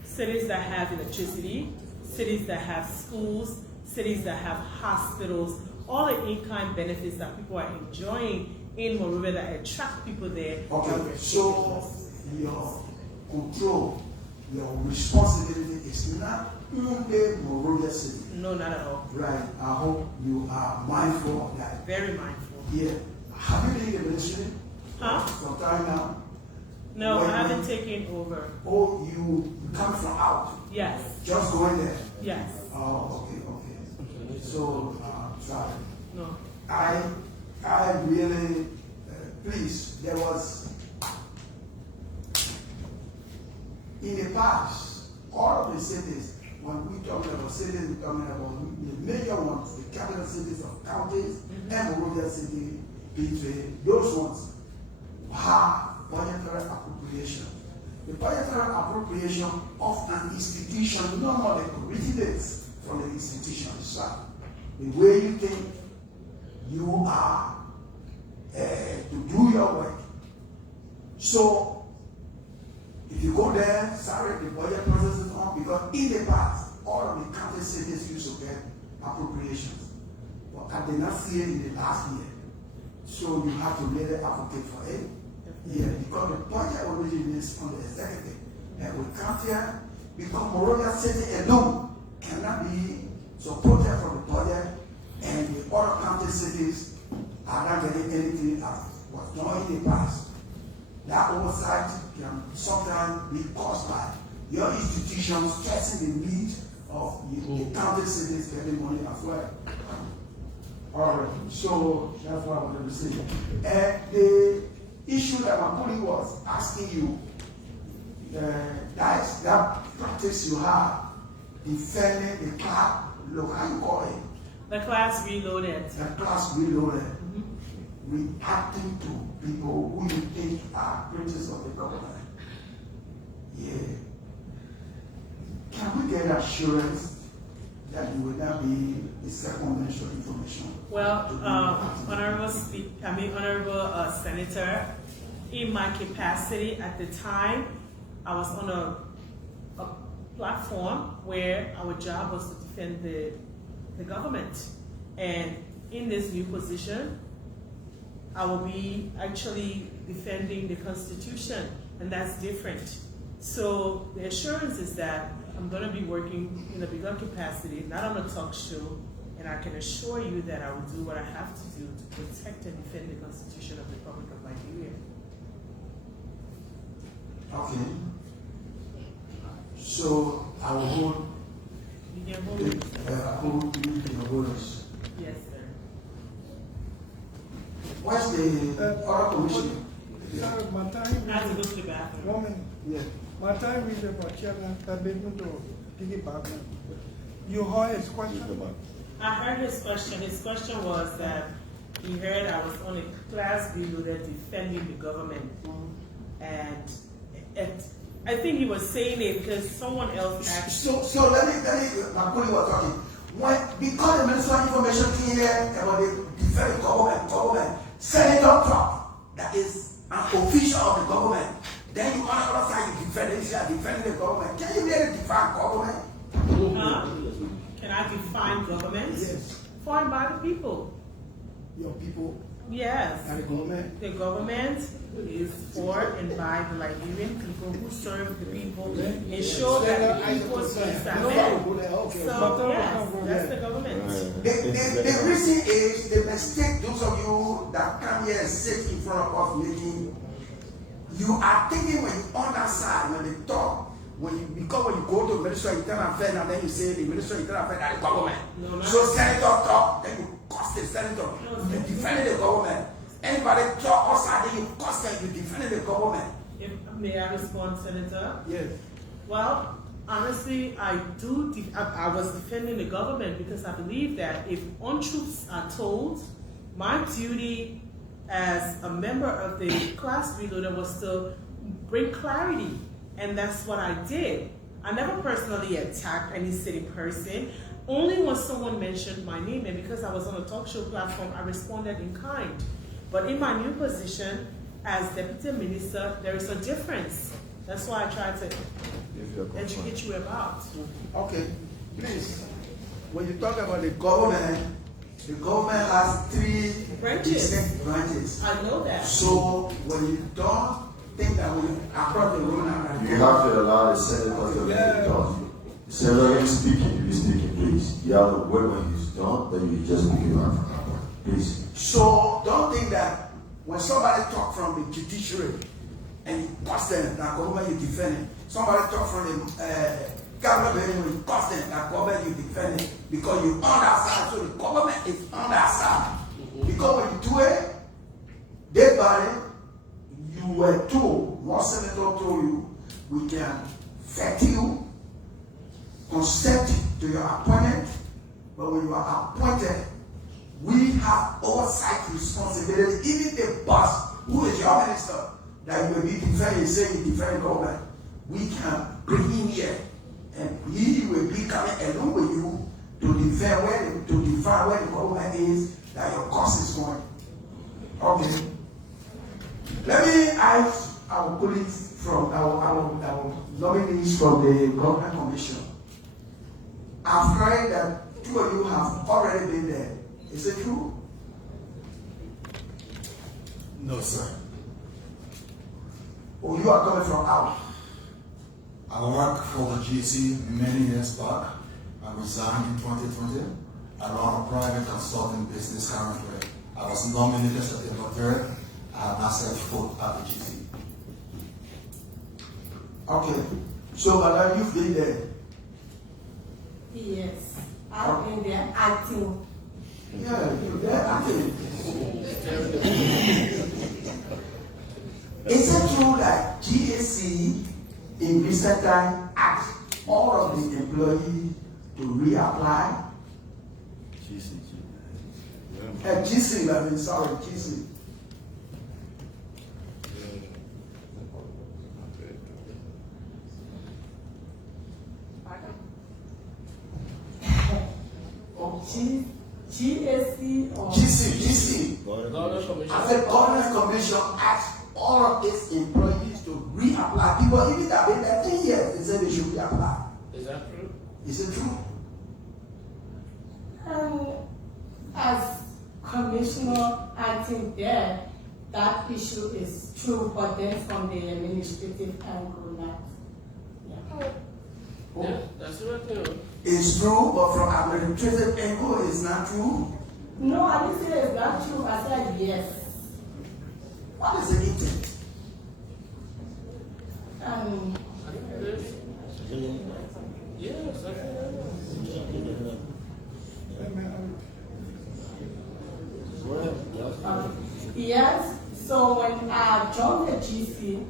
Cities that have electricity, cities that have schools, cities that have hospitals, all the in-kind benefits that people are enjoying in Monrovia that attract people there. Okay, so your control, your responsibility is not only Monrovia City. No, not at all. Right, I hope you are mindful of that. Very mindful. Yeah. Have you been in the ministry? Huh? Some time now? No, I haven't taken over. Oh, you come from out? Yes. Just going there? Yes. Oh, okay. So, sorry. No. I really, please, there was, in the past, all of the cities, when we talk about cities, we're talking about the major ones, the capital cities of counties, and Monrovia City, P3, those ones have budgetary appropriation. The budgetary appropriation of an institution normally originates from the institution itself. The way you think you are to do your work. So, if you go there, sorry, the budget process is on, because in the past, all of the county cities used to get appropriations. But I did not see it in the last year. So you have to really advocate for it. Yeah, because the budget originates from the executive. And we come here, because Monrovia City alone cannot be supported from the budget, and the other county cities are not getting anything as was done in the past. That oversight can sometimes be caused by your institutions stressing the need of the county cities getting money as well. All right, so that's what I wanted to say. And the issue that Makuli was asking you, that practice you have, defending the class, look, how you call it? The class reloaded. The class reloaded. Reacting to people who you think are critics of the government. Yeah. Can we get assurance that you will not be a circumvention information? Well, Honorable Senator, in my capacity at the time, I was on a platform where our job was to defend the government. And in this new position, I will be actually defending the Constitution, and that's different. So the assurance is that I'm going to be working in a bigger capacity, not on a talk show, and I can assure you that I will do what I have to do to protect and defend the Constitution of the Republic of Liberia. Okay. So I will hold You can hold the it. voters. Yes, sir. What's the other commission? Sir, my time I have to go to the bathroom. 1 minute. Yeah. My time is about Chairman Tabitha to piggyback. You heard his question? I heard his question. His question was that he heard I was on a class reloader defending the government. And I think he was saying it because someone else asked. So let me, my colleague was talking. Because the Minister of Information came here about the defending government, Senator talk, that is an official of the government. Then you on the other side, you defending the government. Can you really define government? Can I define government? Yes. Formed by the people. Your people Yes. and the government. The government is for and by the Liberian people who serve the people, ensure that the people's needs are met. So, yes, that's the government. The reason is the mistake those of you that come here and sit in front of us making, you are thinking when you on that side, when they talk, because when you go to the Ministry of Internal Affairs and then you say the Ministry of Internal Affairs are the government. No, So Senator talk, then you cost the senator, you defend the government. Anybody talk outside, then you cost them, you defend the government. May I respond, Senator? Yes. Well, honestly, I was defending the government because I believe that if untruths are told, my duty as a member of the class reloader was to bring clarity. And that's what I did. I never personally attacked any sitting person. Only when someone mentioned my name, and because I was on a talk show platform, I responded in kind. But in my new position as Deputy Minister, there is a difference. That's why I tried to educate you about. Okay, please, when you talk about the government has 3 distinct branches. I know that. So when you don't think that we across the road now, You have to allow the senator to talk. The senator is speaking, you be speaking, please. You have to wait when he's done, then you just begin out from that point. Please. So don't think that when somebody talk from the judiciary and you cost them, that government you defending. Somebody talk from the government and you cost them, that government you defending. Because you on that side, so the government is on that side. Because when you do it, they body, you were told, one senator told you, we can vet you, consent to your appointment, but when you are appointed, we have oversight responsibility. Even the boss, who is your minister, that you will be defending, say you defend government, we can bring him here, and he will be coming along with you to defend where the government is, that your cost is going. Okay. Let me ask our colleagues from our nominees from the Government Commission. I've heard that 2 of you have already been there. Is it true? No, sir. Or you are coming from out? I worked for the GC many years back. I resigned in 2020. I run a private consulting business currently. I was nominated September 3rd. I have not set foot at the GC. Okay. So, Madam, you've been there? Yes. I've been there acting. Yeah, you're there acting. Is it true that GAC in recent time asked all of the employees to reapply? GC. GAC or GC. I said Governance Commission asked all of its employees to reapply. People even that been there 10 years, they said they should reapply. Is that true? Is it true? As commissioner acting there, that issue is true, but then from the administrative angle, not. Yeah, that's what I do. It's true, but from administrative angle, it's not true. No, I didn't say it's not true. I said yes. What is the intent? Yes, Yes, so when I joined the GC,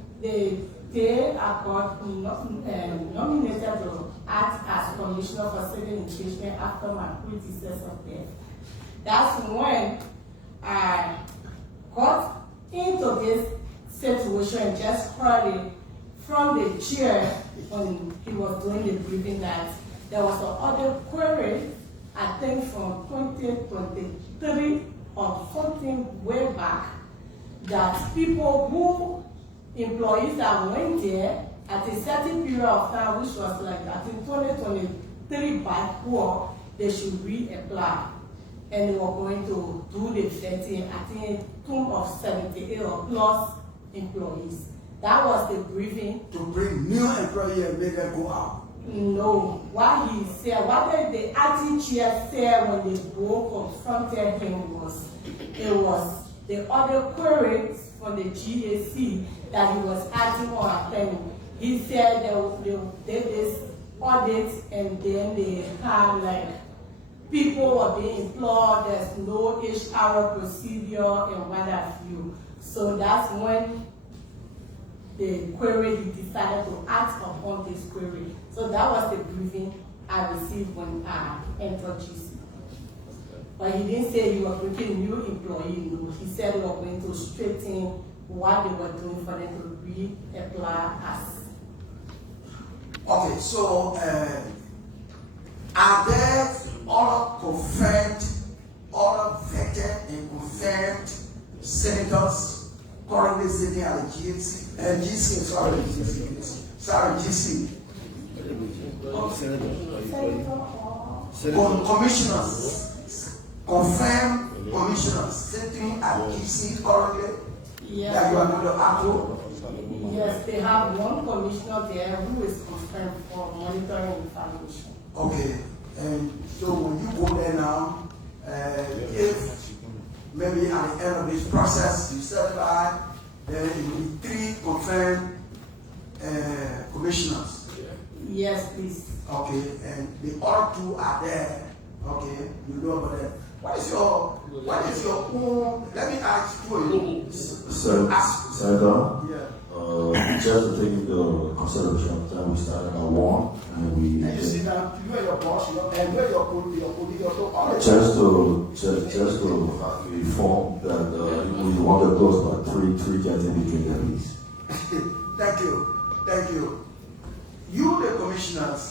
they are got nominated to act as Commissioner for Civil Engagement after my predecessor death. That's when I got into this situation just probably from the chair when he was doing the briefing that there was another query, I think from 2023 or something way back, that people who, employees that went there at a certain period of time, which was like I think 2023 backward, they should reapply. And they were going to do the vetting, I think, total of 78 or plus employees. That was the briefing. To bring new employees and make them go out. No, what he said, what the acting chair said when they both confronted him was, it was the other queries from the GAC that he was acting on attending. He said they did this audit and then they had like people were being employed, there's no HR procedure and what have you. So that's when the query, he decided to act upon this query. So that was the briefing I received when I entered GC. But he didn't say you were bringing new employees. No. He said we were going to straighten what they were doing for them to reapply as. Okay, so are there other confirmed, other vetted and confirmed senators currently sitting at the commissioners, confirmed commissioners sitting at GC currently? Yes. That you are going to approve? Yes, they have one commissioner there who is confirmed for monitoring and evaluation. Okay, and so when you go there now, if maybe at the end of this process you certify, then it will be 3 confirmed commissioners. Yes, please. Okay, and the other 2 are there. Okay, you know about that. What is your own? Let me ask you. Senator, just to take into consideration of time, we started at 1 and we. And you see that you are your boss, and where your colleague also. Just to inform that we want to close by 3 getting between them, please. Thank you. You, the commissioners,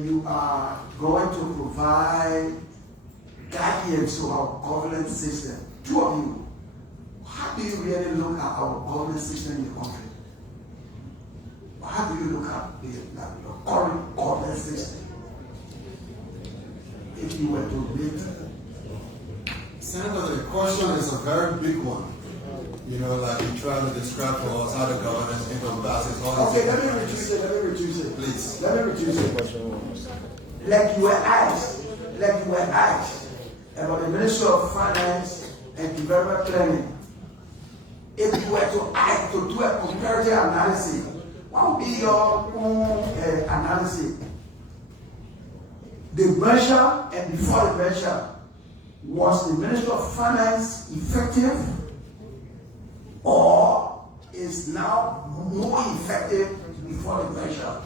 you are going to provide guidance to our governance system. 2 of you, how do you really look at our governance system in the country? How do you look at the current governance system? If you were to rate. Senator, the question is a very big one. You know, like you trying to describe for us how the governance encompasses all these. Okay, let me reduce it. Please. Let me reduce it. Like you were asked about the Ministry of Finance and Development Planning. If you were to do a comparative analysis, what would be your own analysis? The measure and before the measure, was the Ministry of Finance effective or is now more effective before the measure?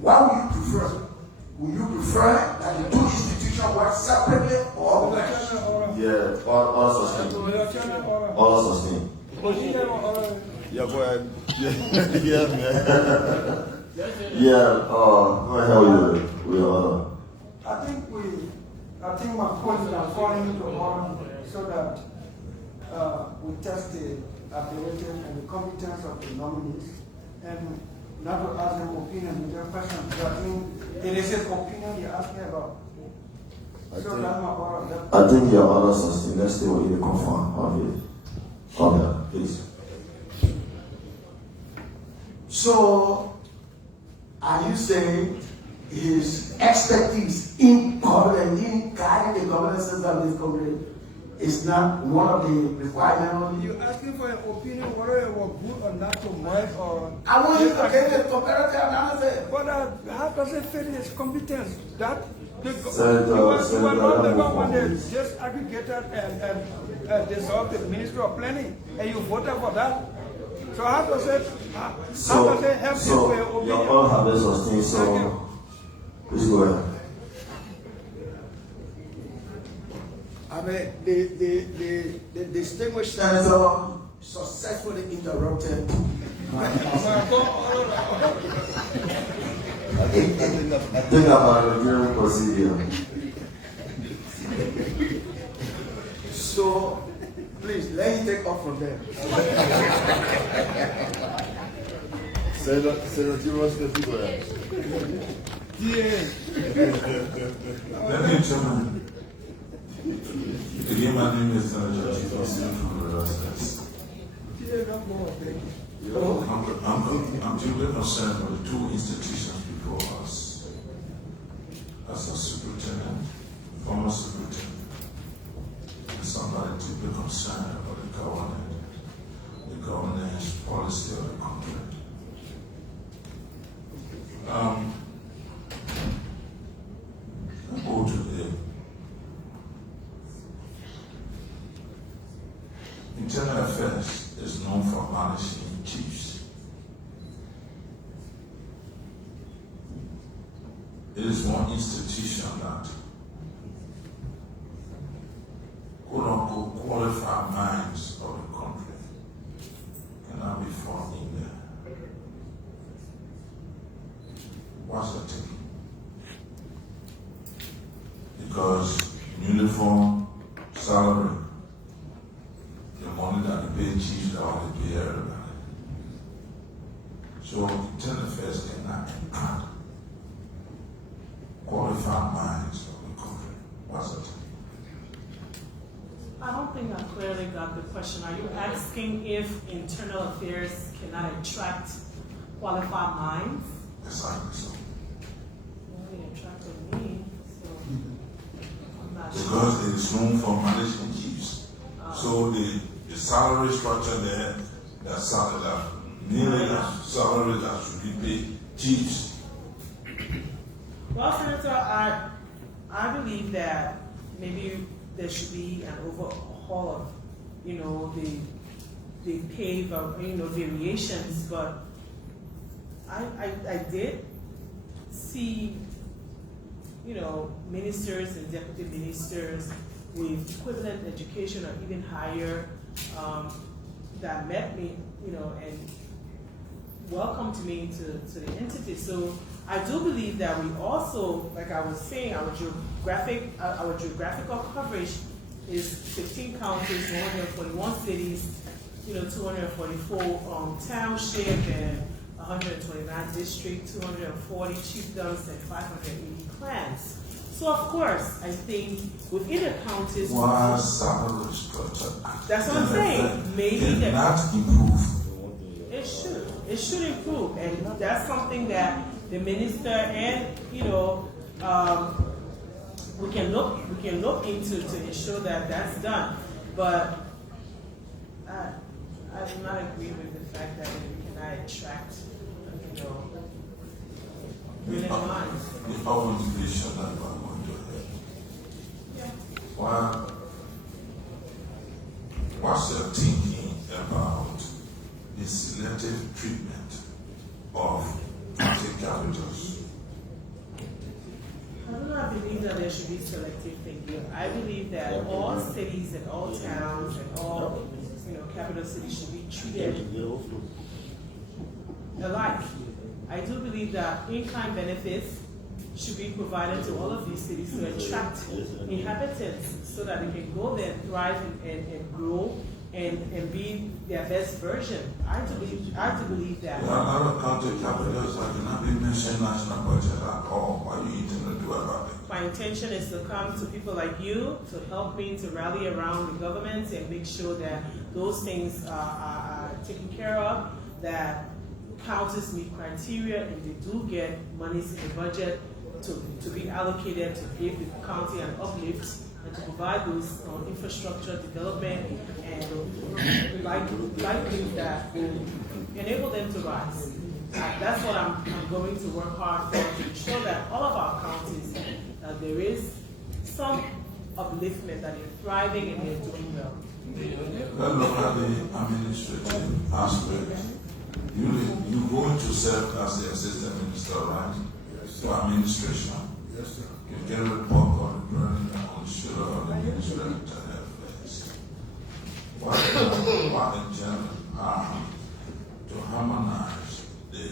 What would you prefer? Would you prefer that the 2 institutions work separately or merge? Yeah, all sustained. All sustained. Yeah, go ahead. Yeah, man. Yeah, go ahead with your I think my points are falling into order so that we test the ability and the competence of the nominees and not to ask them opinion with their questions. I think it is his opinion you're asking about. So that's my order. I think your other sustained. Let's stay within the confine of it. Okay, please. So, are you saying his expertise in guiding the governance system of this country It's not one of the requirements. You're asking for an opinion whether it was good or not to merge or... I want you to get a comparative analysis. But how does it fit his competence? That you were not the one that just aggregated and dissolved the Ministry of Planning, and you voted for that. So how does it help you for your opinion? You all have been sustained, so please go ahead. I mean, the distinguished senator successfully interrupted. Think about the hearing procedure. So, please, let me take off from there. Senator Ross, go ahead. Gentlemen, again, my name is Senator Chief from the West. I'm deeply concerned with the two institutions before us. As a superintendent, former superintendent, and somebody deeply concerned about the governance policy of the country. I go to the Internal Affairs is known for managing chiefs. It is one institution that quote-unquote qualified minds of the country cannot be found in there. What's the take? Because uniform, salary, the money that they pay chiefs, that all they pay everybody. So internal affairs cannot impart qualified minds of the country. What's it? I don't think I clearly got the question. Are you asking if internal affairs cannot attract qualified minds? Exactly so. Well, they attracted me, so I'm not sure. Because it is known for managing chiefs. So the salary structure there, that salary that nearly that salary that should be paid chiefs. Well, Senator, I believe that maybe there should be an overhaul of, the pay, variations, but I did see, ministers and deputy ministers with equivalent education or even higher that met me, and welcomed me to the entity. So I do believe that we also, like I was saying, our geographical coverage is 15 counties, 141 cities, 244 townships, and 129 districts, 240 chiefdoms, and 580 clans. So of course, I think within the counties, Why salary structure? That's what I'm saying. Maybe not improve. It should improve, and that's something that the minister and we can look into to ensure that that's done. But I do not agree with the fact that we cannot attract brilliant minds. The organization that we are going to have. Yeah. What's your thinking about the selective treatment of county capitals? I do not believe that there should be selective thinking. I believe that all cities and all towns and all capital cities should be treated alike. I do believe that in-kind benefits should be provided to all of these cities to attract inhabitants so that they can go there, thrive and grow and be their best version. I do believe that. There are a lot of county capitals that cannot be mentioned national budget at all. What are you intending to do about it? My intention is to come to people like you to help me to rally around the government and make sure that those things are taken care of, that counties meet criteria and they do get monies in the budget to be allocated to give the county an uplift and to provide those infrastructure development and like things that will enable them to rise. That's what I'm going to work hard for, to ensure that all of our counties, that there is some upliftment, that they're thriving and they're doing well. Let's look at the administrative aspect. You going to serve as the assistant minister, right? Yes, For administration. Yes, sir. You can report on the president on the shoulder of the minister of internal affairs. What in general to harmonize the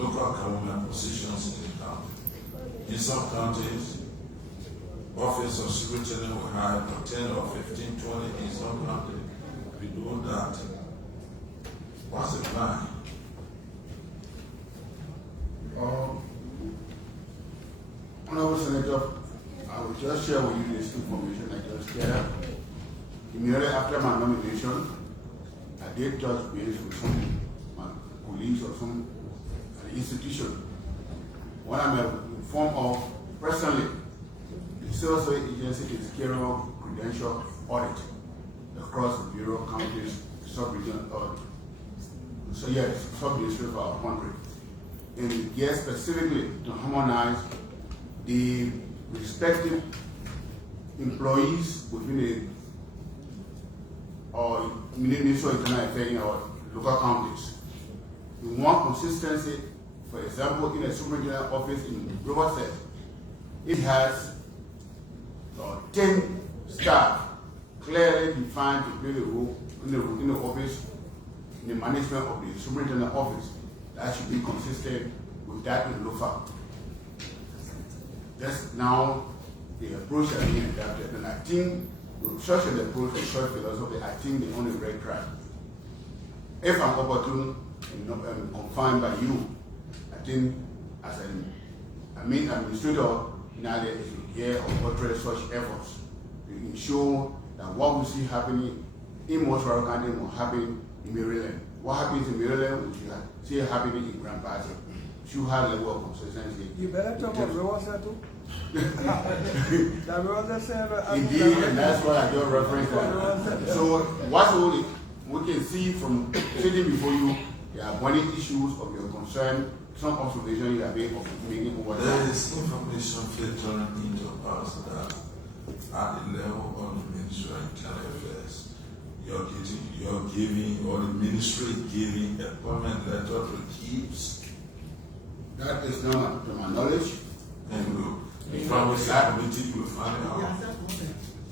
local government positions in the county. In some counties, office of superintendent will hire for 10 or 15, 20 in some counties. We do that. What's the plan? Honorable Senator, I will just share with you this information I just gathered. Immediately after my nomination, I did touch base with some my colleagues or some institution. What I'm informed of personally, the Civil Service Agency is carrying out credential audit across the Bureau, counties, sub-region, sub-district of our country. And yes, specifically to harmonize the respective employees within the Ministry of Internal Affairs in our local counties. We want consistency. For example, in a superintendent office in Riverside, it has 10 staff clearly defined to play the role in the office, in the management of the superintendent office. That should be consistent with that in Lofa. That's now the approach that being adapted, and I think with such an approach, with such philosophy, I think they're on the right track. If I'm opportune and confined by you, I think as an administrator, now there is a year of portray such efforts to ensure that what we see happening in Montreal County will happen in Maryland. What happens in Maryland, which you see happening in Grand Party, should have level of consistency. You better talk about Riverside too. Indeed, and that's what I just referenced on. So what we can see from sitting before you, there are many issues of your concern, some observations you have made of making over there. There is information filtering into us that at the level of the Ministry of Internal Affairs, you're giving, or the ministry giving appointment letter to chiefs. That is not to my knowledge. And if I was that committee, you will find out.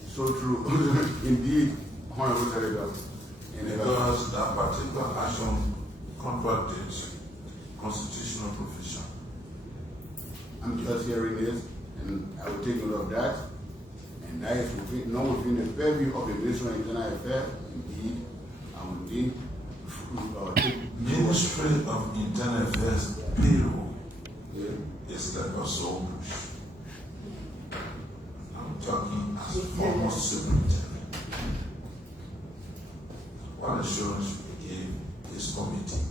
So true. Indeed, Honorable Senator. Because that particular action contradicts constitutional provision. I'm just hearing this, and I will take note of that. And that is not within the purview of the Ministry of Internal Affairs. Indeed, I will indeed Ministry of Internal Affairs payroll is like a soul push. I'm talking as a former superintendent. What assurance we gave this committee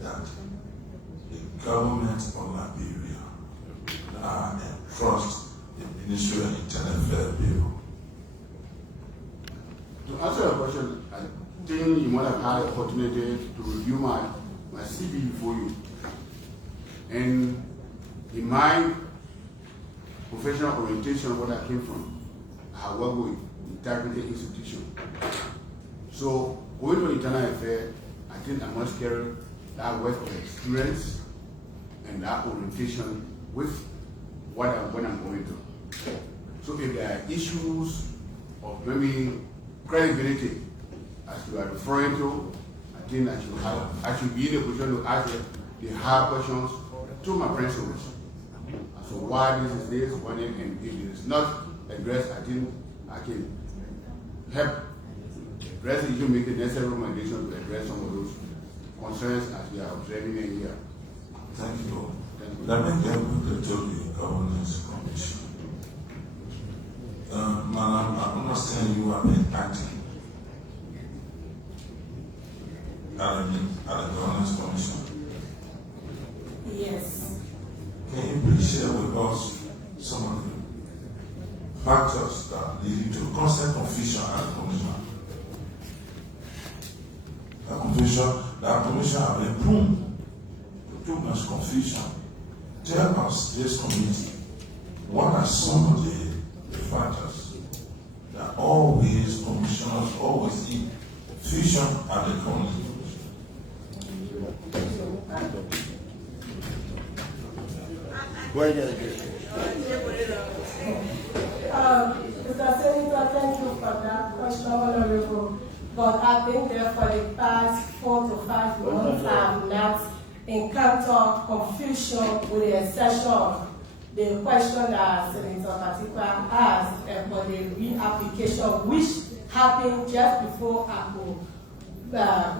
that the government of Liberia entrust the Ministry of Internal Affairs Bureau. To answer your question, I think you might have had the opportunity to review my CV before you. And in my professional orientation, where I came from, I work with integrity institution. So going to internal affairs, I think I must carry that wealth of experience and that orientation with what I'm going to. So if there are issues of maybe credibility, as you are referring to, I think I should be in a position to ask the hard questions to my principals. So why this is this, when it, and if it is not addressed, I think I can help address it, to make the necessary recommendation to address some of those concerns as we are observing in here. Thank you. Let me get with the Governance Commission. Madam, I understand you have been acting at the Governance Commission. Yes. Can you please share with us some of factors that lead to constant confusion at the commission. The commission have been prone to too much confusion. Tell us, this committee, what are some of the factors that always commissioners always see fusion at the committee? Mr. Senator, thank you for that question, Honorable. But I've been there for the past 4 to 5 months. I have not encountered confusion with the exception of the question that Senator Katikwa asked for the reapplication, which happened just before I could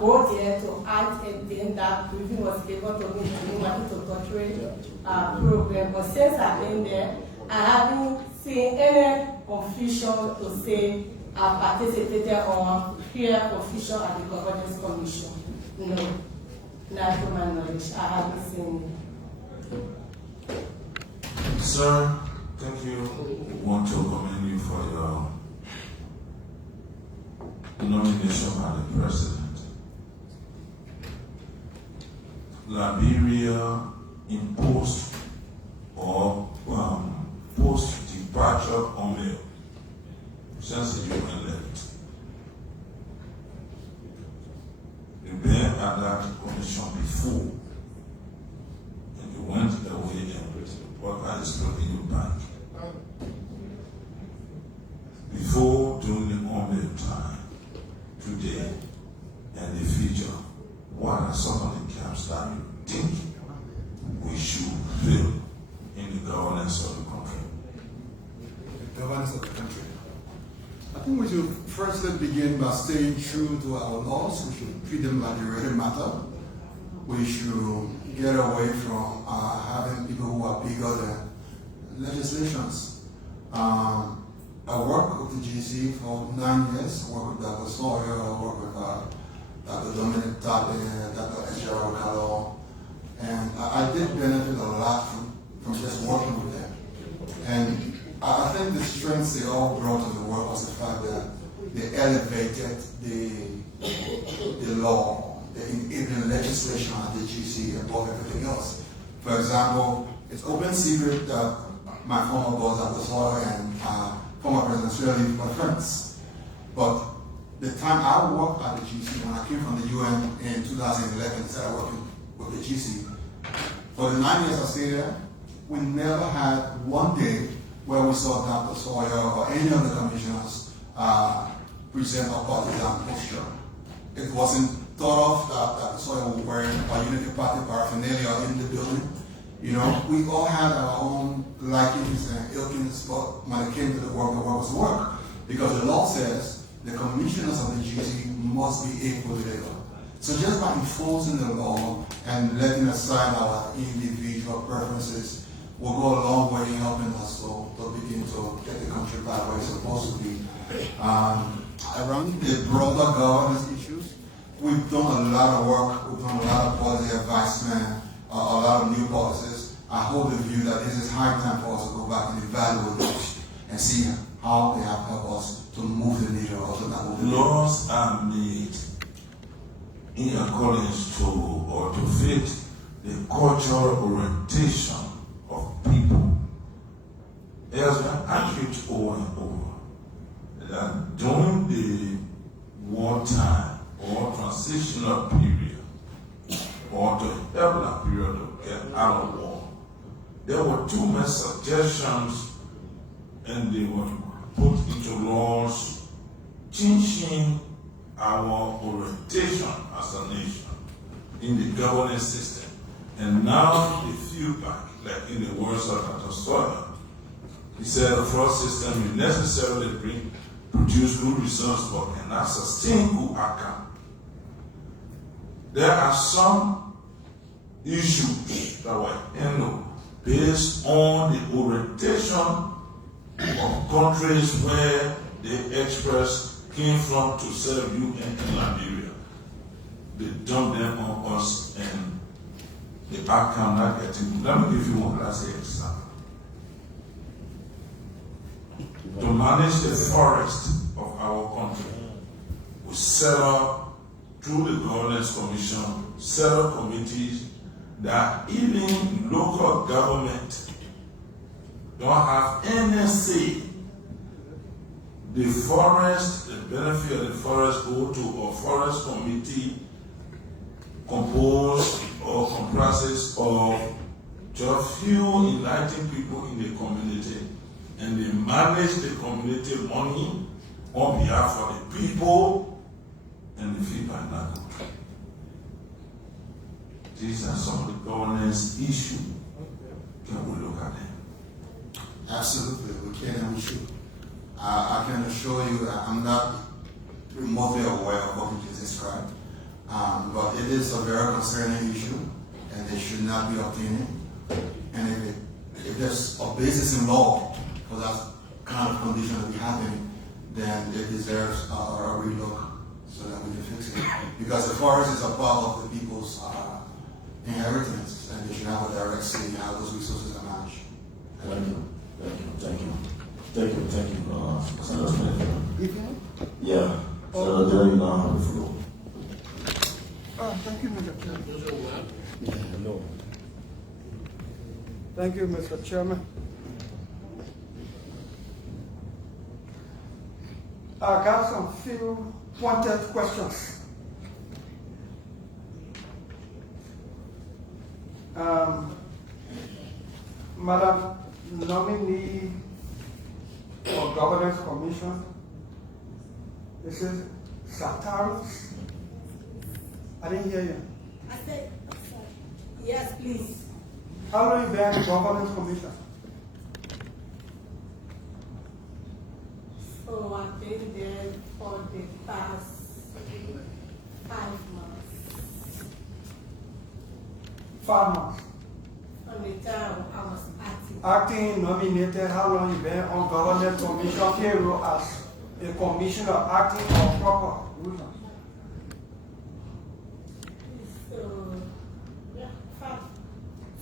go there to act, and then that briefing was given to me to move into the program. But since I've been there, I haven't seen any confusion to say I participated or hear confusion at the Governance Commission. No, not to my knowledge. I haven't seen it. Sir, thank you. We want to commend you for your nomination by the President. Liberia imposed or post-departure on mail since the UN left. You've been at that commission before, and you went away and what I expect you back. Before doing the on-mail time, today, and the future, what are some of the gaps that you think we should fill in the governance of the country? The governance of the country. I think we should firstly begin by staying true to our laws. We should treat them like they really matter. We should get away from having people who are bigger than legislations. I worked with the GC for 9 years. I worked with Dr. Sawyer, I worked with Dr. Dominic Tabe, Dr. Ejaro Kalo, and I did benefit a lot from just working with them. And I think the strengths they all brought to the work was the fact that they elevated the law, the legislation at the GC above everything else. For example, it's open secret that my former boss, Dr. Sawyer, and former President Shirley were friends. But the time I worked at the GC, when I came from the UN in 2011, started working with the GC, for the 9 years I stayed there, we never had one day where we saw Dr. Sawyer or any of the commissioners present a partisan posture. It wasn't thought of that Dr. Sawyer was wearing a Unity Party paraphernalia in the building. You know, we all had our own likings and illkings, but when it came to the work was work. Because the law says the commissioners of the GC must be equally legal. So just by enforcing the law and letting aside our individual preferences will go a long way in helping us to begin to get the country back where it's supposed to be. Around the broader governance issues, we've done a lot of work, we've done a lot of policy advisement, a lot of new policies. I hold the view that this is high time for us to go back and evaluate those and see how they have helped us to move the needle or to not move the needle. Laws are made in accordance to or to fit the cultural orientation of people. It has been argued over and over that during the wartime or transitional period or the earlier period to get out of war, there were too many suggestions and they were put into laws changing our orientation as a nation in the governance system. And now they feel back, like in the words of Dr. Sawyer. He said a fraud system will necessarily produce good results but cannot sustain good outcome. There are some issues that were handled based on the orientation of countries where the express came from to serve you in Liberia. They dumped them on us and the outcome not getting. Let me give you one last example. manage the forest of our country. We set up, through the Governance Commission, set up committees that even local government don't have any say. The forest, the benefit of the forest go to a forest committee composed or comprises of just few enlightened people in the community, and they manage the community money on behalf of the people and the people in that country. These are some of the governance issues. Can we look at them? Absolutely, we can and we should. I can assure you that I'm not remotely aware of what you just described, but it is a very concerning issue, and it should not be obtaining. And if there's a basis in law for that kind of condition to be happening, then it deserves a relook so that we can fix it. Because the forest is a part of the people's inheritance, and they should have a direct say in how those resources are managed. Thank you. Senator Smith. Yeah. Senator Jerry, you now have the floor. Thank you, Mr. Chairman. No. Thank you, Mr. Chairman. I got some few pointed questions. Madam Nominee for Governance Commission, this is Sataris. I didn't hear you. I said, sorry. Yes, please. How long have you been in Governance Commission? So I've been there for the past 5 months. 5 months. From the time I was acting. Acting nominated, how long you been on Governance Commission payroll as a commissioner acting on proper rules? So, yeah, 5.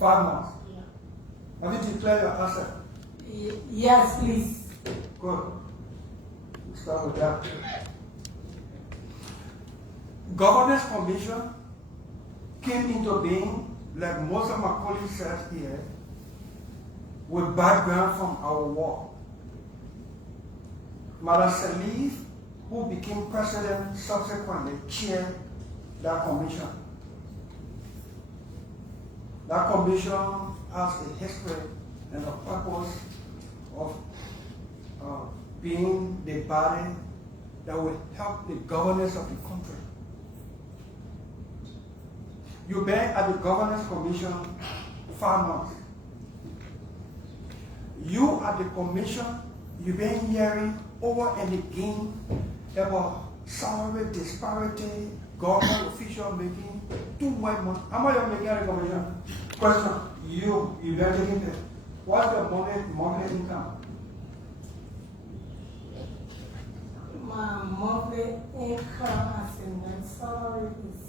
5 months. Yeah. Have you declared your asset? Yes, please. Good. We'll start with that. Governance Commission came into being, like most of my colleagues said here, with background from our war. Madam Salif, who became president, subsequently chaired that commission. That commission has a history and a purpose of being the body that will help the governance of the country. You've been at the Governance Commission 5 months. You at the commission, you've been hearing over and again about salary disparity, government official making too much money. How much are you making at the commission? Question, you've been taking it. What's the monthly income? My monthly income as a net salary is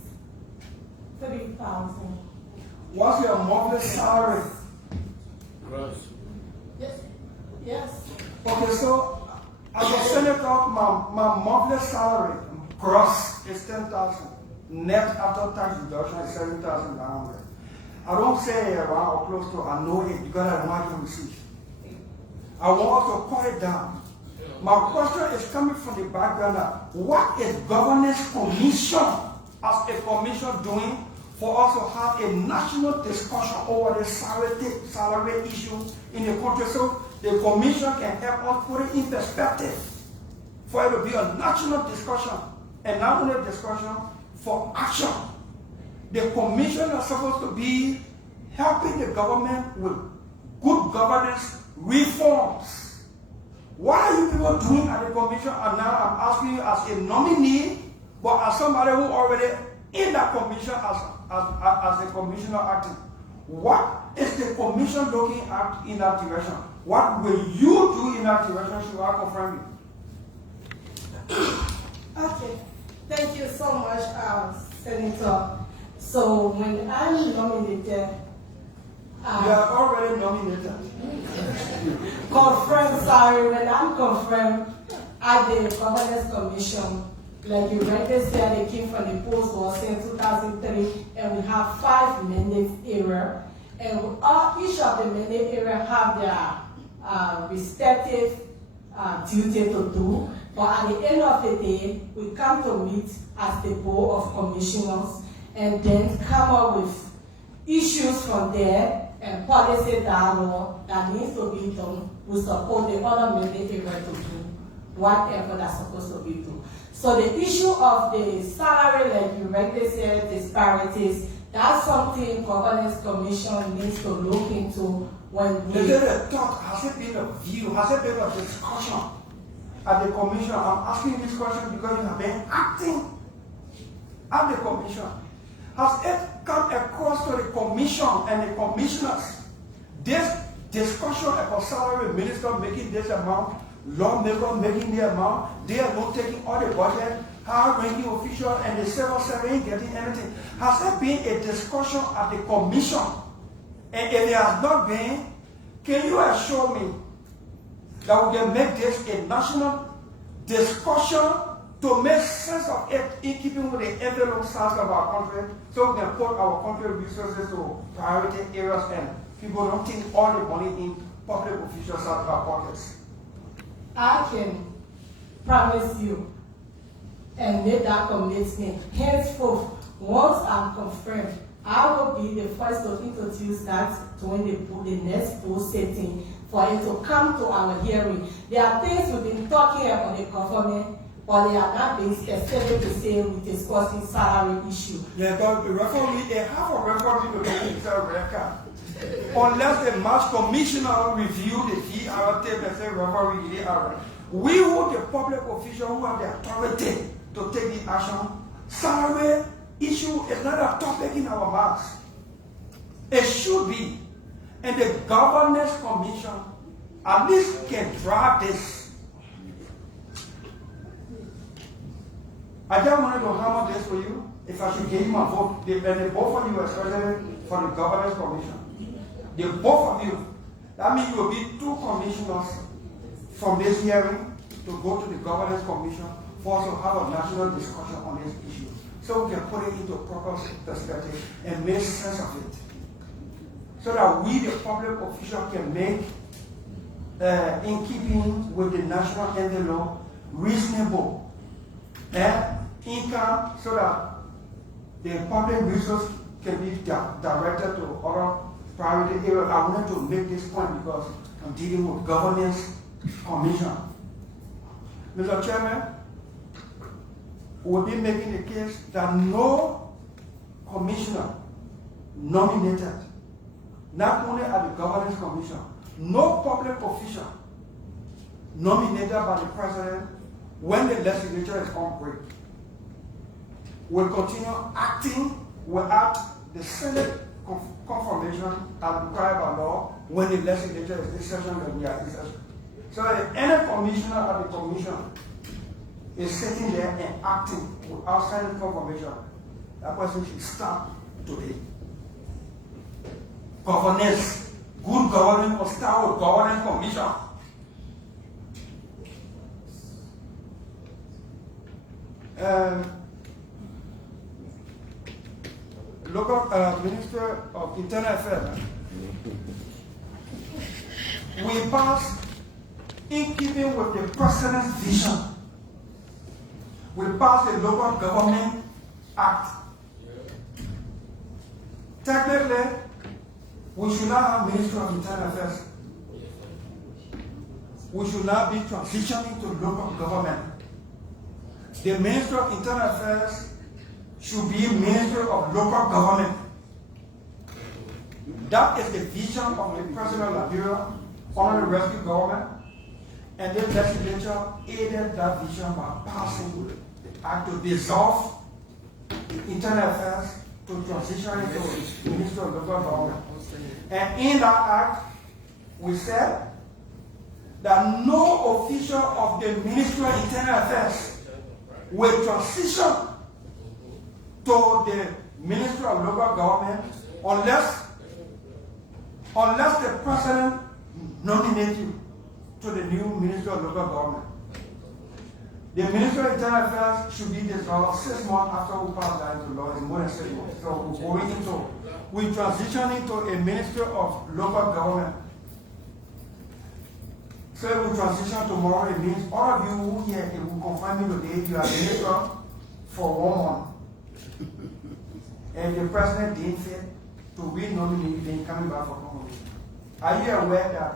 3,000. What's your monthly salary? Gross. Yes. Yes. Okay, so as a senator, my monthly salary gross is 10,000. Net after tax deduction is 7,900. I don't say around or close to, I know it because I want to receive. I want to cut it down. My question is coming from the background of what is Governance Commission as a commission doing for us to have a national discussion over the salary issue in the country, so the commission can help us put it in perspective for it to be a national discussion and not only discussion for action. The commission is supposed to be helping the government with good governance reforms. What are you people doing at the commission? And now I'm asking you as a nominee, but as somebody who already in that commission as a commissioner acting. What is the commission looking at in that direction? What will you do in that direction? Should I confirm you? Okay. Thank you so much, Senator. So when I'm nominated, You are already nominated. Confirmed, sorry, when I'm confirmed at the Governance Commission, like you rightly said, they came from the post was in 2003, and we have 5 mandate area, and each of the mandate area have their respective duty to do. But at the end of the day, we come to meet as the board of commissioners, and then come up with issues from there and policy dialogue that needs to be done. We support the other mandate area to do whatever that's supposed to be done. So the issue of the salary, like you rightly said, disparities, that's something Governance Commission needs to look into when we... Is it a thought? Has it been a view? Has it been a discussion at the commission? I'm asking this question because you have been acting at the commission. Has it come across to the commission and the commissioners? This discussion about salary, minister making this amount, lawmaker making the amount, they are not taking all the budget, high-ranking official and the civil servant ain't getting anything. Has there been a discussion at the commission? And if there has not been, can you assure me that we can make this a national discussion to make sense of it in keeping with the envelope size of our country, so we can put our country resources to priority areas and people don't think all the money in public officials out of our pockets? I can promise you and make that commitment. Henceforth, once I'm confirmed, I will be the first to introduce that during the next full setting for it to come to our hearing. There are things we've been talking about the government, but they are not being specific to say we're discussing salary issue. Yeah, but the referee, they have a referee to make himself record. Unless the match commissioner review the VR tape and say referee, they are. We who the public official who have the authority to take the action, salary issue is not a topic in our mouths. It should be. And the Governance Commission at least can drive this. I just wanted to hammer this for you. If I should give you my vote, and the both of you as president for the Governance Commission, the both of you, that means you will be 2 commissioners from this hearing to go to the Governance Commission for us to have a national discussion on this issue, so we can put it into proper perspective and make sense of it, so that we, the public official, can make, in keeping with the national envelope, reasonable income, so that the public resource can be directed to other priority areas. I wanted to make this point because I'm dealing with Governance Commission. Mr. Chairman, we'll be making the case that no commissioner nominated, not only at the Governance Commission, no public official nominated by the president when the legislature is on break will continue acting without the Senate confirmation as required by law when the legislature is in session and we are in session. So if any commissioner at the commission is sitting there and acting without Senate confirmation, that person should stop today. Governance, good governance must start with Governance Commission. Local Minister of Internal Affairs, we passed, in keeping with the President's vision, we passed the Local Government Act. Technically, we should not have Minister of Internal Affairs. We should not be transitioning to local government. The Minister of Internal Affairs should be Minister of Local Government. That is the vision of the President of Liberia under the rescue government, and the legislature aided that vision by passing the act to dissolve Internal Affairs to transition into Minister of Local Government. And in that act, we said that no official of the Ministry of Internal Affairs will transition to the Ministry of Local Government unless unless the president nominates you to the new Ministry of Local Government. The Ministry of Internal Affairs should be dissolved 6 months after we pass that into law. It's more than 6 months. So we transition into a Ministry of Local Government. So if we transition tomorrow, it means all of you who here, if we confirm you today, you are minister for 1 month. And the president didn't fit to re-nominate you, then coming back for confirmation. Are you aware that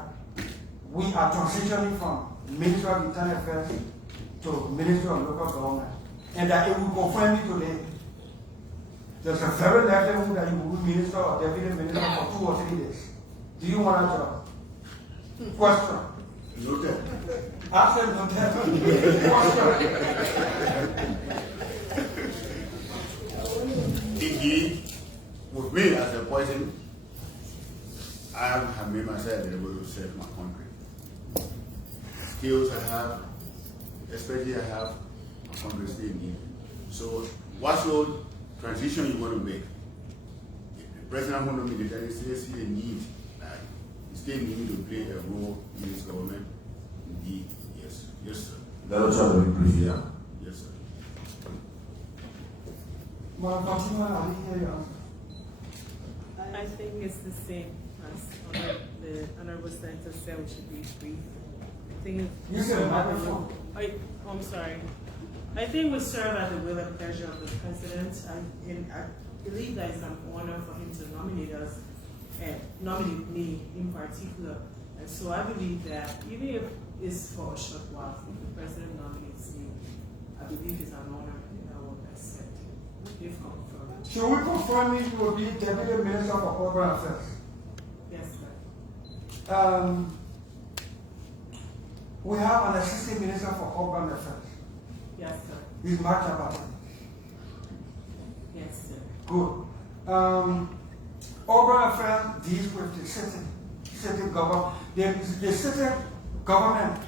we are transitioning from Ministry of Internal Affairs to Ministry of Local Government? And that if we confirm you today, there's a very likelihood that you will be minister or deputy minister for 2 or 3 days. Do you want a job? Question. Noted. Answer noted. Indeed, with me as a person, I have made myself able to serve my country. Skills I have, especially I have, my country still need. So, what's your transition you want to make? If the president want to make it, he still see a need. Like, he still need to play a role in this government. Indeed, yes. Yes, sir. Let us try to be brief here. Yes, sir. I think it's the same as the Honorable Senator said, we should be brief. I think You said microphone. I'm sorry. I think we serve at the will and pleasure of the President. I believe that it's an honor for him to nominate us and nominate me in particular. And so I believe that even if it's for a short while, if the President nominates me, I believe it's an honor and I will accept if confirmed. Should we confirm you will be Deputy Minister for Corporate Affairs? Yes, sir. We have an Assistant Minister for Corporate Affairs. Yes, sir. He's Mark Jabata. Yes, sir. Good. Urban Affairs deals with the city government. The city government,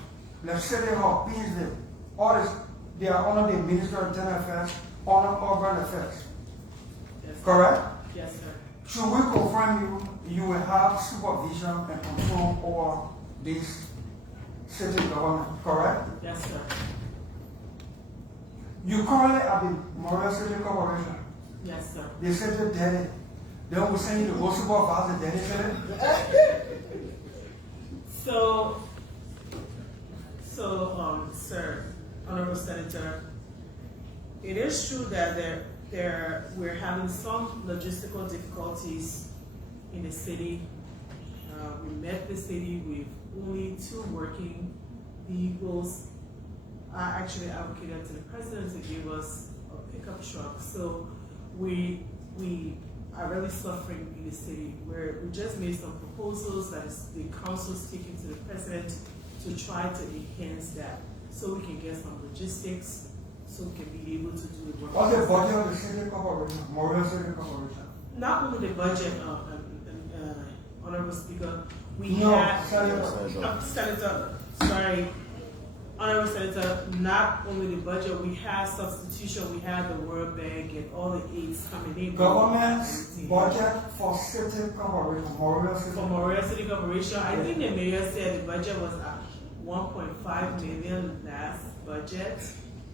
the city hall, Peaceville, all this, they are under the Ministry of Internal Affairs, under Urban Affairs. Yes, sir. Correct? Yes, sir. Should we confirm you will have supervision and control over this city government, correct? Yes, sir. You currently at the Memorial City Corporation. Yes, sir. They said the daddy. Then we send you to go supervise the daddy city. Sir, Honorable Senator, it is true that we're having some logistical difficulties in the city. We met the city with only 2 working vehicles. I actually advocated to the President to give us a pickup truck. So we are really suffering in the city, where we just made some proposals that the council's taking to the President to try to enhance that, so we can get some logistics, so we can be able to do the work. What's the budget of the city corporation, Memorial City Corporation? Not only the budget, Honorable Speaker, Honorable Senator, not only the budget, we have substitution, we have the World Bank and all the aids coming in. Government's budget for city corporation, Memorial City. For Memorial City Corporation, I think the mayor said the budget was at 1.5 million last budget.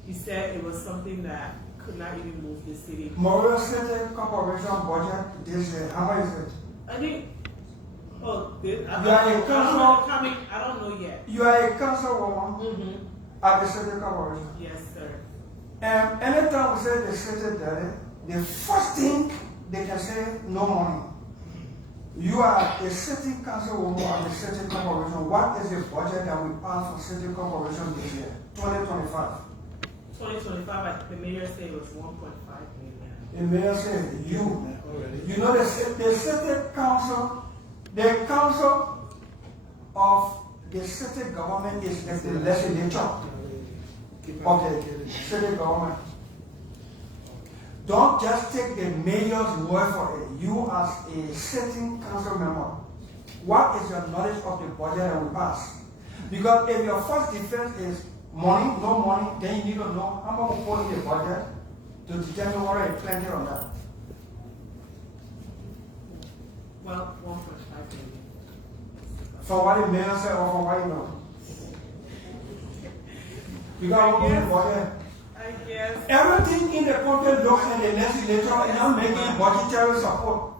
He said it was something that could not even move the city. Memorial City Corporation budget this year, how much is it? I think, I don't know yet. You are a councilwoman at the city corporation. Yes, sir. And anytime we say the city daddy, the first thing they can say, no money. You are a city councilwoman at the city corporation. What is the budget that we pass for city corporation this year? 2025. 2025, the mayor said it was 1.5 million. The mayor said you know the city council. The council of the city government is the legislature of the city government. Don't just take the mayor's word for it. You as a sitting council member, what is your knowledge of the budget that we pass? Because if your first defense is money, no money, then you need to know how much we put in the budget to determine whether it's plenty or not. Well, 1.5 million. From what the mayor said or from what you know? Because open the budget. I guess. Everything in the country looks in the legislature and not making budgetary support.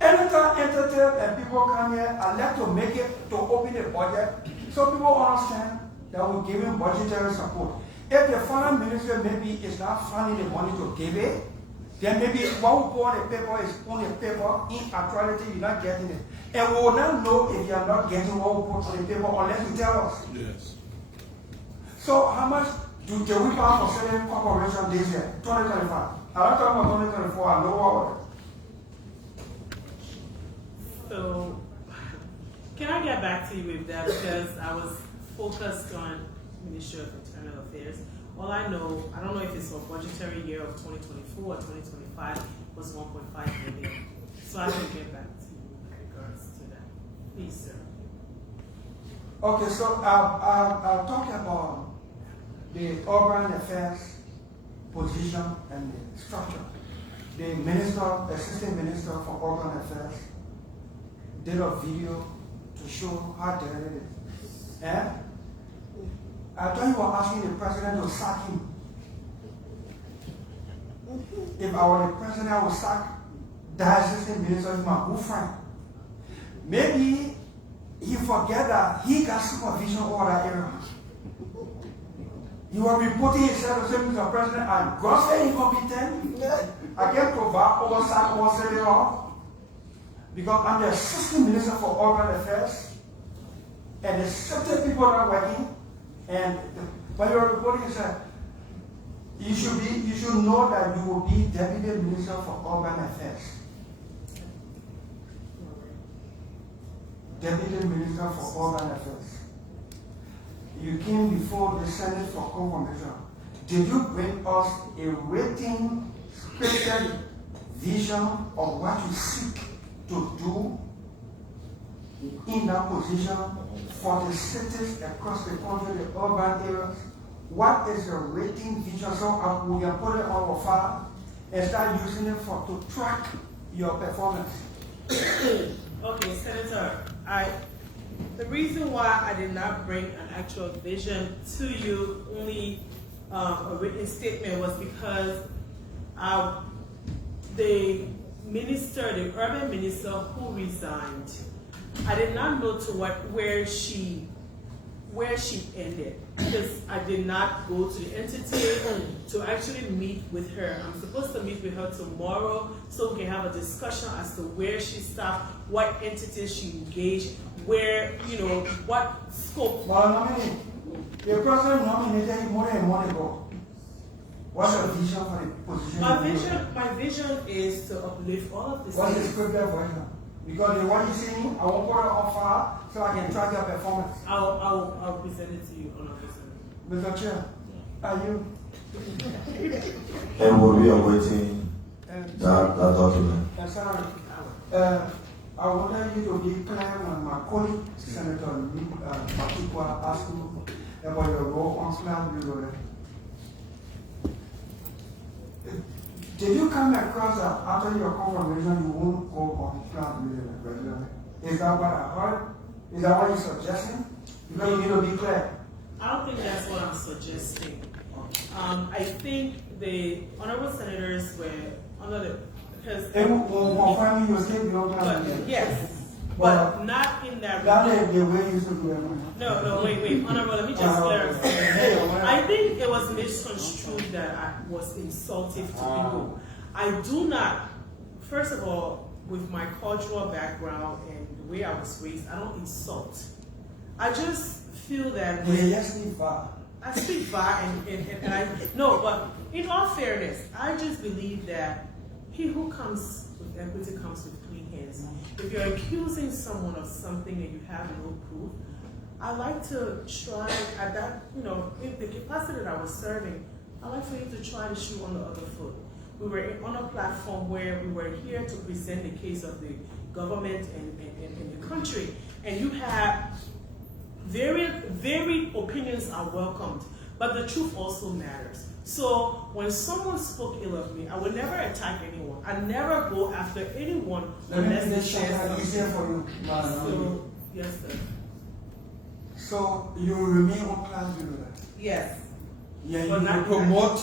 Anytime entities and people come here, I like to make it to open the budget so people understand that we're giving budgetary support. If the foreign minister maybe is not finding the money to give it, then maybe what we put on the paper is on the paper. In actuality, you're not getting it. And we will not know if you are not getting what we put on the paper unless you tell us. Yes. So how much do we pay for certain corporation this year? 2025. I'm not talking about 2024, I know what. So, can I get back to you with that? Because I was focused on Ministry of Internal Affairs. All I know, I don't know if it's for budgetary year of 2024 or 2025, was 1.5 million. So I can get back to you with regards to that. Please, sir. Okay, so I'll talk about the urban affairs position and the structure. The assistant minister for urban affairs did a video to show how dirty it is. And I thought you were asking the president to sack him. If I were the president, I would sack the assistant minister, he's my good friend. Maybe he forget that he got supervision over that area. You are reporting yourself to say, Mr. President, I'm grossly incompetent. I can't provide oversight over city law because I'm the assistant minister for urban affairs, and there's certain people are working. And when you're reporting yourself, you should know that you will be deputy minister for urban affairs. Deputy Minister for Urban Affairs. You came before the Senate for confirmation. Did you bring us a written, scripted vision of what you seek to do in that position for the cities across the country, the urban areas? What is the written vision so we can put it on our file and start using it to track your performance? Okay, Senator, the reason why I did not bring an actual vision to you, only a written statement, was because the urban minister who resigned, I did not know where she ended, because I did not go to the entity to actually meet with her. I'm supposed to meet with her tomorrow so we can have a discussion as to where she stopped, what entities she engaged, where, what scope. Nominee, the president nominated you more than a month ago. What's your vision for the position? My vision is to uplift all of the What's the states. scripted version? Because what you see, I won't put it on file so I can track your performance. I'll present it to you on a vision. Mr. Chair, are you? And we'll be awaiting that document. Sorry. I wanted you to be clear when my colleague, Senator Matikwa, asked you about your role on Slam Bureau. Did you come across that after your confirmation you won't go on Slam Bureau regularly? Is that what I heard? Is that what you're suggesting? Because you need to be clear. I don't think that's what I'm suggesting. I think the honorable senators were under the yes, but not in that. No, wait, honorable. Let me just clarify. I think it was misconstrued that I was insultive to people. I do not. First of all, with my cultural background and the way I was raised, I don't insult. I just feel that. I speak VAR and I no, but in all fairness, I just believe that he who comes with equity comes with clean hands. If you're accusing someone of something and you have no proof, I like to try at that, in the capacity that I was serving, I like for you to try to shoot on the other foot. We were on a platform where we were here to present the case of the government and the country, and you have varied opinions are welcomed, but the truth also matters. So when someone spoke ill of me, I would never attack anyone. I never go after anyone unless they share something. Yes, sir. So you will remain on class bureau? Yes. Yeah, you But will not- promote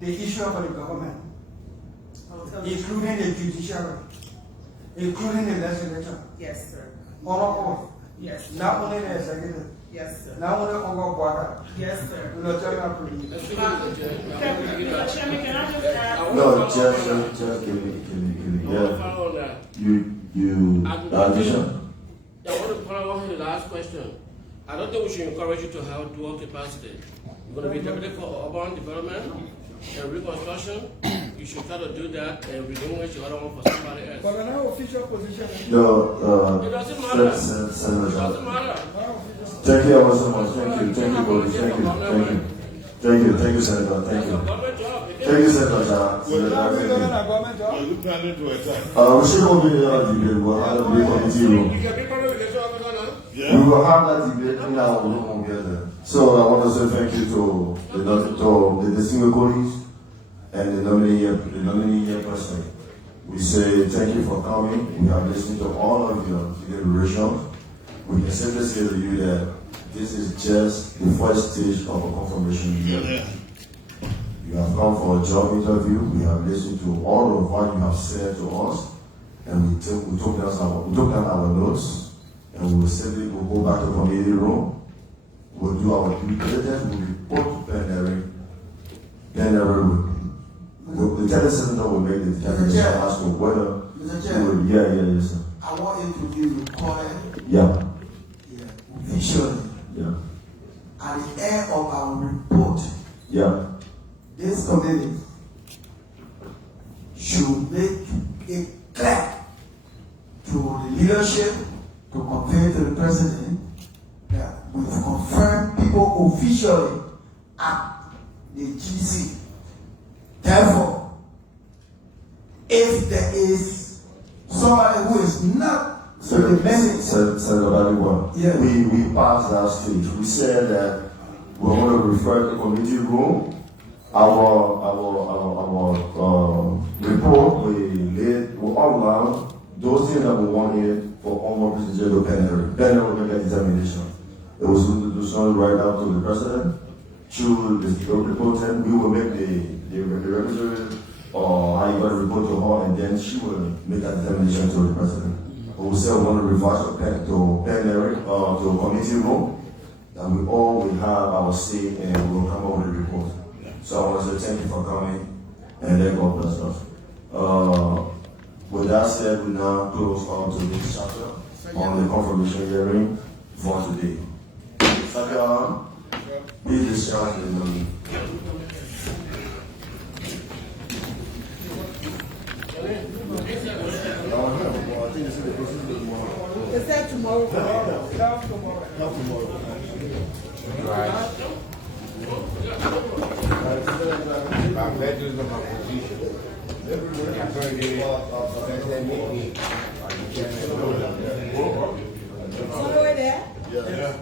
the issue of the government, I'll tell you. including the judiciary, including the legislature. Yes, sir. All. Yes. Not only the executive. Yes, sir. Not only Congo Border. Yes, sir. You know, tell me how to do it. Mr. Chairman, can I just ask? No, just give me. Yeah. You, addition. I want to follow on the last question. I don't think we should encourage you to have dual capacity. You're going to be deputy for urban development and reconstruction. You should try to do that and relinquish your other one for somebody else. But an official position. No, It doesn't matter. It Senator. doesn't matter. Thank you ever so much. Thank you, Bobby. Thank you, Senator. Thank you. Thank you, Senator. You planning to attack? We should open the debate. We'll have a debate committee room. We will have that debate in our room together. So I want to say thank you to the distinguished colleagues and the nominee person. We say thank you for coming. We have listened to all of your deliberations. We can simply say to you that this is just the first stage of a confirmation hearing. You have come for a job interview. We have listened to all of what you have said to us, and we took down our notes, and we will simply go back to the committee room. We'll do our due diligence. We'll report to plenary. The Senator will make the determination as to whether. Mr. Chairman. Yes, sir. I want you to be recorded. Yeah. Visually. Yeah. At the end of our report. Yeah. This committee should make it clear to the leadership to convey to the president that we've confirmed people officially at the GC. Therefore, if there is somebody who is not Senator, yeah. we passed that stage. We said that we're going to refer to committee room. Our report will outline those things that we wanted for onward procedure to plenary. Plenary will make a determination. It was going to do something right out to the president. Through the reporting, we will make the representative or how you going to report to her, and then she will make a determination to the president. But we still want to revise to plenary or to committee room, and we all will have our say and we will come up with a report. So I want to say thank you for coming, and let God bless us. With that said, we now close on to this chapter on the confirmation hearing for today. Second, be discharged in the meeting. They said tomorrow. I'm glad this is my position. I'm going to get Somewhere there? Yeah.